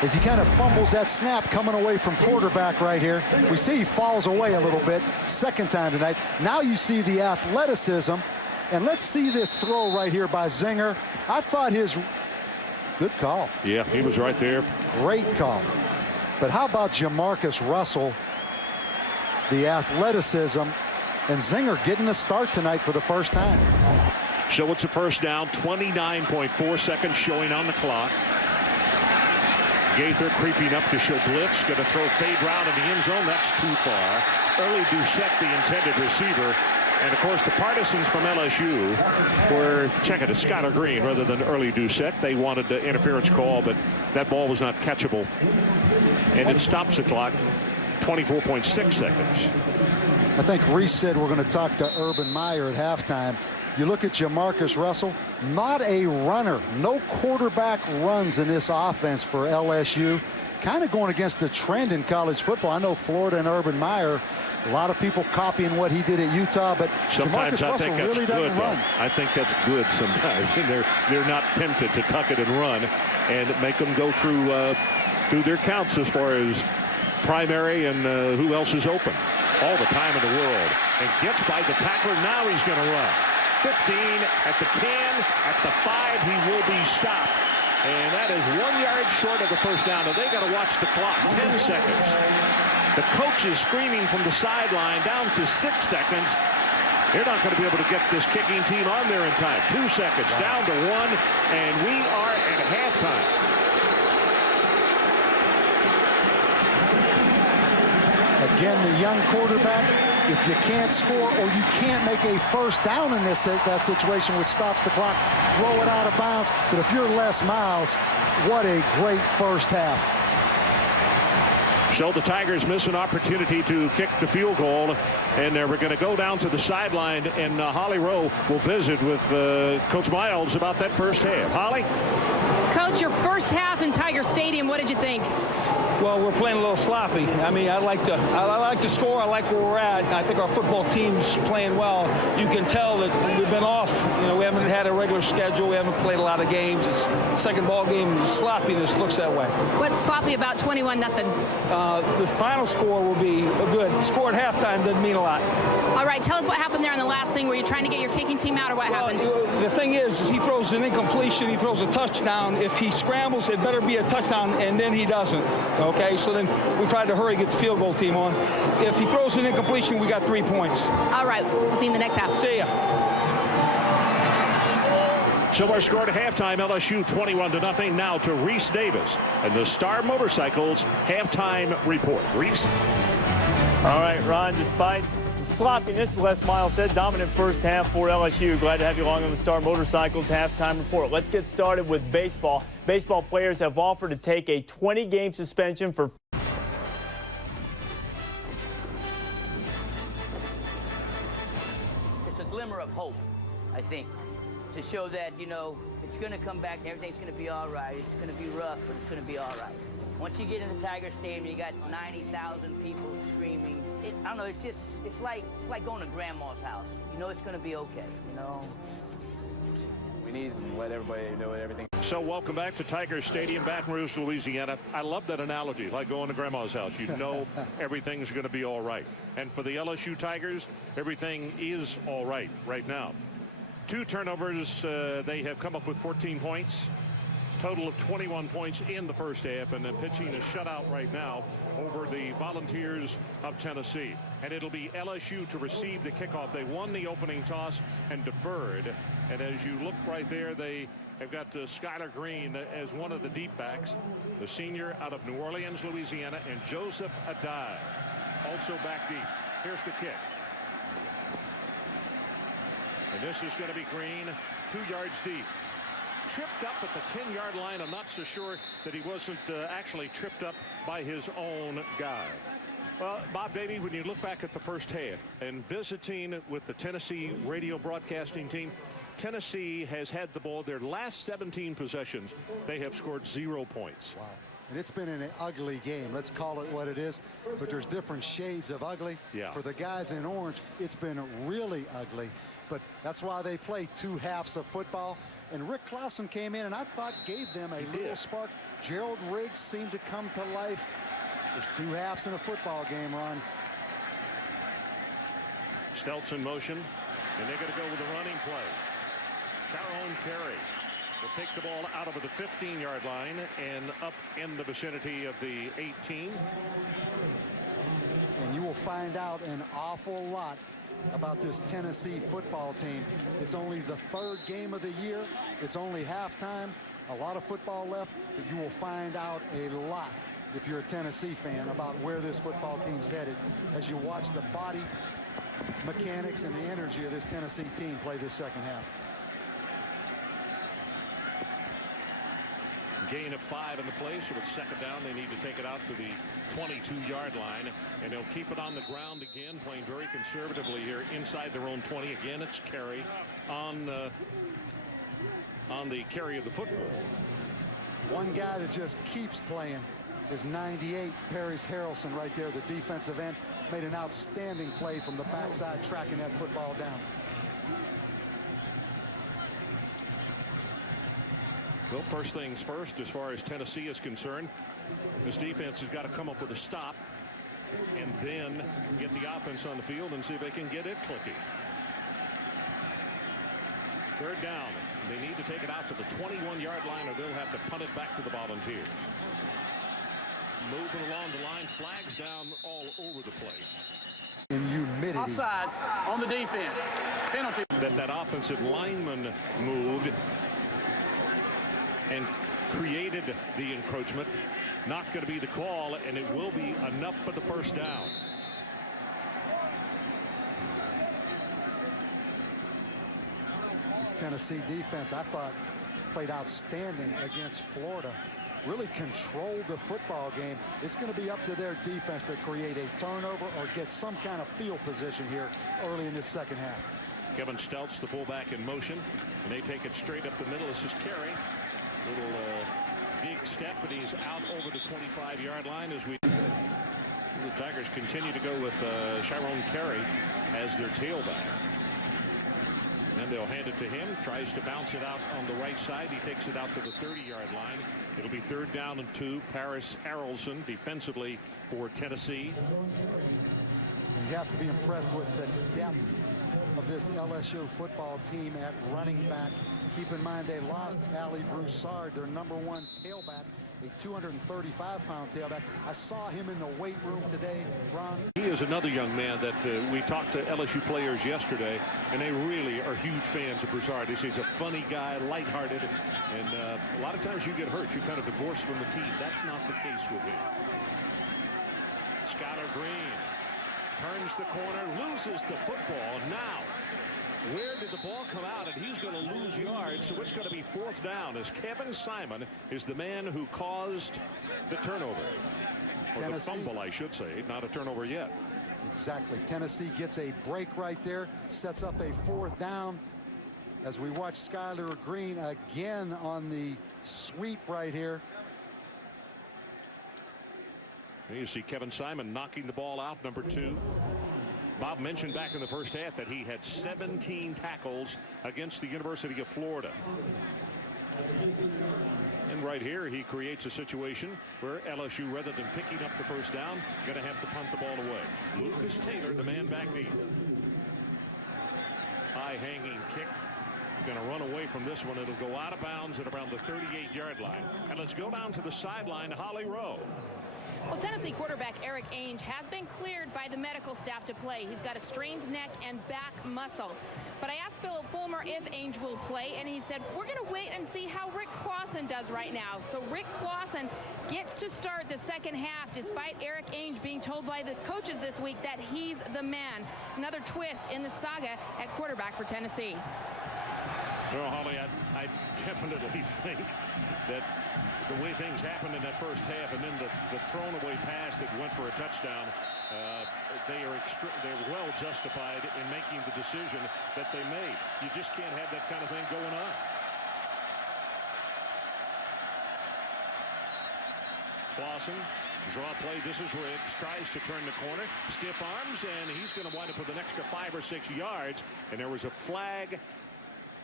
as he kind of fumbles that snap coming away from quarterback right here. We see he falls away a little bit, second time tonight. Now you see the athleticism, and let's see this throw right here by Zinger. I thought his good call. Yeah, he was right there. Great call. But how about Jamarcus Russell, the athleticism, and Zinger getting a start tonight for the first time. So it's a first down, 29.4 seconds showing on the clock. Gaither creeping up to show blitz, going to throw fade route in the end zone. That's too far. Early Doucette, the intended receiver. And, of course, the partisans from LSU were checking to Skylar Green rather than early Doucette. They wanted the interference call, but that ball was not catchable. And it stops the clock, 24.6 seconds. I think Reese said we're going to talk to Urban Meyer at halftime. You look at Jamarcus Russell, not a runner. No quarterback runs in this offense for LSU. Kind of going against the trend in college football. I know Florida and Urban Meyer, a lot of people copying what he did at Utah, but sometimes Jamarcus Russell really doesn't run. I think that's good sometimes. And they're not tempted to tuck it and run and make them go through their counts as far as primary and who else is open. All the time in the world. And gets by the tackler. Now he's going to run. 15 at the 10, at the 5, he will be stopped. And that is 1 yard short of the first down. Now they got to watch the clock. 10 seconds. The coach is screaming from the sideline down to 6 seconds. They're not going to be able to get this kicking team on there in time. 2 seconds down to 1, and we are at halftime. Again, the young quarterback, if you can't score or you can't make a first down in that situation, which stops the clock, throw it out of bounds. But if you're Les Miles, what a great first half. So the Tigers miss an opportunity to kick the field goal, and we're going to go down to the sideline, and Holly Rowe will visit with Coach Miles about that first half. Holly? Coach, your first half in Tiger Stadium, what did you think? Well, we're playing a little sloppy. I mean, I like to score. I like where we're at. I think our football team's playing well. You can tell that we've been off. You know, we haven't had a regular schedule. We haven't played a lot of games. It's second ball game. The sloppiness looks that way. What's sloppy about 21-0? The final score will be good. Score at halftime doesn't mean a lot. All right, tell us what happened there in the last thing. Were you trying to get your kicking team out, or what happened? The thing is he throws an incompletion. He throws a touchdown. If he scrambles, it better be a touchdown, and then he doesn't. Okay, so then we tried to hurry, get the field goal team on. If he throws an incompletion, we got 3 points. All right, we'll see you in the next half. See ya. So our score at halftime, LSU 21-0. Now to Reese Davis and the Star Motorcycles halftime report. Reese? All right, Ron, despite the sloppiness, as Les Miles said, dominant first half for LSU. Glad to have you along on the Star Motorcycles halftime report. Let's get started with baseball. Baseball players have offered to take a 20-game suspension for It's a glimmer of hope, I think, to show that, you know, it's going to come back, everything's going to be all right. It's going to be rough, but it's going to be all right. Once you get into Tiger Stadium, you got 90,000 people screaming. I don't know, it's like going to grandma's house. You know it's going to be okay, you know. We need to let everybody know everything. So welcome back to Tiger Stadium, Baton Rouge, Louisiana. I love that analogy, like going to grandma's house. You know everything's going to be all right. And for the LSU Tigers, everything is all right now. 2 turnovers. They have come up with 14 points. Total of 21 points in the first half, and then pitching a shutout right now over the Volunteers of Tennessee. And it'll be LSU to receive the kickoff. They won the opening toss and deferred. And as you look right there, they have got Skylar Green as one of the deep backs, the senior out of New Orleans, Louisiana, and Joseph Adai also back deep. Here's the kick. And this is going to be Green, 2 yards deep. Tripped up at the 10-yard line. I'm not so sure that he wasn't actually tripped up by his own guy. Well, Bob Davey, when you look back at the first half and visiting with the Tennessee radio broadcasting team, Tennessee has had the ball their last 17 possessions. They have scored 0 points. Wow. And it's been an ugly game. Let's call it what it is. But there's different shades of ugly. Yeah. For the guys in orange, it's been really ugly. But that's why they play 2 halves of football. And Rick Clausen came in and I thought gave them a little spark. Gerald Riggs seemed to come to life. There's 2 halves in a football game, Ron. Stelz in motion, and they're going to go with the running play. Tyrone Carey will take the ball out over the 15-yard line and up in the vicinity of the 18. And you will find out an awful lot about this Tennessee football team. It's only the 3rd game of the year. It's only halftime. A lot of football left, but you will find out a lot if you're a Tennessee fan about where this football team's headed as you watch the body mechanics and the energy of this Tennessee team play this second half. Gain of 5 in the play, so it's second down. They need to take it out to the 22-yard line, and they'll keep it on the ground again, playing very conservatively here inside their own 20. Again, it's Carey on the carry of the football. One guy that just keeps playing is 98, Paris Harrelson right there, the defensive end. Made an outstanding play from the backside, tracking that football down. Well, first things first, as far as Tennessee is concerned, this defense has got to come up with a stop and then get the offense on the field and see if they can get it clicking. 3rd down. They need to take it out to the 21-yard line or they'll have to punt it back to the Volunteers. Moving along the line, flags down all over the place. In humidity. Offside on the defense. Penalty. That offensive lineman moved and created the encroachment. Not going to be the call, and it will be enough for the first down. This Tennessee defense, I thought, played outstanding against Florida. Really controlled the football game. It's going to be up to their defense to create a turnover or get some kind of field position here early in this second half. Kevin Stelz, the fullback, in motion, and they take it straight up the middle. This is Carey. Little big step, but he's out over the 25-yard line as the Tigers continue to go with Tyrone Carey as their tailback. And they'll hand it to him, tries to bounce it out on the right side. He takes it out to the 30-yard line. It'll be 3rd down and 2. Paris Harrelson defensively for Tennessee. You have to be impressed with the depth of this LSU football team at running back. Keep in mind they lost Ali Broussard, their #1 tailback, a 235-pound tailback. I saw him in the weight room today, Ron. He is another young man that we talked to LSU players yesterday, and they really are huge fans of Broussard. He's a funny guy, lighthearted, and a lot of times you get hurt. You kind of divorce from the team. That's not the case with him. Skylar Green turns the corner, loses the football. Now, where did the ball come out? And he's going to lose yards, so it's going to be 4th down as Kevin Simon is the man who caused the turnover. Or the fumble, I should say, not a turnover yet. Exactly. Tennessee gets a break right there, sets up a 4th down as we watch Skylar Green again on the sweep right here. You see Kevin Simon knocking the ball out, #2. Bob mentioned back in the first half that he had 17 tackles against the University of Florida. And right here, he creates a situation where LSU, rather than picking up the first down, going to have to punt the ball away. Lucas Taylor, the man back knee. High hanging kick. Going to run away from this one. It'll go out of bounds at around the 38-yard line. And let's go down to the sideline, Holly Rowe. Well, Tennessee quarterback Eric Ainge has been cleared by the medical staff to play. He's got a strained neck and back muscle. But I asked Philip Fulmer if Ainge will play, and he said, we're going to wait and see how Rick Clausen does right now. So Rick Clausen gets to start the second half, despite Eric Ainge being told by the coaches this week that he's the man. Another twist in the saga at quarterback for Tennessee. Well, Holly, I definitely think that the way things happened in that first half and then the thrown away pass that went for a touchdown, they're well justified in making the decision that they made. You just can't have that kind of thing going on. Clausen, draw play. This is Riggs. Tries to turn the corner. Stiff arms, and he's going to wind up with an extra 5 or 6 yards. And there was a flag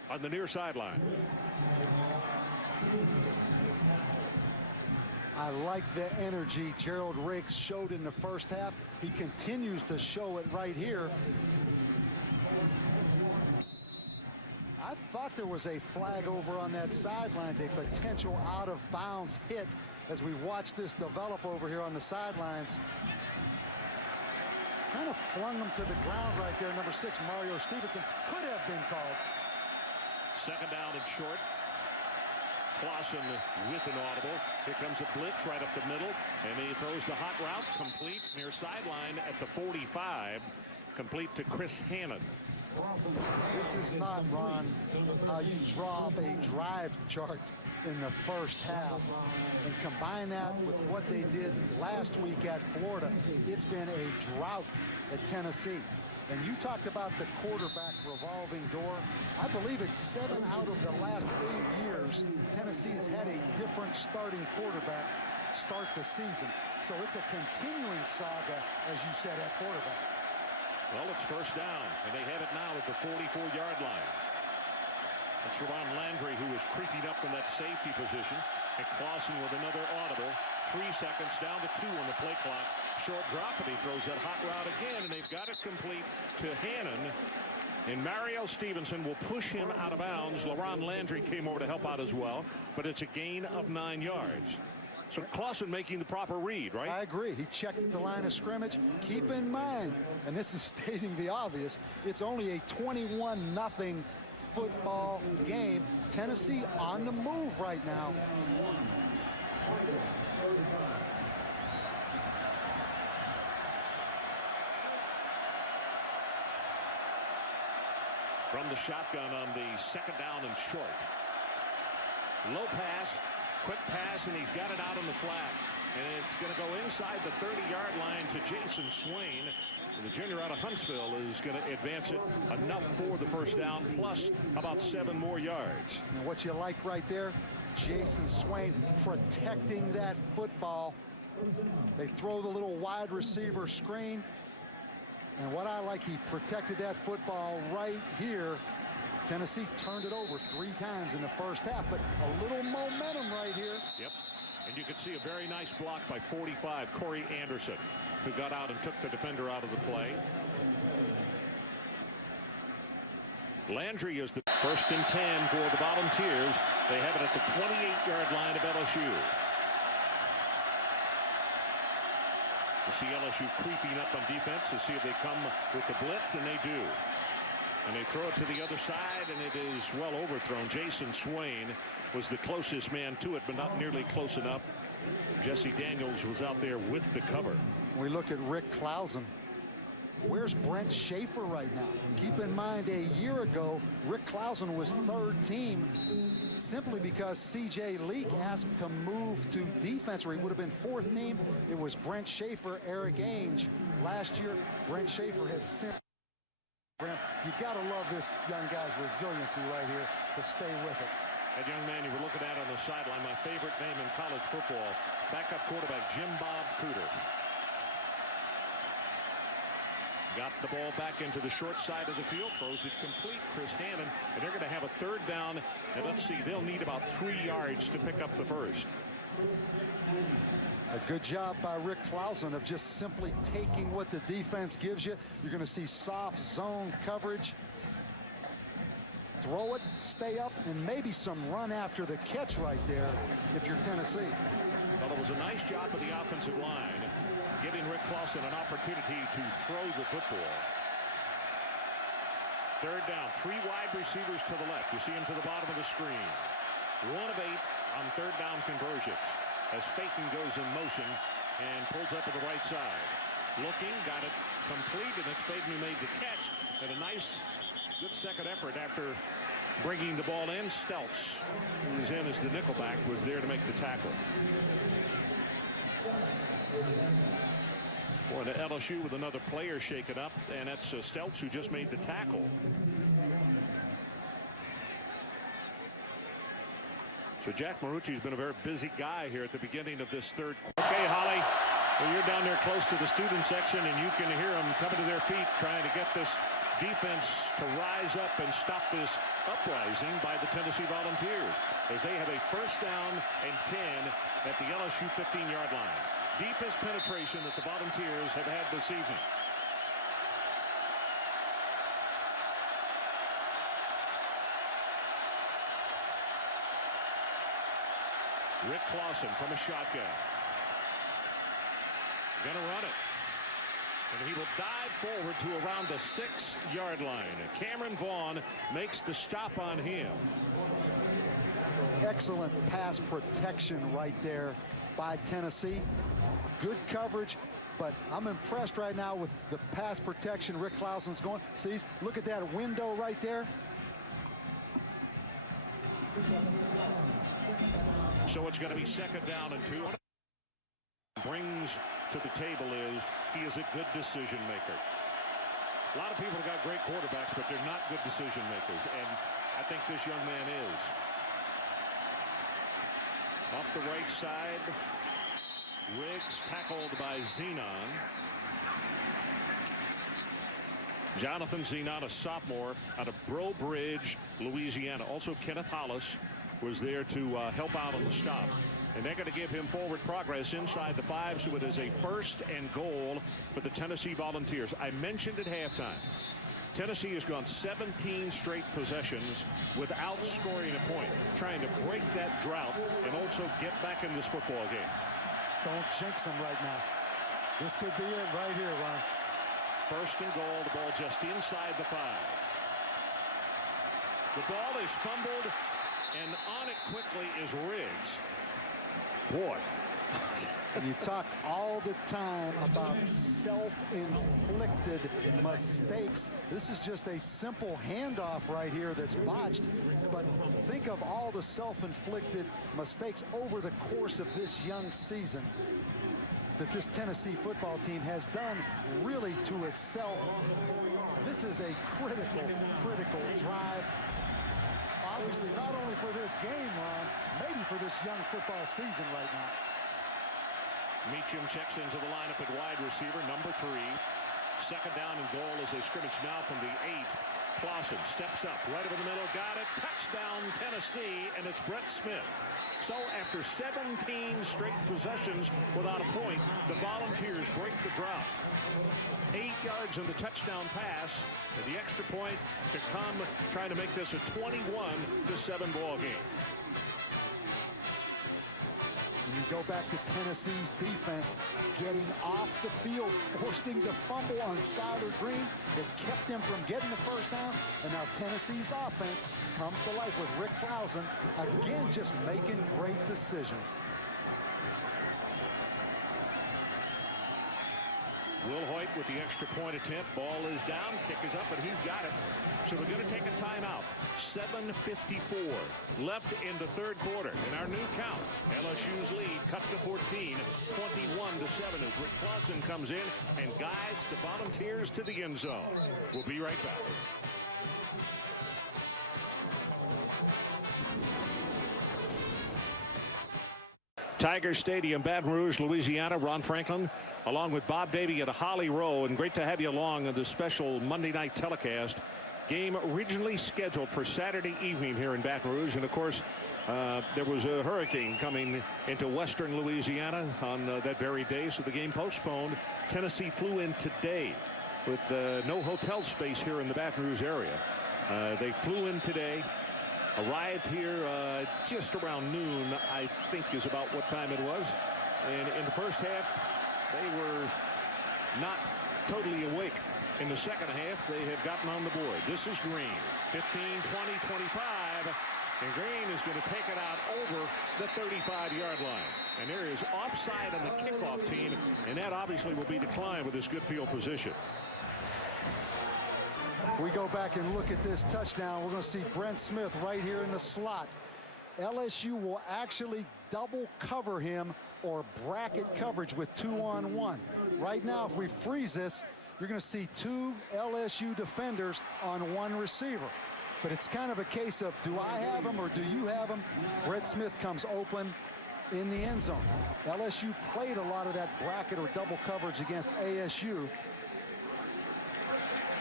on the near sideline. I like the energy Gerald Riggs showed in the first half. He continues to show it right here. I thought there was a flag over on that sidelines, a potential out-of-bounds hit as we watch this develop over here on the sidelines. Kind of flung him to the ground right there. Number 6, Mario Stevenson, could have been called. Second down and short. Clausen with an audible. Here comes a blitz right up the middle, and he throws the hot route complete near sideline at the 45, complete to Chris Hannon. This is not, Ron, how you draw up a drive chart in the first half and combine that with what they did last week at Florida. It's been a drought at Tennessee. And you talked about the quarterback revolving door. I believe it's 7 out of the last 8 years Tennessee has had a different starting quarterback start the season. So it's a continuing saga, as you said, at quarterback. Well, it's first down, and they have it now at the 44-yard line. It's Ron Landry who is creeping up in that safety position. And Clausen with another audible. 3 seconds down to 2 on the play clock. Short drop, and he throws that hot route again, and they've got it complete to Hannon. And Mario Stevenson will push him out of bounds. LaRon Landry came over to help out as well, but it's a gain of 9 yards. So Clausen making the proper read, right? I agree. He checked at the line of scrimmage. Keep in mind, and this is stating the obvious, it's only a 21-0 football game. Tennessee on the move right now. From the shotgun on the second down and short. Low pass, quick pass, and he's got it out on the flat. And it's going to go inside the 30-yard line to Jason Swain. And the junior out of Huntsville is going to advance it enough for the first down, plus about 7 more yards. And what you like right there, Jason Swain protecting that football. They throw the little wide receiver screen. And what I like, he protected that football right here. Tennessee turned it over 3 times in the first half, but a little momentum right here. Yep. And you could see a very nice block by 45, Corey Anderson, who got out and took the defender out of the play. Landry is the 1st and 10 for the Volunteers. They have it at the 28-yard line of LSU. You see LSU creeping up on defense to see if they come with the blitz, and they do. And they throw it to the other side, and it is well overthrown. Jason Swain was the closest man to it, but not nearly close enough. Jesse Daniels was out there with the cover. We look at Rick Clausen. Where's Brent Schaefer right now? Keep in mind, a year ago, Rick Clausen was 3rd team simply because C.J. Leak asked to move to defense, or he would have been 4th team. It was Brent Schaefer, Eric Ainge. Last year, Brent Schaefer has since. You got to love this young guy's resiliency right here to stay with it. That young man you were looking at on the sideline, my favorite name in college football, backup quarterback Jim Bob Cooter. Got the ball back into the short side of the field, throws it complete. Chris Hannon, and they're going to have a 3rd down. And let's see, they'll need about 3 yards to pick up the first. A good job by Rick Clausen of just simply taking what the defense gives you. You're going to see soft zone coverage. Throw it, stay up, and maybe some run after the catch right there if you're Tennessee. Well, it was a nice job of the offensive line, giving Rick Clausen an opportunity to throw the football. 3rd down, 3 wide receivers to the left. You see him to the bottom of the screen. 1 of 8 on 3rd down conversions as Phaeton goes in motion and pulls up to the right side. Looking, got it complete, and it's Phaeton who made the catch. And a nice, good second effort after bringing the ball in. Stelz, who was in as the nickelback, was there to make the tackle. Boy, the LSU with another player shaken up, and that's Stelz who just made the tackle. So Jack Marucci's been a very busy guy here at the beginning of this 3rd quarter. Okay, Holly, well, you're down there close to the student section, and you can hear them coming to their feet trying to get this defense to rise up and stop this uprising by the Tennessee Volunteers as they have a first down and 10 at the LSU 15-yard line. Deepest penetration that the Volunteers have had this evening. Rick Clausen from a shotgun. Gonna run it. And he will dive forward to around the 6-yard line. Cameron Vaughn makes the stop on him. Excellent pass protection right there by Tennessee. Good coverage, but I'm impressed right now with the pass protection Rick Clausen's going. See, look at that window right there. So it's going to be second down and 2. Brings to the table is he is a good decision maker. A lot of people have got great quarterbacks, but they're not good decision makers, and I think this young man is. Off the right side, Riggs tackled by Zenon. Jonathan Zenon, a sophomore out of Breaux Bridge, Louisiana. Also Kenneth Hollis was there to help out on the stop. And they're going to give him forward progress inside the 5, so it is a first and goal for the Tennessee Volunteers. I mentioned at halftime, Tennessee has gone 17 straight possessions without scoring a point, trying to break that drought and also get back in this football game. Don't jinx them right now. This could be it right here, Ron. First and goal, the ball just inside the 5. The ball is fumbled, and on it quickly is Riggs. Boy. And you talk all the time about self-inflicted mistakes. This is just a simple handoff right here that's botched. But think of all the self-inflicted mistakes over the course of this young season that this Tennessee football team has done really to itself. This is a critical drive. Obviously, not only for this game, Ron, maybe for this young football season right now. Meacham checks into the lineup at wide receiver, number 3. Second down and goal as they scrimmage now from the 8. Clausen steps up right over the middle, got it. Touchdown, Tennessee, and it's Brett Smith. So after 17 straight possessions without a point, the Volunteers break the drought. 8 yards on the touchdown pass, and the extra point to come, trying to make this a 21-7 ball game. You go back to Tennessee's defense getting off the field, forcing the fumble on Skylar Green that kept them from getting the first down. And now Tennessee's offense comes to life with Rick Clausen, again, just making great decisions. Will Hoyt with the extra point attempt. Ball is down, kick is up, and he's got it. So we're going to take a timeout. 7:54 left in the third quarter. In our new count, LSU's lead cut to 14, 21-7 as Rick Clausen comes in and guides the Volunteers to the end zone. We'll be right back. Tiger Stadium, Baton Rouge, Louisiana. Ron Franklin, along with Bob Davie at Holly Rowe, and great to have you along on this special Monday night telecast. Game originally scheduled for Saturday evening here in Baton Rouge, and of course there was a hurricane coming into western Louisiana on that very day, so the game postponed. Tennessee flew in today with no hotel space here in the Baton Rouge area. They flew in today. Arrived here just around noon, I think is about what time it was. And in the first half, they were not totally awake. In the second half, they have gotten on the board. This is Green. 15, 20, 25. And Green is going to take it out over the 35-yard line. And there is offside on the kickoff team, and that obviously will be declined with this good field position. If we go back and look at this touchdown, we're going to see Brent Smith right here in the slot. LSU will actually double cover him or bracket coverage with 2-on-1. Right now, if we freeze this, you're going to see 2 LSU defenders on 1 receiver. But it's kind of a case of, do I have him or do you have him? Brett Smith comes open in the end zone. LSU played a lot of that bracket or double coverage against ASU.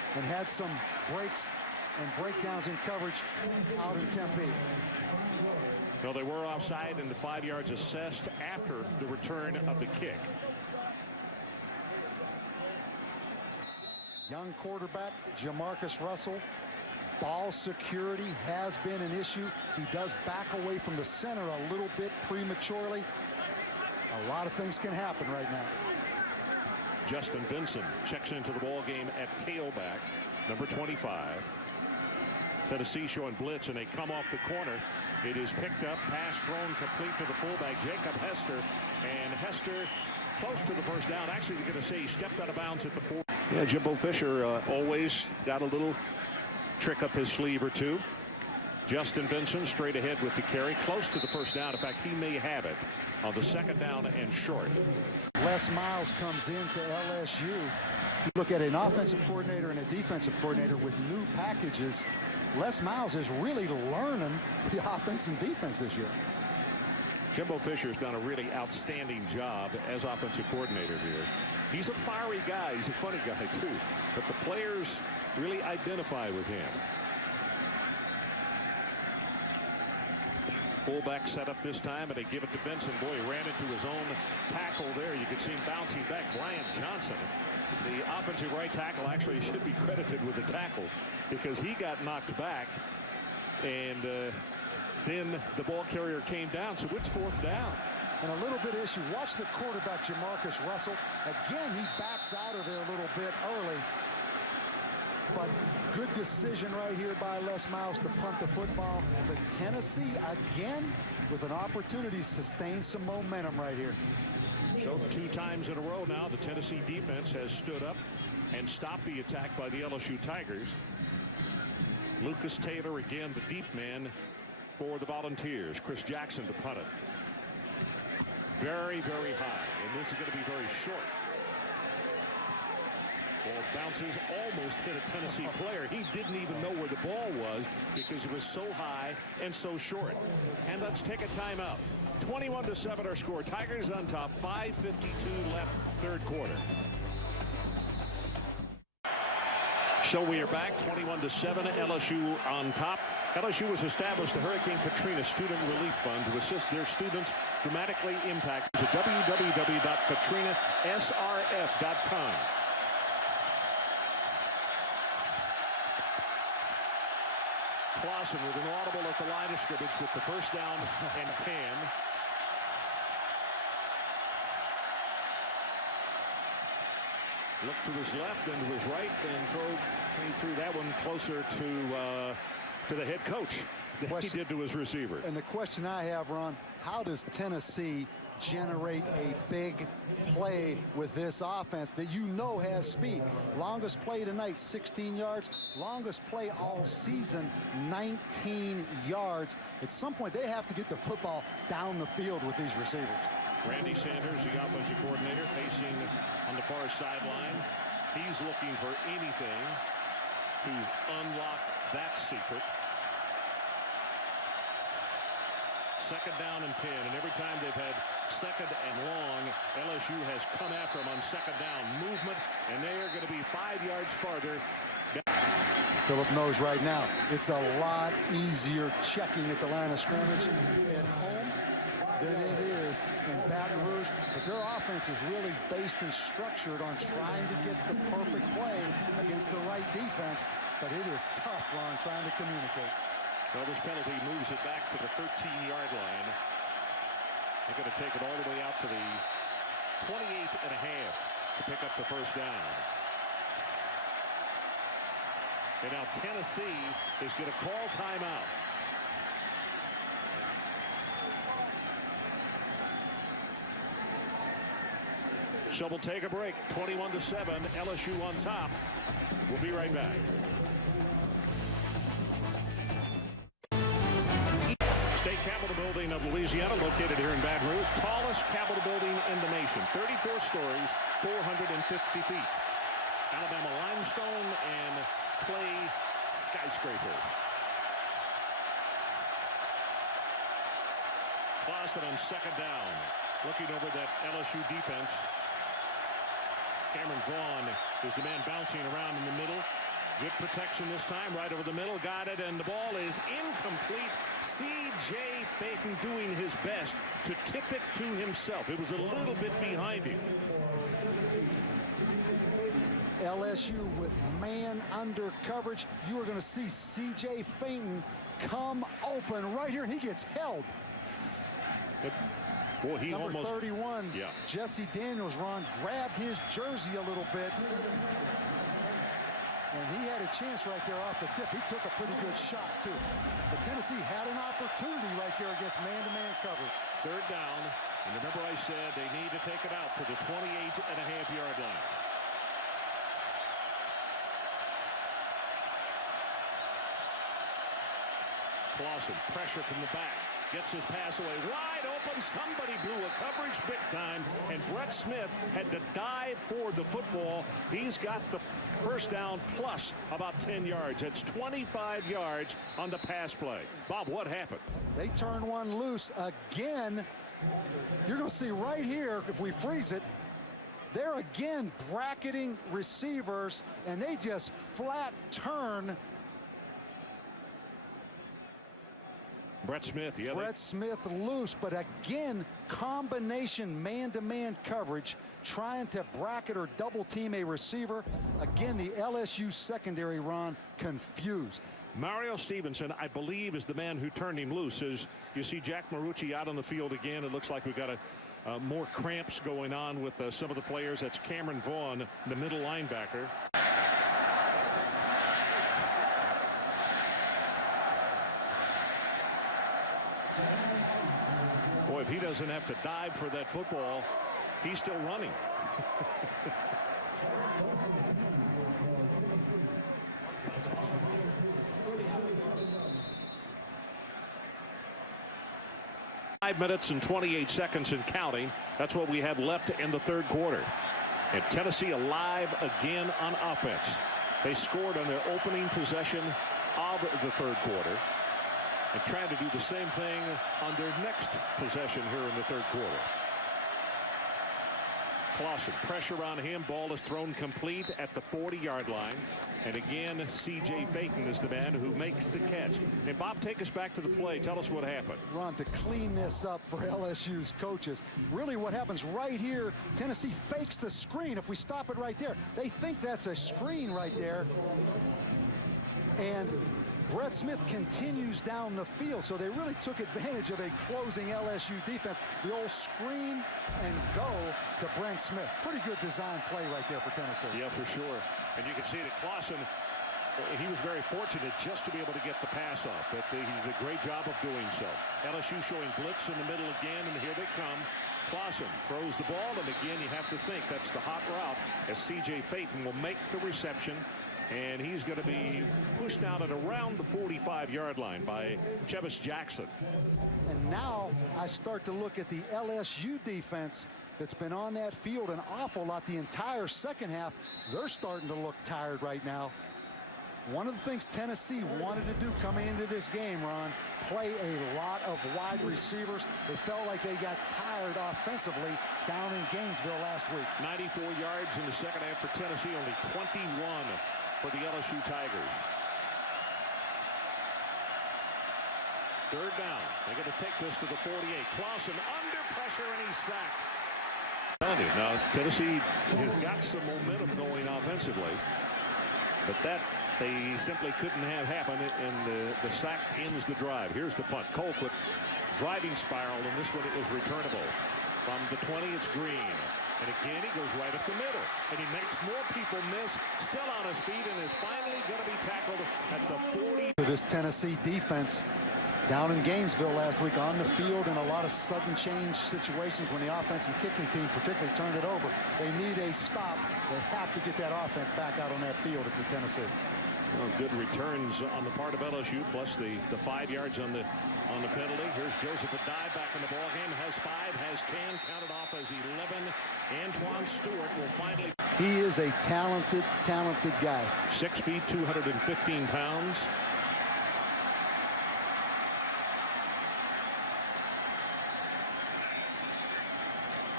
and had some breaks and breakdowns in coverage out in Tempe. Well, they were offside, and the 5 yards assessed after the return of the kick. Young quarterback Jamarcus Russell. Ball security has been an issue. He does back away from the center a little bit prematurely. A lot of things can happen right now. Justin Vinson checks into the ball game at tailback, number 25. Tennessee showing blitz, and they come off the corner. It is picked up, pass thrown complete to the fullback, Jacob Hester. And Hester close to the first down. Actually, they're going to say he stepped out of bounds at the 4. Yeah, Jimbo Fisher always got a little trick up his sleeve or two. Justin Vinson straight ahead with the carry, close to the first down. In fact, he may have it on the second down and short. Les Miles comes into LSU. You look at an offensive coordinator and a defensive coordinator with new packages. Les Miles is really learning the offense and defense this year. Jimbo Fisher's done a really outstanding job as offensive coordinator here. He's a fiery guy. He's a funny guy, too. But the players really identify with him. Fullback set up this time, and they give it to Benson. Boy, he ran into his own tackle there. You can see him bouncing back. Brian Johnson, the offensive right tackle, actually should be credited with the tackle because he got knocked back, and then the ball carrier came down. So it's fourth down. And a little bit of issue. Watch the quarterback, Jamarcus Russell. Again, he backs out of there a little bit early. But good decision right here by Les Miles to punt the football. But Tennessee, again, with an opportunity to sustain some momentum right here. So 2 times in a row now, the Tennessee defense has stood up and stopped the attack by the LSU Tigers. Lucas Taylor, again, the deep man for the Volunteers. Chris Jackson to punt it. Very, very high, and this is going to be very short. Ball bounces, almost hit a Tennessee player. He didn't even know where the ball was because it was so high and so short. And let's take a timeout. 21-7 our score. Tigers on top. 5:52 left, third quarter. So we are back, 21-7, LSU on top. LSU has established the Hurricane Katrina Student Relief Fund to assist their students dramatically impacted to www.katrinasrf.com. Clausen with an audible at the line of scrimmage with the first down and 10. Look to his left and to his right, and he threw that one closer to the head coach than he did to his receiver. And the question I have, Ron, how does Tennessee generate a big play with this offense that you know has speed? Longest play tonight, 16 yards. Longest play all season, 19 yards. At some point, they have to get the football down the field with these receivers. Randy Sanders, the offensive coordinator, pacing on the far sideline. He's looking for anything to unlock that secret. Second down and 10, and every time they've had second and long, LSU has come after them on second down movement, and they are going to be 5 yards farther. Phillip knows right now it's a lot easier checking at the line of scrimmage at home than it is in Baton Rouge. But their offense is really based and structured on trying to get the perfect play against the right defense. But it is tough, Ron, trying to communicate. Well, this penalty moves it back to the 13-yard line. They're going to take it all the way out to the 28.5 to pick up the first down. And now Tennessee is going to call timeout. So we'll take a break. 21-7, LSU on top. We'll be right back. State Capitol Building of Louisiana, located here in Baton Rouge. Tallest Capitol building in the nation. 34 stories, 450 feet. Alabama limestone and clay skyscraper. Clausen on second down. Looking over that LSU defense. Cameron Vaughn is the man bouncing around in the middle. Good protection this time, right over the middle, got it, and the ball is incomplete. C.J. Payton doing his best to tip it to himself. It was a little bit behind him. LSU with man under coverage. You are going to see C.J. Payton come open right here, and he gets held. Boy, he Number almost 31, yeah. Jesse Daniels, Ron, grabbed his jersey a little bit. And he had a chance right there off the tip. He took a pretty good shot, too. But Tennessee had an opportunity right there against man-to-man coverage. Third down. And remember I said they need to take it out to the 28.5-yard line. Clausen, pressure from the back. Gets his pass away wide open. Somebody blew a coverage big time, and Brett Smith had to dive for the football. He's got the first down plus about 10 yards. It's 25 yards on the pass play. Bob, what happened? They turn one loose again. You're going to see right here, if we freeze it, they're again bracketing receivers, and they just flat turn. Brett Smith, yeah. Brett Smith loose, but again, combination man-to-man coverage, trying to bracket or double team a receiver. Again, the LSU secondary, Ron, confused. Mario Stevenson, I believe, is the man who turned him loose. As you see Jack Marucci out on the field again, it looks like we've got more cramps going on with some of the players. That's Cameron Vaughn, the middle linebacker. Boy, if he doesn't have to dive for that football, he's still running. Five minutes and 28 seconds and counting. That's what we have left in the third quarter. And Tennessee alive again on offense. They scored on their opening possession of the third quarter, and trying to do the same thing on their next possession here in the third quarter. Clausen, pressure on him. Ball is thrown complete at the 40-yard line. And again, C.J. Payton is the man who makes the catch. And Bob, take us back to the play. Tell us what happened. Ron, to clean this up for LSU's coaches, really what happens right here, Tennessee fakes the screen. If we stop it right there, they think that's a screen right there. And Brett Smith continues down the field, so they really took advantage of a closing LSU defense. The old screen and go to Brent Smith. Pretty good design play right there for Tennessee. Yeah, for sure. And you can see that Clausen, he was very fortunate just to be able to get the pass off, but he did a great job of doing so. LSU showing blitz in the middle again, and here they come. Clausen throws the ball, and again, you have to think that's the hot route, as C.J. Payton will make the reception. And he's going to be pushed out at around the 45-yard line by Chevis Jackson. And now I start to look at the LSU defense that's been on that field an awful lot the entire second half. They're starting to look tired right now. One of the things Tennessee wanted to do coming into this game, Ron, play a lot of wide receivers. They felt like they got tired offensively down in Gainesville last week. 94 yards in the second half for Tennessee, only 21 for the LSU Tigers. Third down. They're going to take this to the 48. Clausen under pressure, and he's sacked. Now, Tennessee has got some momentum going offensively, but that they simply couldn't have happen, and the sack ends the drive. Here's the punt. Colquitt driving spiral, and this one is returnable. From the 20, it's Green. And again, he goes right up the middle. And he makes more people miss, still on his feet, and is finally going to be tackled at the 40. This Tennessee defense down in Gainesville last week on the field in a lot of sudden change situations when the offense and kicking team particularly turned it over. They need a stop. They have to get that offense back out on that field if you're Tennessee. Well, good returns on the part of LSU, plus the 5 yards on the penalty. Here's Joseph Adai back in the ball game. Has 5, has 10, counted off as 11. Antoine Stewart will finally. He is a talented guy. 6 feet, 215 pounds.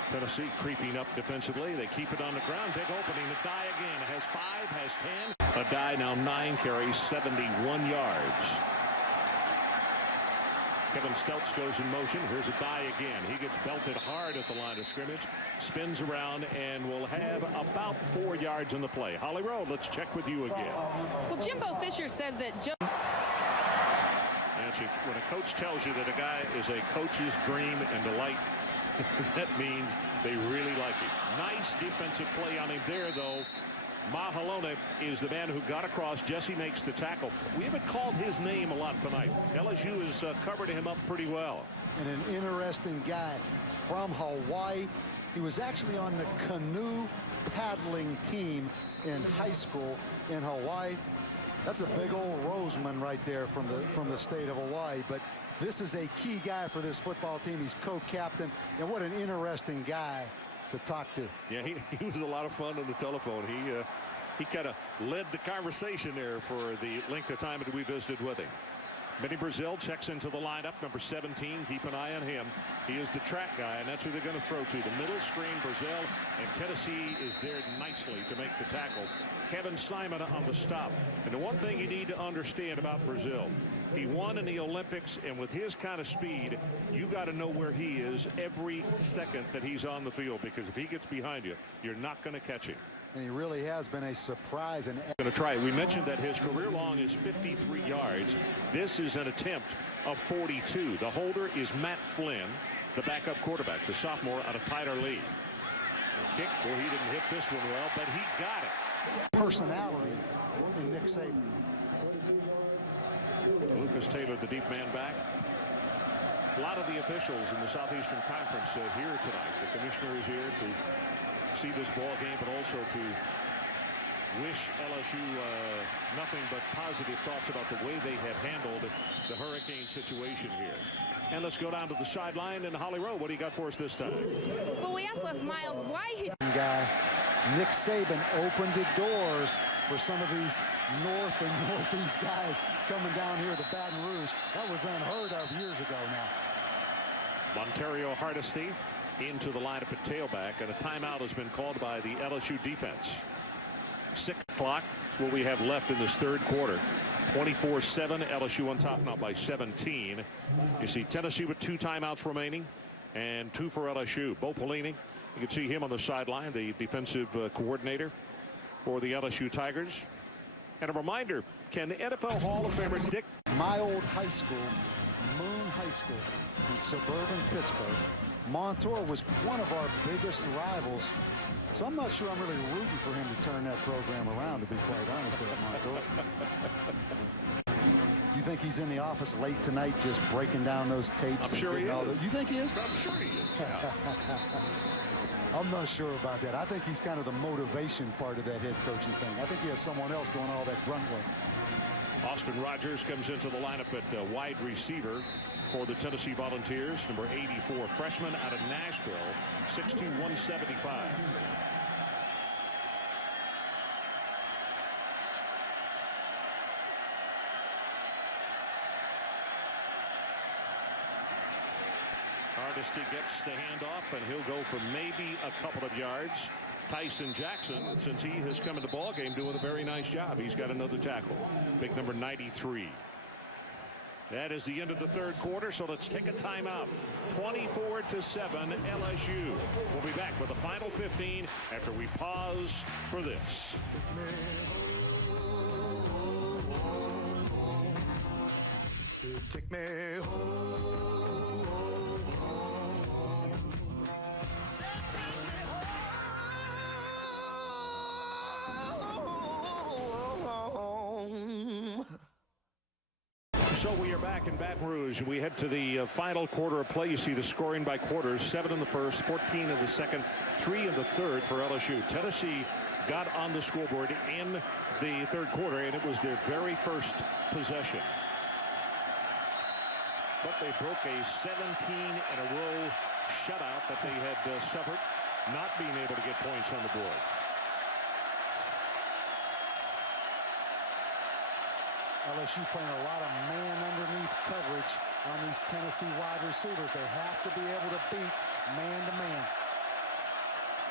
Tennessee creeping up defensively. They keep it on the ground. Big opening. Adai again. Has 5, has 10. Adai now 9 carries, 71 yards. Kevin Steltz goes in motion. Here's Adai again. He gets belted hard at the line of scrimmage. Spins around and will have about 4 yards on the play. Holly Rowe, let's check with you again. Well, Jimbo Fisher says that Joe. When a coach tells you that a guy is a coach's dream and delight, that means they really like him. Nice defensive play on him there, though. Mahalona is the man who got across. Jesse makes the tackle. We haven't called his name a lot tonight. LSU has covered him up pretty well. And an interesting guy from Hawaii. He was actually on the canoe paddling team in high school in Hawaii. That's a big old Roseman right there from the state of Hawaii. But this is a key guy for this football team. He's co-captain. And what an interesting guy to talk to. Yeah, he was a lot of fun on the telephone. He kind of led the conversation there for the length of time that we visited with him. Benny Brazil checks into the lineup, number 17. Keep an eye on him. He is the track guy, and that's who they're going to throw to. The middle screen, Brazil, and Tennessee is there nicely to make the tackle. Kevin Simon on the stop. And the one thing you need to understand about Brazil, he won in the Olympics, and with his kind of speed, you got to know where he is every second that he's on the field, because if he gets behind you, you're not going to catch him. And he really has been a surprise. And going to try. We mentioned that his career long is 53 yards. This is an attempt of 42. The holder is Matt Flynn, the backup quarterback, the sophomore out of Tyler Lee. The kick, well, he didn't hit this one well, but he got it. Personality in Nick Saban. Lucas Taylor, the deep man back. A lot of the officials in the Southeastern Conference here tonight. The commissioner is here to see this ball game, but also to wish LSU nothing but positive thoughts about the way they have handled the hurricane situation here. And let's go down to the sideline. And Holly Rowe, what do you got for us this time? Well, we asked Les Miles why he. Nick Saban opened the doors for some of these North and Northeast guys coming down here to Baton Rouge. That was unheard of years ago now. Montario Hardesty into the lineup at tailback, and a timeout has been called by the LSU defense. 6 o'clock is what we have left in this third quarter. 24-7, LSU on top now by 17. You see Tennessee with 2 timeouts remaining and 2 for LSU. Bo Pelini, you can see him on the sideline, the defensive coordinator for the LSU Tigers. And a reminder, can the NFL Hall of Famer Dick? My old high school, Moon High School in suburban Pittsburgh. Montour was one of our biggest rivals, so I'm not sure I'm really rooting for him to turn that program around, to be quite honest with Montour. You think he's in the office late tonight just breaking down those tapes? I'm sure he is. You think he is? I'm sure he is. Yeah. I'm not sure about that. I think he's kind of the motivation part of that head coaching thing. I think he has someone else doing all that grunt work. Austin Rogers comes into the lineup at wide receiver for the Tennessee Volunteers. Number 84, freshman out of Nashville, 6'2", 175. Hardesty gets the handoff, and he'll go for maybe a couple of yards. Tyson Jackson, since he has come into the ball game, doing a very nice job. He's got another tackle. Big number 93. That is the end of the third quarter, so let's take a timeout. 24-7 LSU. We'll be back with the final 15 after we pause for this. Take me home. So we are back in Baton Rouge. We head to the final quarter of play. You see the scoring by quarters: 7 in the first, 14 in the second, 3 in the third for LSU. Tennessee got on the scoreboard in the third quarter, and it was their very first possession. But they broke a 17-in-a-row shutout that they had suffered, not being able to get points on the board. LSU playing a lot of man underneath coverage on these Tennessee wide receivers. They have to be able to beat man to man.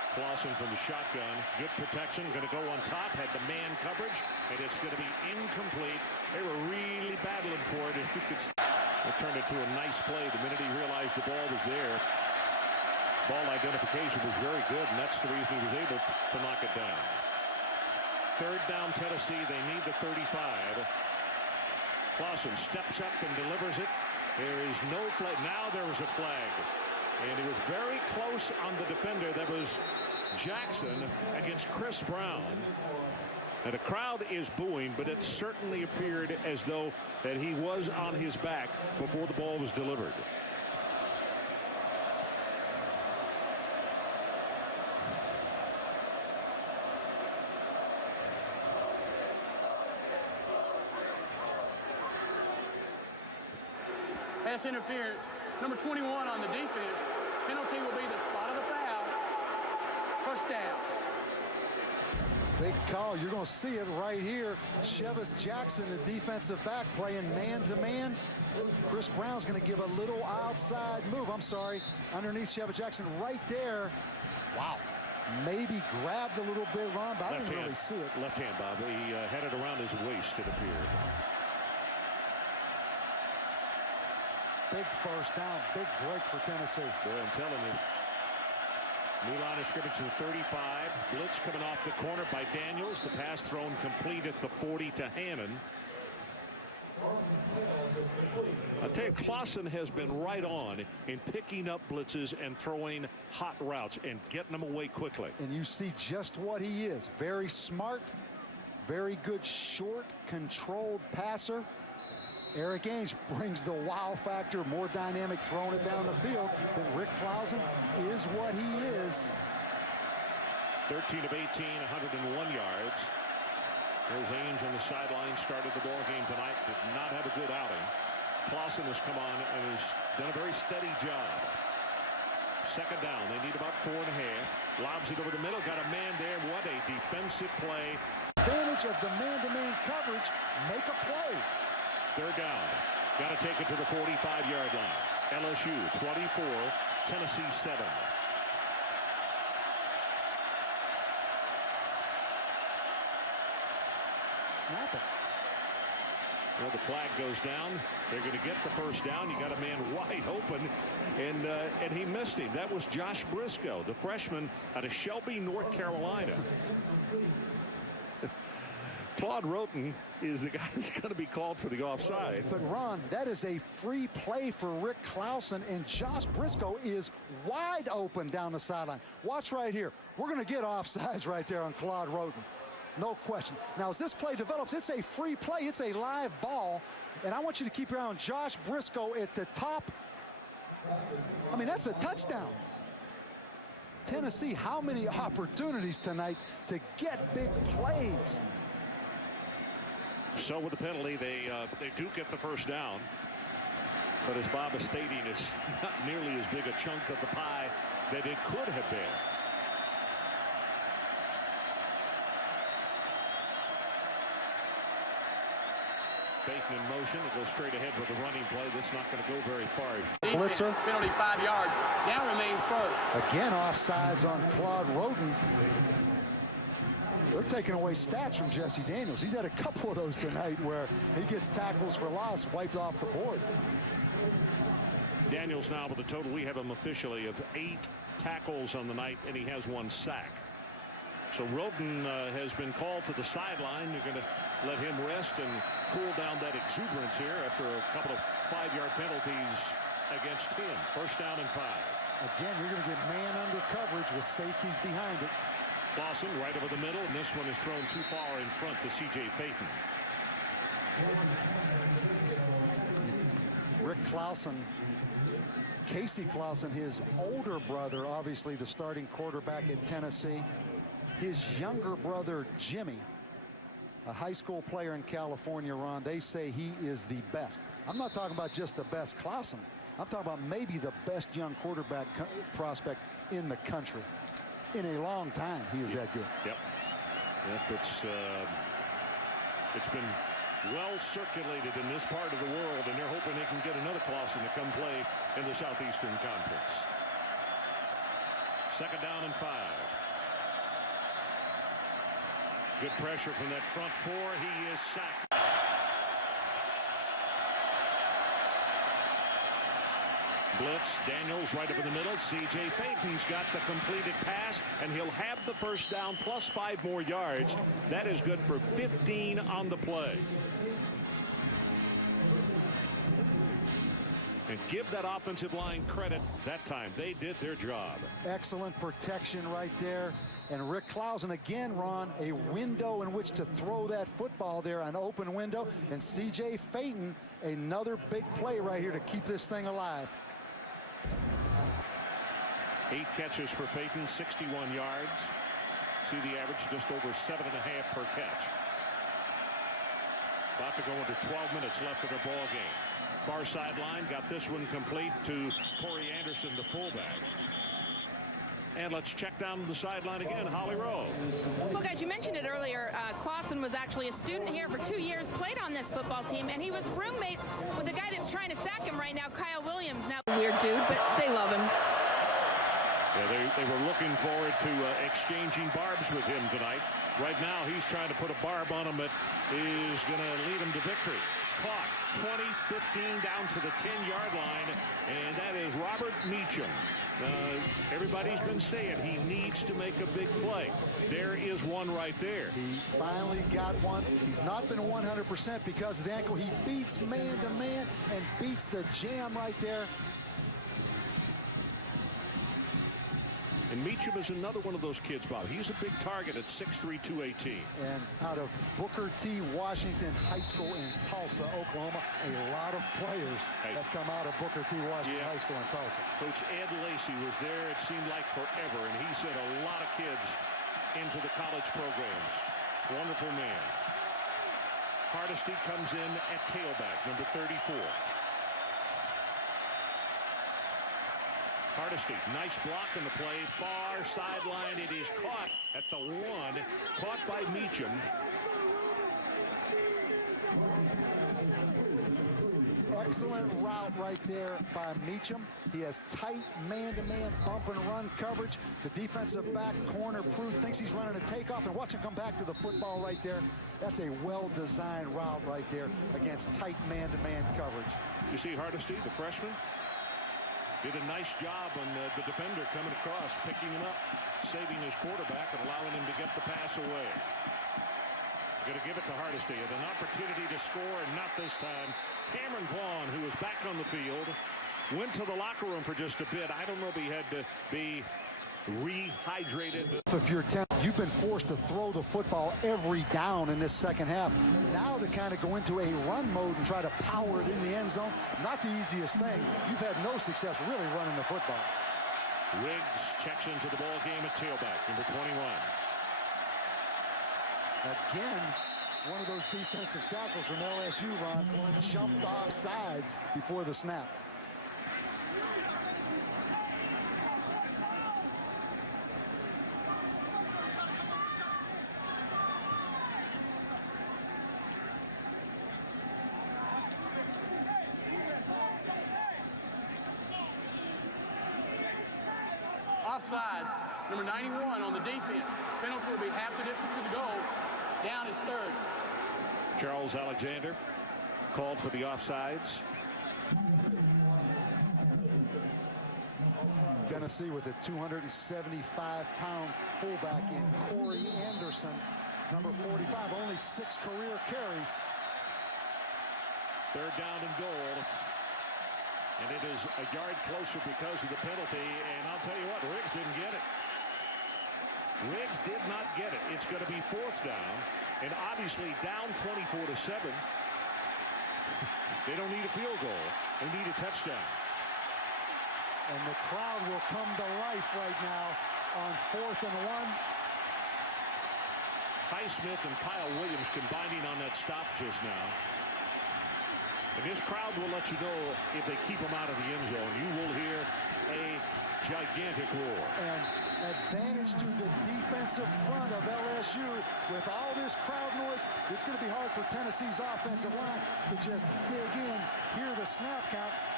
Clausen from the shotgun. Good protection. Going to go on top. Had the man coverage. And it's going to be incomplete. They were really battling for it. And you could turn it to a nice play the minute he realized the ball was there. Ball identification was very good, and that's the reason he was able to knock it down. Third down Tennessee. They need the 35. Clausen steps up and delivers it. There is no flag. Now there was a flag. And he was very close on the defender. That was Jackson against Chris Brown. And the crowd is booing, but it certainly appeared as though that he was on his back before the ball was delivered. Pass interference. Number 21 on the defense. Penalty will be the spot of the foul. First down. Big call. You're going to see it right here. Chevis Jackson, the defensive back, playing man-to-man. Chris Brown's going to give a little outside move. I'm sorry. Underneath Chevis Jackson right there. Wow. Maybe grabbed a little bit, Ron, but I didn't really see it. Left hand, Bob. He had it around his waist, it appeared. Big first down, big break for Tennessee. Boy, I'm telling you. New line of scrimmage to the 35. Blitz coming off the corner by Daniels. The pass thrown complete at the 40 to Hannon. I'll tell you, Clausen has been right on in picking up blitzes and throwing hot routes and getting them away quickly. And you see just what he is. Very smart, very good short, controlled passer. Eric Ainge brings the wow factor, more dynamic, throwing it down the field. But Rick Clausen is what he is. 13 of 18, 101 yards. There's Ainge on the sideline, started the ball game tonight. Did not have a good outing. Clausen has come on and has done a very steady job. Second down. They need about 4.5. Lobs it over the middle. Got a man there. What a defensive play. Advantage of the man-to-man coverage. Make a play. Third down. Got to take it to the 45-yard line. LSU 24, Tennessee 7. Snap it. Well, the flag goes down. They're going to get the first down. You got a man wide open, and he missed him. That was Josh Briscoe, the freshman out of Shelby, North Carolina. Claude Roten is the guy that's going to be called for the offside. But, Ron, that is a free play for Rick Clausen, and Josh Briscoe is wide open down the sideline. Watch right here. We're going to get offsides right there on Claude Roten. No question. Now, as this play develops, it's a free play. It's a live ball. And I want you to keep your eye on Josh Briscoe at the top. I mean, that's a touchdown. Tennessee, how many opportunities tonight to get big plays? So with the penalty, they do get the first down. But as Bob is stating, it's not nearly as big a chunk of the pie that it could have been. Bateman in motion. It goes straight ahead with the running play. This is not going to go very far. Blitzer. Penalty 5 yards. Down remains first. Again, offsides on Claude Roten. They're taking away stats from Jesse Daniels. He's had a couple of those tonight where he gets tackles for loss wiped off the board. Daniels now with a total, we have him officially, of 8 tackles on the night, and he has 1 sack. So Roten has been called to the sideline. You're going to let him rest and cool down that exuberance here after a couple of 5-yard penalties against him. First down and 5. Again, you're going to get man under coverage with safeties behind it. Clausen right over the middle, and this one is thrown too far in front to C.J. Phaeton. Rick Clausen, Casey Clausen, his older brother, obviously the starting quarterback at Tennessee. His younger brother, Jimmy, a high school player in California, Ron, they say he is the best. I'm not talking about just the best Clausen. I'm talking about maybe the best young quarterback prospect in the country. In a long time, he is that good. Yep. It's been well circulated in this part of the world, and they're hoping they can get another Clausen to come play in the Southeastern Conference. 2nd down and 5. Good pressure from that front 4. He is sacked. Blitz, Daniels right up in the middle. C.J. Payton's got the completed pass, and he'll have the first down plus 5 more yards. That is good for 15 on the play. And give that offensive line credit that time. They did their job. Excellent protection right there. And Rick Clausen again, Ron, a window in which to throw that football there, an open window. And C.J. Payton, another big play right here to keep this thing alive. 8 catches for Payton, 61 yards. See the average just over 7.5 per catch. About to go into 12 minutes left of the ball game. Far sideline, got this one complete to Corey Anderson, the fullback. And let's check down the sideline again, Holly Rowe. Well, guys, you mentioned it earlier. Clausen was actually a student here for 2 years, played on this football team, and he was roommates with the guy that's trying to sack him right now, Kyle Williams. Now, weird dude, but they love him. Yeah, they were looking forward to exchanging barbs with him tonight. Right now, he's trying to put a barb on him that is going to lead him to victory. Caught 20-15 down to the 10-yard line, and that is Robert Meacham. Everybody's been saying he needs to make a big play. There is one right there. He finally got one. He's not been 100% because of the ankle. He beats man-to-man and beats the jam right there. And Meacham is another one of those kids, Bob. He's a big target at 6'3", 218. And out of Booker T. Washington High School in Tulsa, Oklahoma, a lot of players have come out of Booker T. Washington High School in Tulsa. Coach Ed Lacey was there, it seemed like forever, and he sent a lot of kids into the college programs. Wonderful man. Hardesty comes in at tailback, number 34. Hardesty, nice block in the play, far sideline. It is caught at the 1, caught by Meacham. Excellent route right there by Meacham. He has tight man-to-man bump and run coverage. The defensive back corner, Prude thinks he's running a takeoff, and watch him come back to the football right there. That's a well-designed route right there against tight man-to-man coverage. You see Hardesty, the freshman? Did a nice job on the defender coming across, picking him up, saving his quarterback and allowing him to get the pass away. Going to give it to Hardesty and an opportunity to score, and not this time. Cameron Vaughn, who was back on the field, went to the locker room for just a bit. I don't know if he had to be rehydrated. If you're 10, you've been forced to throw the football every down in this second half. Now to kind of go into a run mode and try to power it in the end zone, not the easiest thing. You've had no success really running the football. Riggs checks into the ball game at tailback, number 21. Again, one of those defensive tackles from LSU, Ron, jumped off sides before the snap. Offside, number 91 on the defense. Penalty will be half the distance to the goal. Down is 3rd. Charles Alexander called for the offsides. Tennessee with a 275-pound fullback in Corey Anderson, number 45, only 6 career carries. 3rd down and goal. And it is a yard closer because of the penalty. And I'll tell you what, Riggs didn't get it. Riggs did not get it. It's going to be 4th down. And obviously down 24-7. They don't need a field goal. They need a touchdown. And the crowd will come to life right now on 4th and 1. Highsmith and Kyle Williams combining on that stop just now. And this crowd will let you know if they keep them out of the end zone. You will hear a gigantic roar. And advantage to the defensive front of LSU. With all this crowd noise, it's going to be hard for Tennessee's offensive line to just dig in, hear the snap count,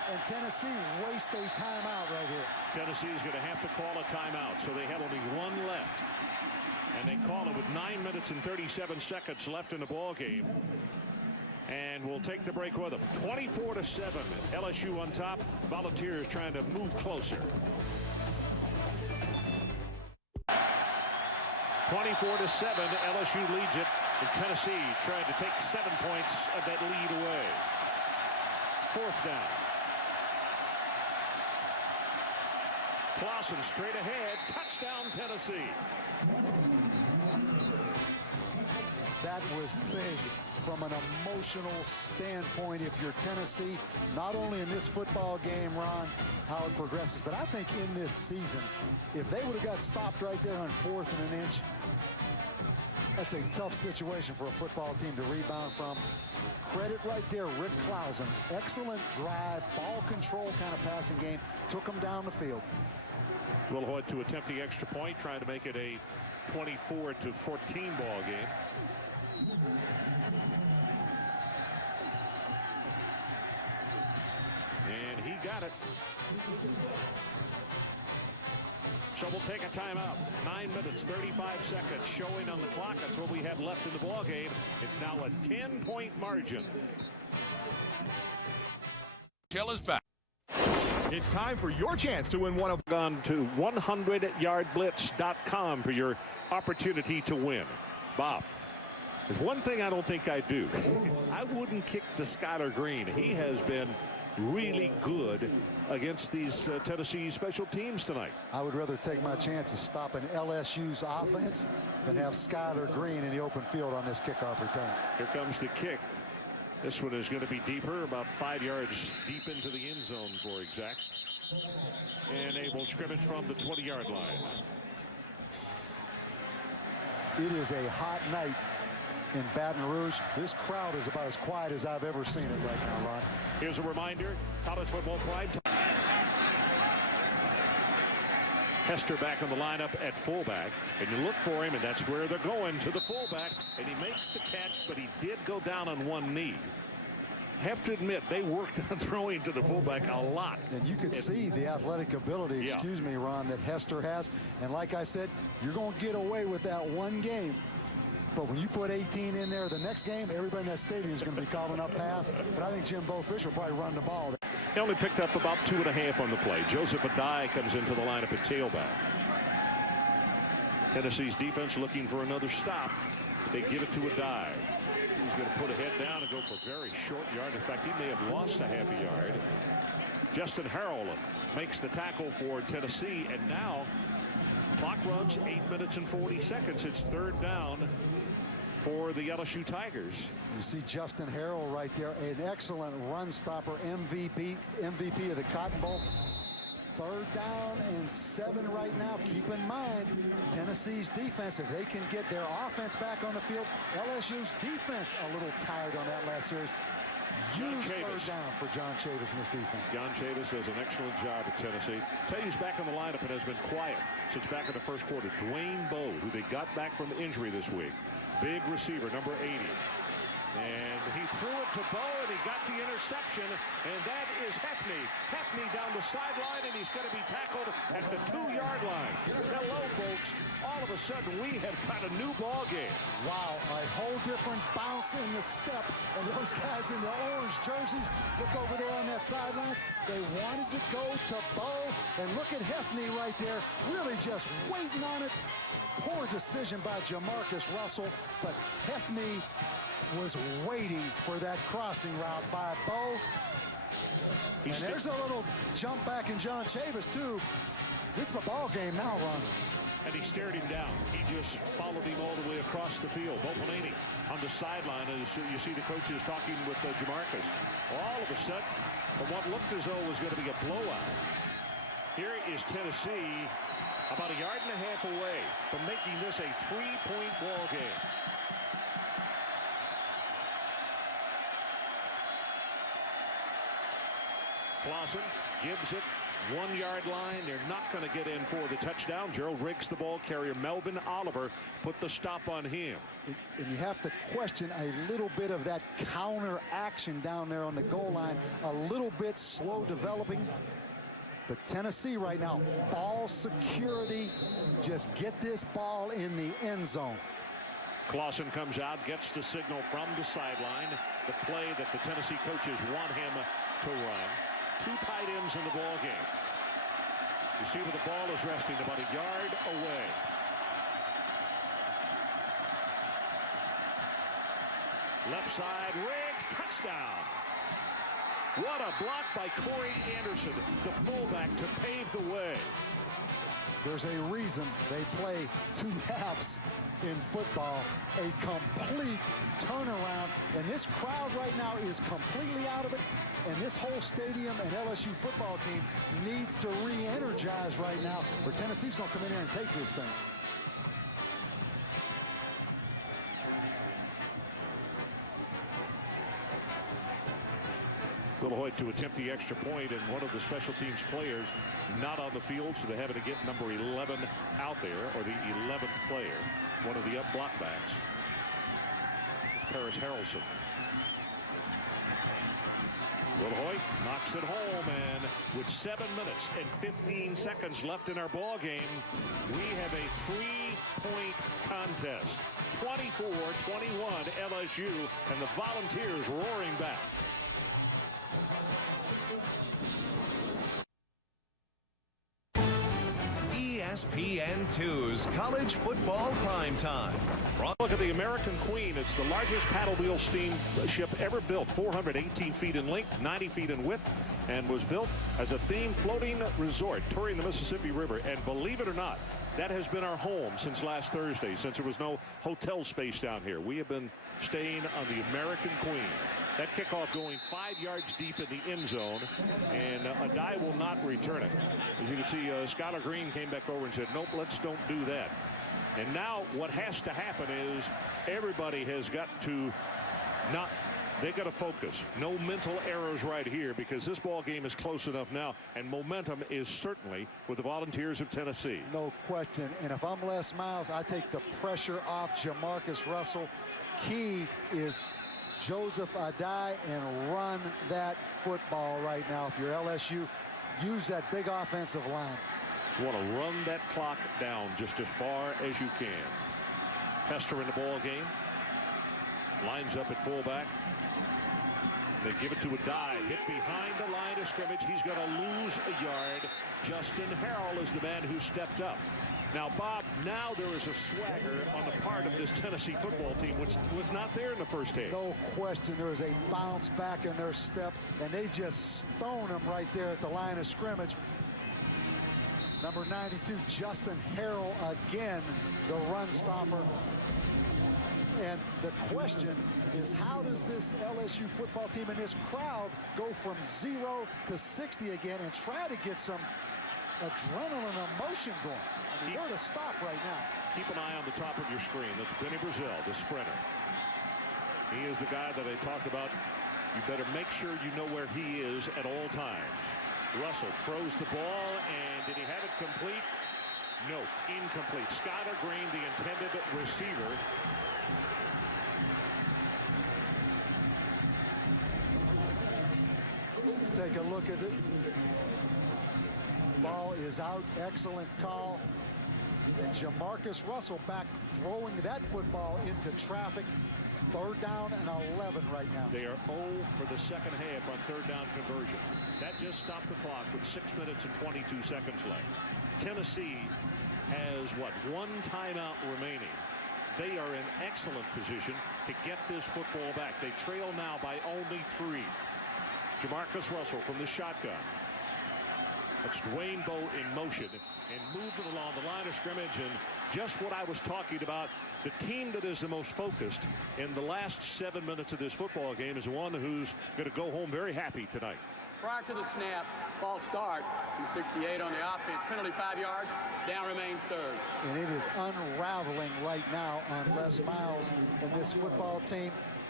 and Tennessee waste a timeout right here. Tennessee is going to have to call a timeout, so they have only one left. And they call it with 9 minutes and 37 seconds left in the ball game. And we'll take the break with them. 24-7. LSU on top. Volunteers trying to move closer. 24-7. LSU leads it. And Tennessee trying to take 7 points of that lead away. 4th down. Clausen straight ahead. Touchdown, Tennessee. That was big from an emotional standpoint if you're Tennessee, not only in this football game, Ron, how it progresses, but I think in this season, if they would have got stopped right there on 4th and an inch, that's a tough situation for a football team to rebound from. Credit right there, Rick Clausen. Excellent drive, ball control kind of passing game. Took them down the field. Wilhoit to attempt the extra point, trying to make it a 24-14 ball game. And he got it. So we'll take a timeout. 9 minutes, 35 seconds showing on the clock. That's what we have left in the ball game. It's now a 10-point margin. Hill is back. It's time for your chance to win one of. Gone to 100yardblitz.com for your opportunity to win. Bob, there's one thing I don't think I'd do. I wouldn't kick to Skylar Green. He has been really good against these Tennessee special teams tonight. I would rather take my chances stopping LSU's offense than have Skylar Green in the open field on this kickoff return. Here comes the kick. This one is going to be deeper, about 5 yards deep into the end zone for exact. And a will scrimmage from the 20-yard line. It is a hot night in Baton Rouge. This crowd is about as quiet as I've ever seen it right now, Ron. Here's a reminder, college football prime time. Hester back in the lineup at fullback, and you look for him, and that's where they're going, to the fullback, and he makes the catch, but he did go down on one knee. Have to admit, they worked on throwing to the fullback a lot. And you could see the athletic ability, excuse me, Ron, that Hester has. And like I said, you're going to get away with that one game. But when you put 18 in there, the next game, everybody in that stadium is going to be calling up pass. But I think Jimbo Fisher will probably run the ball. He only picked up about 2.5 on the play. Joseph Adai comes into the lineup at tailback. Tennessee's defense looking for another stop. They give it to Adai. He's going to put a head down and go for a very short yard. In fact, he may have lost a half a yard. Justin Harrell makes the tackle for Tennessee, and now clock runs 8 minutes and 40 seconds. It's 3rd down for the LSU Tigers. You see Justin Harrell right there, an excellent run stopper, MVP of the Cotton Bowl. 3rd down and 7 right now. Keep in mind, Tennessee's defense, if they can get their offense back on the field, LSU's defense a little tired on that last series. Huge 3rd down for John Chavis and his defense. John Chavis does an excellent job at Tennessee. Tell you who's back in the lineup and has been quiet since back in the first quarter. Dwayne Bowe, who they got back from injury this week. Big receiver, number 80. And he threw it to Bowe, and he got the interception, and that is Hefney. Hefney down the sideline, and he's going to be tackled at the 2-yard line. Hello, folks. All of a sudden, we have got a new ball game. Wow, a whole different bounce in the step of those guys in the orange jerseys. Look over there on that sidelines. They wanted to go to Bowe, and look at Hefney right there, really just waiting on it. Poor decision by Jamarcus Russell, but Hefney was waiting for that crossing route by Bowe. And there's a little jump back in John Chavis, too. This is a ball game now, Ron. And he stared him down. He just followed him all the way across the field. Bo Pelini on the sideline as you see the coaches talking with Jamarcus. All of a sudden, from what looked as though was going to be a blowout, here is Tennessee about 1.5 yards away from making this a 3-point ball game. Clausen gives it 1-yard line. They're not going to get in for the touchdown. Gerald Riggs, the ball carrier. Melvin Oliver put the stop on him. And you have to question a little bit of that counter action down there on the goal line. A little bit slow developing. But Tennessee right now, ball security. Just get this ball in the end zone. Clausen comes out, gets the signal from the sideline. The play that the Tennessee coaches want him to run. 2 tight ends in the ball game. You see where the ball is resting, about a yard away. Left side, Riggs, touchdown. What a block by Corey Anderson, the fullback, to pave the way. There's a reason they play 2 halves in football. A complete turnaround. And this crowd right now is completely out of it. And this whole stadium and LSU football team needs to re-energize right now, or Tennessee's going to come in here and take this thing. Will Hoyt to attempt the extra point, and one of the special teams players not on the field, so they're having to get number 11 out there, or the 11th player, one of the up block backs. It's Paris Harrelson. Will Hoyt knocks it home, and with 7 minutes and 15 seconds left in our ball game, we have a 3-point contest. 24-21 LSU, and the Volunteers roaring back. ESPN2's College Football Primetime. Look at the American Queen. It's the largest paddle wheel steamship ever built. 418 feet in length, 90 feet in width, and was built as a themed floating resort touring the Mississippi River. And believe it or not, that has been our home since last Thursday, since there was no hotel space down here. We have been staying on the American Queen. That kickoff going 5 yards deep in the end zone, and Adai will not return it. As you can see, Skylar Green came back over and said, nope, don't do that. And now what has to happen is everybody has got to they got to focus. No mental errors right here, because this ball game is close enough now, and momentum is certainly with the Volunteers of Tennessee. No question. And if I'm Les Miles, I take the pressure off Jamarcus Russell. Key is Joseph Adai and run that football right now. If you're LSU, use that big offensive line. You want to run that clock down just as far as you can. Hester in the ball game. Lines up at fullback. They give it to Adai. Hit behind the line of scrimmage. He's going to lose a yard. Justin Harrell is the man who stepped up. Now, Bob, now there is a swagger on the part of this Tennessee football team, which was not there in the first half. No question. There is a bounce back in their step, and they just stone them right there at the line of scrimmage. Number 92, Justin Harrell again, the run stopper. And the question is, how does this LSU football team and this crowd go from 0 to 60 again and try to get some adrenaline emotion going? I mean, where to stop right now? Keep an eye on the top of your screen. That's Benny Brazil, the sprinter. He is the guy that I talked about. You better make sure you know where he is at all times. Russell throws the ball, and did he have it complete? No, incomplete. Skylar Green, the intended receiver. Let's take a look at it. Ball is out. Excellent call. And Jamarcus Russell back throwing that football into traffic. 3rd down and 11 right now. They are 0 for the second half on 3rd down conversion. That just stopped the clock with 6 minutes and 22 seconds left. Tennessee has, what, 1 timeout remaining. They are in excellent position to get this football back. They trail now by only 3. Jamarcus Russell from the shotgun. That's Dwayne Bowe in motion and moving along the line of scrimmage, and just what I was talking about. The team that is the most focused in the last 7 minutes of this football game is the one who's going to go home very happy tonight. Prior to the snap, false start, 68 on the offense, penalty 5 yards, down remains 3rd. And it is unraveling right now on Les Miles and this football team.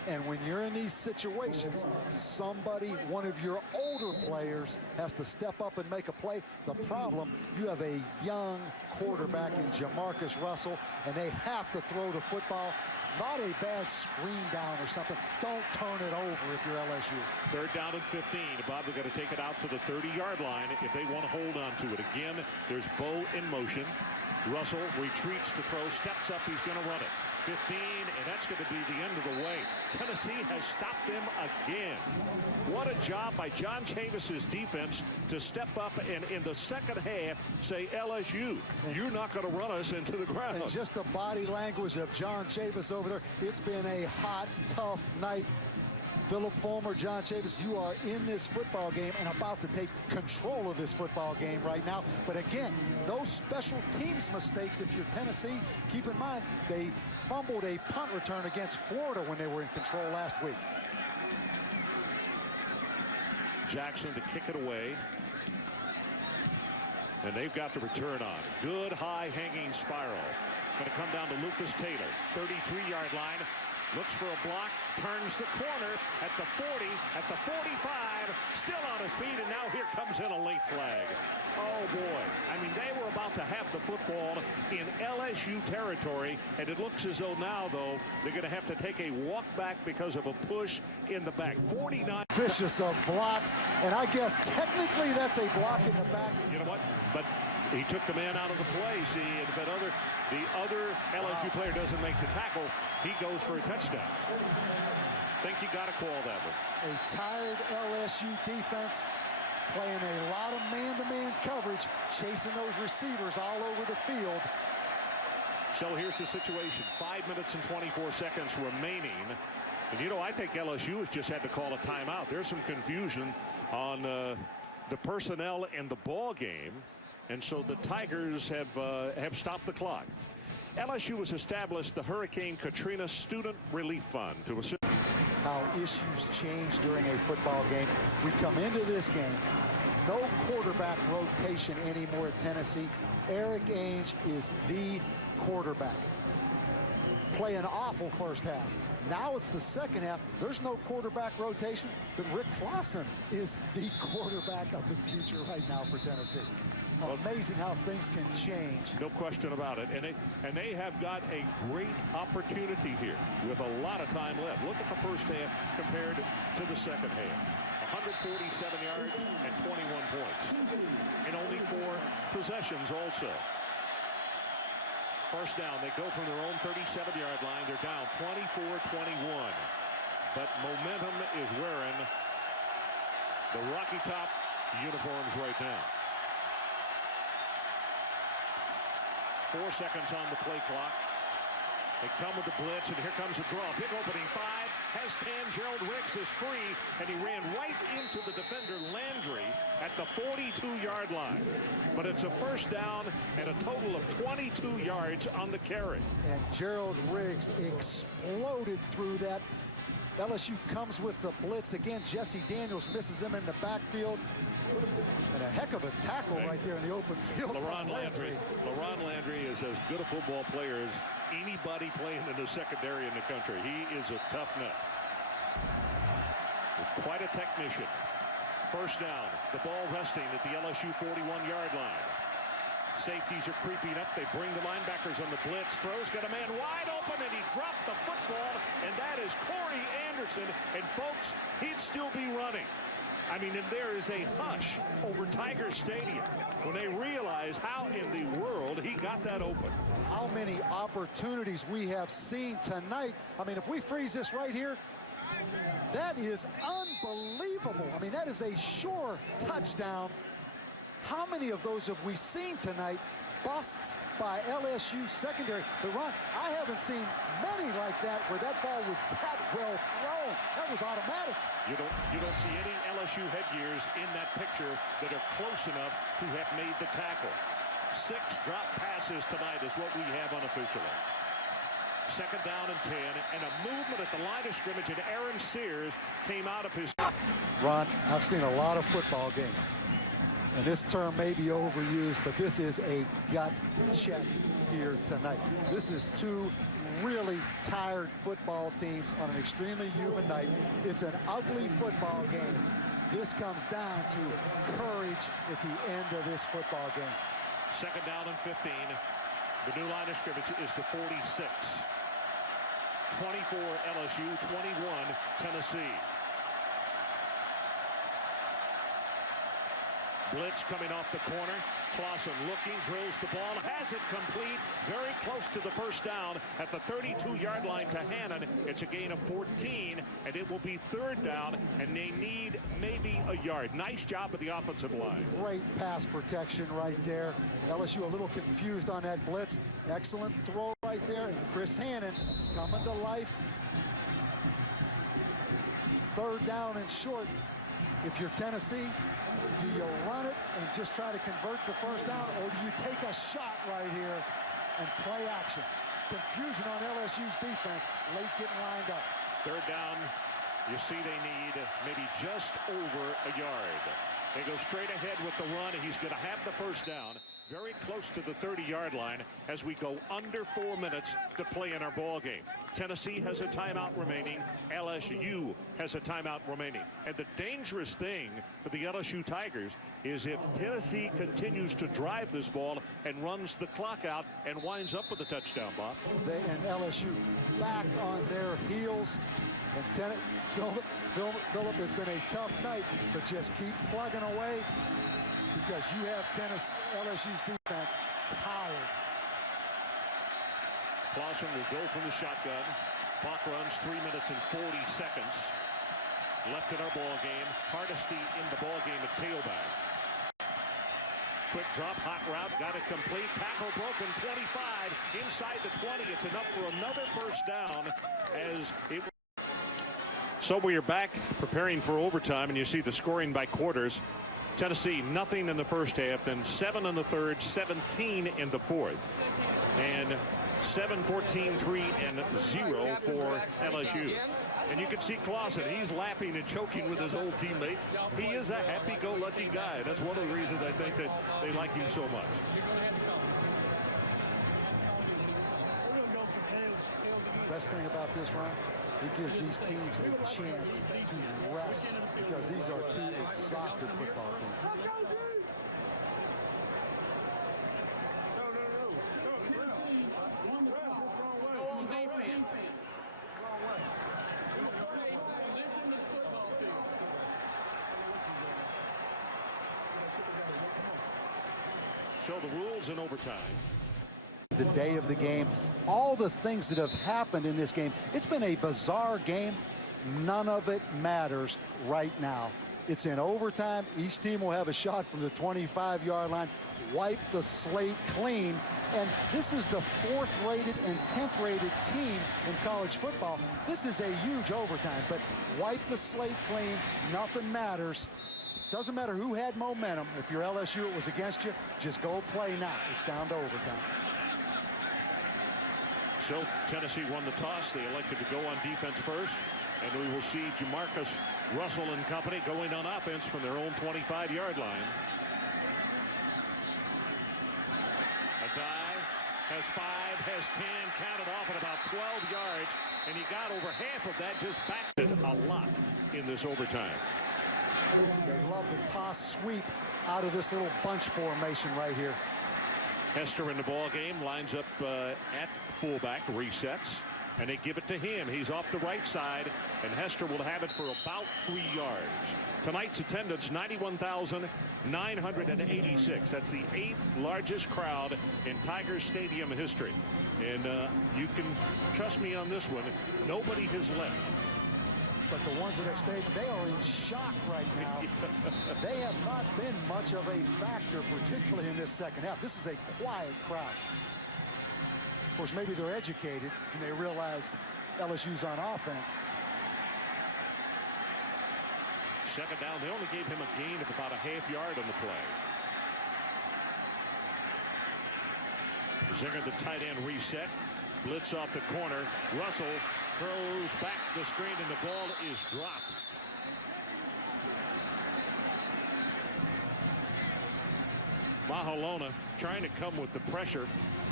And when you're in these situations, somebody, one of your older players, has to step up and make a play. The problem, you have a young quarterback in Jamarcus Russell, and they have to throw the football. Not a bad screen down or something. Don't turn it over if you're LSU. 3rd down and 15. Bob, they're going to take it out to the 30-yard line if they want to hold on to it. Again, there's Bo in motion. Russell retreats to throw, steps up, he's going to run it. 15, and that's going to be the end of the way. Tennessee has stopped them again. What a job by John Chavis's defense to step up and in the second half say, LSU, you're not going to run us into the ground. And just the body language of John Chavis over there. It's been a hot, tough night. Philip Fulmer, John Chavis, you are in this football game and about to take control of this football game right now. But again, those special teams mistakes, if you're Tennessee, keep in mind, they fumbled a punt return against Florida when they were in control last week. Jackson to kick it away. And they've got the return on. Good high hanging spiral. Going to come down to Lucas Taylor, 33-yard line. Looks for a block, turns the corner at the 40, at the 45, still on his feet, and now here comes in a late flag. Oh, boy. I mean, they were about to have the football in LSU territory, and it looks as though now, though, they're going to have to take a walk back because of a push in the back. 49. Vicious of blocks, and I guess technically that's a block in the back. You know what? But he took the man out of the play, see, and if the other LSU player doesn't make the tackle, he goes for a touchdown. Think you got to call that one. A tired LSU defense playing a lot of man-to-man coverage, chasing those receivers all over the field. So here's the situation. 5 minutes and 24 seconds remaining. And, you know, I think LSU has just had to call a timeout. There's some confusion on the personnel in the ball game. And so the Tigers have stopped the clock. LSU has established the Hurricane Katrina Student Relief Fund to assist. How issues change during a football game. We come into this game, no quarterback rotation anymore at Tennessee. Eric Ainge is the quarterback. Play an awful first half. Now it's the second half. There's no quarterback rotation, but Rick Clausen is the quarterback of the future right now for Tennessee. Amazing how things can change. No question about it. And they have got a great opportunity here with a lot of time left. Look at the first half compared to the second half. 147 yards and 21 points. And only 4 possessions also. First down, they go from their own 37-yard line. They're down 24-21. But momentum is wearing the Rocky Top uniforms right now. 4 seconds on the play clock. They come with the blitz, and here comes a draw. Big opening 5. Has 10. Gerald Riggs is free, and he ran right into the defender Landry at the 42-yard line. But it's a first down and a total of 22 yards on the carry. And Gerald Riggs exploded through that. LSU comes with the blitz again. Jesse Daniels misses him in the backfield. And a heck of a tackle right there in the open field. LaRon Landry is as good a football player as anybody playing in the secondary in the country. He is a tough nut. Quite a technician. First down. The ball resting at the LSU 41-yard line. Safeties are creeping up. They bring the linebackers on the blitz. Throws, got a man wide open, and he dropped the football, and that is Corey Anderson. And, folks, he'd still be running. I mean, and there is a hush over Tiger Stadium when they realize how in the world he got that open. How many opportunities we have seen tonight. I mean, if we freeze this right here, that is unbelievable. I mean, that is a sure touchdown. How many of those have we seen tonight? Busts by LSU secondary. The run, I haven't seen many like that where that ball was that well thrown. That was automatic. You don't see any LSU headgears in that picture that are close enough to have made the tackle. 6 drop passes tonight is what we have unofficially. Second down and 10, and a movement at the line of scrimmage, and Aaron Sears came out of his... Ron, I've seen a lot of football games. And this term may be overused, but this is a gut check. here tonight. This is two really tired football teams on an extremely humid night. It's an ugly football game. This comes down to courage at the end of this football game. Second down and 15. The new line of scrimmage is the 46. 24 LSU, 21 Tennessee. Blitz coming off the corner. Clausen looking, drills the ball, has it complete, very close to the first down at the 32-yard line to Hannon. It's a gain of 14, and it will be third down, and they need maybe a yard. Nice job of the offensive line. Great pass protection right there. LSU a little confused on that blitz. Excellent throw right there, and Chris Hannon coming to life. Third down and short. If you're Tennessee, do you run it and just try to convert the first down, or do you take a shot right here and play action? Confusion on LSU's defense, late getting lined up. Third down, you see they need maybe just over a yard. They go straight ahead with the run. He's going to have the first down, very close to the 30-yard line as we go under 4 minutes to play in our ball game. Tennessee has a timeout remaining. LSU has a timeout remaining. And the dangerous thing for the LSU Tigers is if Tennessee continues to drive this ball and runs the clock out and winds up with a touchdown, Bob. They and LSU back on their heels. And Phillip, it's been a tough night, but just keep plugging away because you have LSU's defense tired. Clausen will go from the shotgun. Clock runs 3 minutes and 40 seconds left in our ball game. Hardesty in the ball game at tailback. Quick drop, hot route, got it complete. Tackle broken, 25 inside the 20. It's enough for another first down as it. So we are back preparing for overtime, and you see the scoring by quarters. Tennessee nothing in the first half, then 7 in the third, 17 in the fourth, and 7, 14, 3, and 0 for LSU. And you can see Clausen, he's laughing and joking with his old teammates. He is a happy-go-lucky guy. That's one of the reasons I think that they like him so much. Best thing about this, Ron, it gives these teams a chance to rest because these are two exhausted football teams. Go on defense. So the rules in overtime. The day of the game, all the things that have happened in this game, it's been a bizarre game. None of it matters right now. It's in overtime. Each team will have a shot from the 25-yard line, wipe the slate clean. And this is the 4th rated and 10th rated team in college football. This is a huge overtime, but wipe the slate clean. Nothing matters. Doesn't matter who had momentum. If you're LSU, it was against you. Just go play now. It's down to overtime. So Tennessee won the toss. They elected to go on defense first. And we will see Jamarcus Russell and company going on offense from their own 25-yard line. A guy has 5, has 10, counted off at about 12 yards. And he got over half of that, just backed it a lot in this overtime. They love the toss sweep out of this little bunch formation right here. Hester in the ball game, lines up at fullback, resets, and they give it to him. He's off the right side, and Hester will have it for about 3 yards. Tonight's attendance, 91,986. That's the 8th largest crowd in Tigers Stadium history. And you can trust me on this one, nobody has left. But the ones that have stayed, they are in shock right now. They have not been much of a factor, particularly in this second half. This is a quiet crowd. Of course, maybe they're educated and they realize LSU's on offense. Second down, they only gave him a gain of about a half yard on the play. Zinger, the tight end, reset. Blitz off the corner. Russell throws back the screen, and the ball is dropped. Mahalona trying to come with the pressure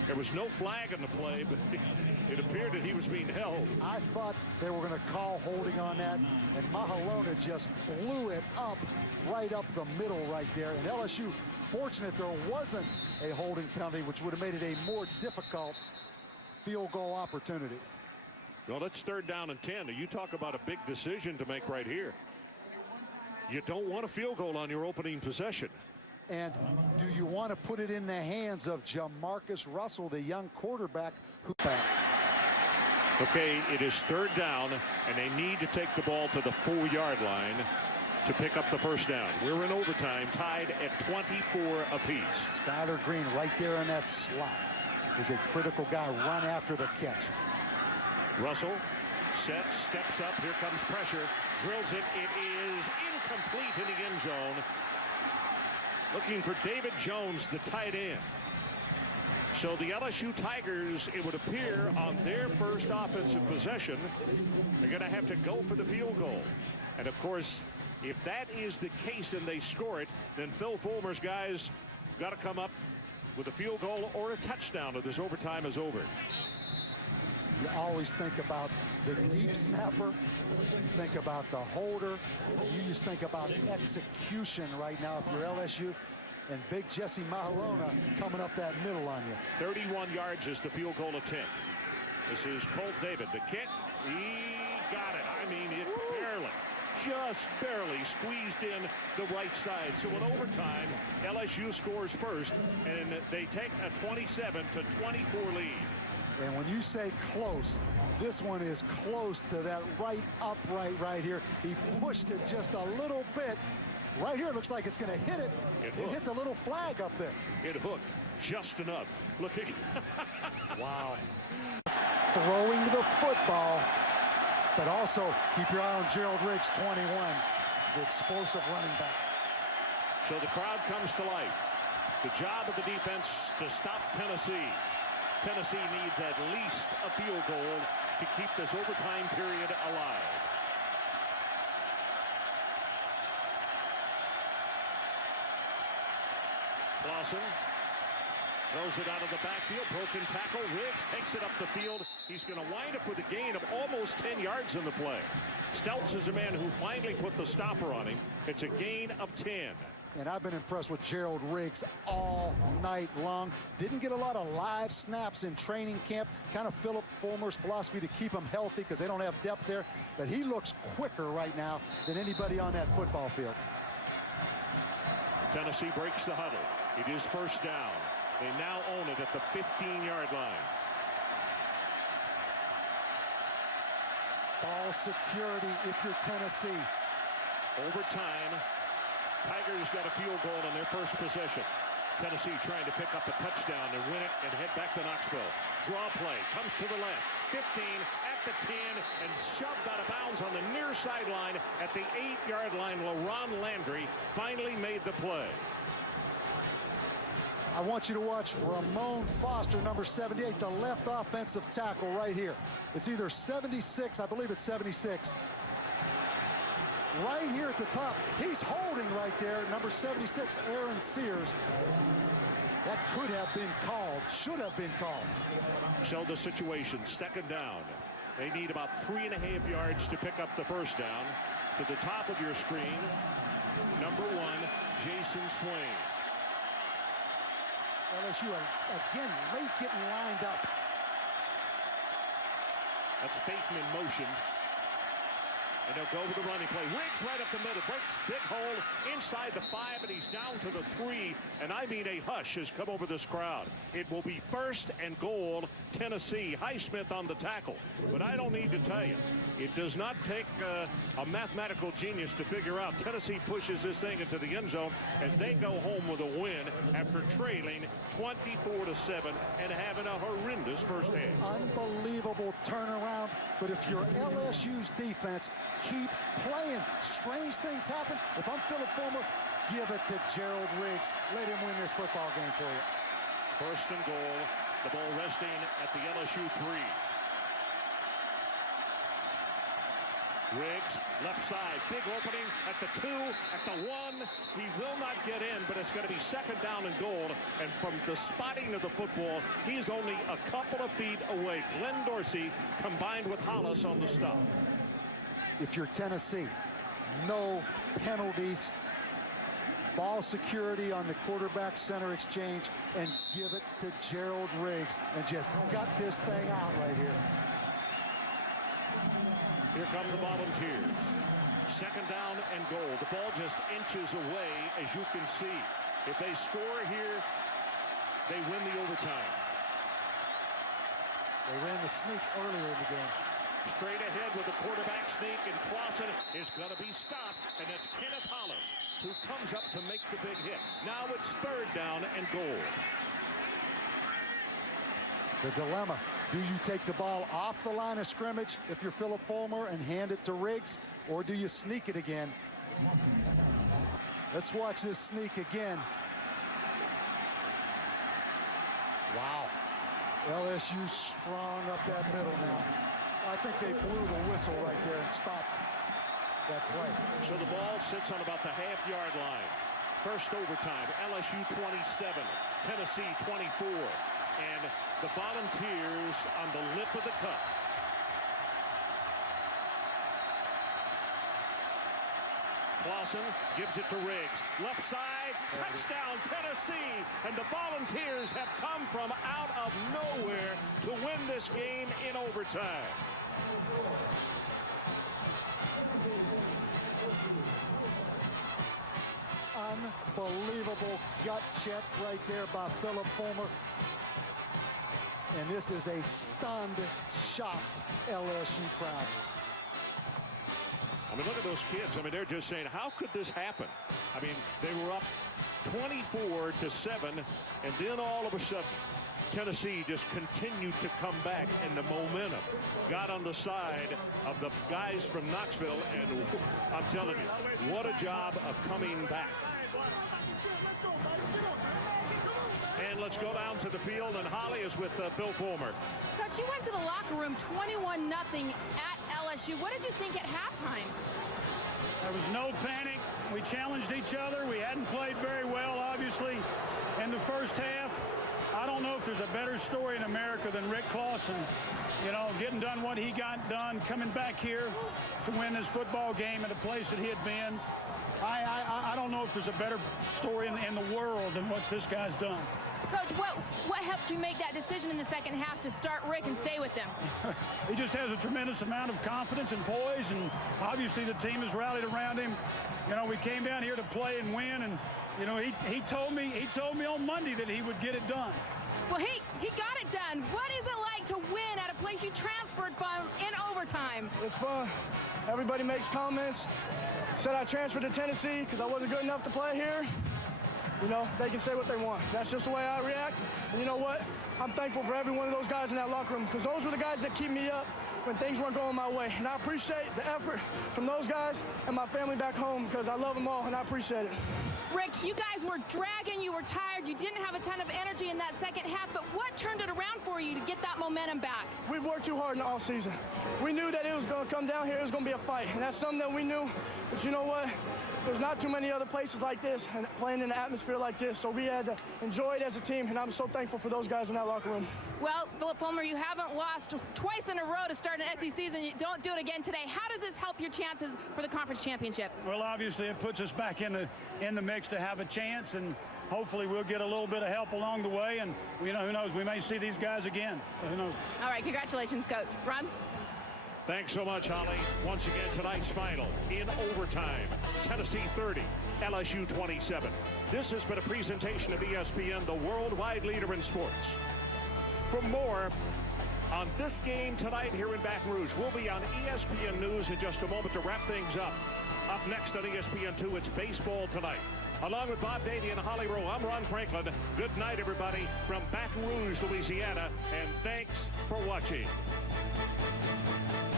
There was no flag in the play, but it appeared that he was being held. I thought they were going to call holding on that, and Mahalona just blew it up, right up the middle right there. And LSU, fortunate there wasn't a holding penalty, which would have made it a more difficult field goal opportunity. Well, it's 3rd down and 10. You talk about a big decision to make right here. You don't want a field goal on your opening possession. And do you want to put it in the hands of Jamarcus Russell, the young quarterback who passed? Okay, it is 3rd down, and they need to take the ball to the 4-yard line to pick up the first down. We're in overtime, tied at 24 apiece. Skylar Green right there in that slot is a critical guy. Run after the catch. Russell sets, steps up. Here comes pressure. Drills it. It is incomplete in the end zone. Looking for David Jones, the tight end. So the LSU Tigers, it would appear, on their first offensive possession, they're going to have to go for the field goal. And, of course, if that is the case and they score it, then Phil Fulmer's guys got to come up with a field goal or a touchdown if this overtime is over. You always think about the deep snapper. You think about the holder. You just think about execution right now if you're LSU. And big Jesse Mahalona coming up that middle on you. 31 yards is the field goal attempt. This is Colt David. The kick, he got it. I mean, it barely, just barely squeezed in the right side. So in overtime, LSU scores first, and they take a 27-24 lead. And when you say close, this one is close to that right upright right here. He pushed it just a little bit. Right here, looks like it's going to hit it. It hit the little flag up there. It hooked just enough. Looking. Wow. Throwing the football, but also keep your eye on Gerald Riggs, 21, the explosive running back. So the crowd comes to life. The job of the defense to stop Tennessee. Tennessee needs at least a field goal to keep this overtime period alive. Clausen throws it out of the backfield. Broken tackle. Riggs takes it up the field. He's going to wind up with a gain of almost 10 yards in the play. Steltz is a man who finally put the stopper on him. It's a gain of 10. And I've been impressed with Gerald Riggs all night long. Didn't get a lot of live snaps in training camp. Kind of Philip Fulmer's philosophy to keep him healthy because they don't have depth there. But he looks quicker right now than anybody on that football field. Tennessee breaks the huddle. It is first down. They now own it at the 15-yard line. Ball security if you're Tennessee. Overtime. Tigers got a field goal on their first possession. Tennessee trying to pick up a touchdown and win it and head back to Knoxville. Draw play. Comes to the left. 15 at the 10 and shoved out of bounds on the near sideline at the 8-yard line. LaRon Landry finally made the play. I want you to watch Ramon Foster, number 78, the left offensive tackle right here. It's either 76, I believe it's 76. Right here at the top, he's holding right there, number 76, Aaron Sears. That could have been called, should have been called. So the situation, second down. They need about 3.5 yards to pick up the first down. To the top of your screen, number 1, Jason Swain. LSU again late getting lined up. That's Peyton in motion. And they'll go with the running play. Riggs right up the middle, breaks big hole inside the 5, and he's down to the 3. And I mean a hush has come over this crowd. It will be first and goal, Tennessee. Highsmith on the tackle. But I don't need to tell you, it does not take a mathematical genius to figure out Tennessee pushes this thing into the end zone, and they go home with a win after trailing 24-7 and having a horrendous first half. Unbelievable turnaround. But if you're LSU's defense, keep playing. Strange things happen. If I'm Philip Fulmer, give it to Gerald Riggs. Let him win this football game for you. First and goal. The ball resting at the LSU 3. Riggs, left side, big opening at the 2, at the 1. He will not get in, but it's going to be second down and goal. And from the spotting of the football, he's only a couple of feet away. Glenn Dorsey combined with Hollis on the stop. If you're Tennessee, no penalties, ball security on the quarterback center exchange, and give it to Gerald Riggs and just gut this thing out right here. Here come the Volunteers. Second down and goal. The ball just inches away, as you can see. If they score here, they win the overtime. They ran the sneak earlier in the game. Straight ahead with the quarterback sneak, and Clausen is going to be stopped, and it's Kenneth Hollis who comes up to make the big hit. Now it's third down and goal. The dilemma, do you take the ball off the line of scrimmage if you're Philip Fulmer and hand it to Riggs, or do you sneak it again? Let's watch this sneak again. Wow. LSU strong up that middle now. I think they blew the whistle right there and stopped that play. So the ball sits on about the half-yard line. First overtime, LSU 27, Tennessee 24. And the Volunteers on the lip of the cup. Clausen gives it to Riggs. Left side, touchdown Tennessee. And the Volunteers have come from out of nowhere to win this game in overtime. Unbelievable gut check right there by Philip Fulmer. And this is a stunned, shocked LSU crowd. I mean, look at those kids. I mean, they're just saying, how could this happen? I mean, they were up 24-7, and then all of a sudden, Tennessee just continued to come back, and the momentum got on the side of the guys from Knoxville, and I'm telling you, what a job of coming back. And let's go down to the field, and Holly is with Phil Fulmer. Coach, you went to the locker room 21-0 at LSU. What did you think at halftime? There was no panic. We challenged each other. We hadn't played very well, obviously, in the first half. I don't know if there's a better story in America than Rick Clausen, you know, getting done what he got done, coming back here to win this football game at a place that he had been. I don't know if there's a better story in the world than what this guy's done. Coach, what helped you make that decision in the second half to start Rick and stay with him? He just has a tremendous amount of confidence and poise, and obviously the team has rallied around him. You know, we came down here to play and win, and you know, he told me on Monday that he would get it done. Well, he got it done. What is it like to win at a place you transferred from in overtime? It's fun. Everybody makes comments. Said I transferred to Tennessee because I wasn't good enough to play here. You know, they can say what they want. That's just the way I react. And you know what? I'm thankful for every one of those guys in that locker room because those were the guys that keep me up when things weren't going my way. And I appreciate the effort from those guys and my family back home because I love them all and I appreciate it. Rick, you guys were dragging, you were tired, you didn't have a ton of energy in that second half, but what turned it around for you to get that momentum back? We've worked too hard in the offseason. We knew that it was going to come down here, it was going to be a fight, and that's something that we knew. But you know what? There's not too many other places like this and playing in an atmosphere like this, so we had to enjoy it as a team, and I'm so thankful for those guys in that locker room. Well, Philip Fulmer, you haven't lost twice in a row to start an SEC season. You don't do it again today. How does this help your chances for the conference championship? Well, obviously it puts us back in the mix to have a chance, and hopefully we'll get a little bit of help along the way, and you know, who knows, we may see these guys again. Who knows? All right, congratulations, Coach. Ron? Thanks so much, Holly. Once again, tonight's final in overtime. Tennessee 30, LSU 27. This has been a presentation of ESPN, the worldwide leader in sports. For more on this game tonight here in Baton Rouge, we'll be on ESPN News in just a moment to wrap things up. Up next on ESPN2, it's baseball tonight. Along with Bob Davey and Holly Rowe, I'm Ron Franklin. Good night, everybody, from Baton Rouge, Louisiana, and thanks for watching.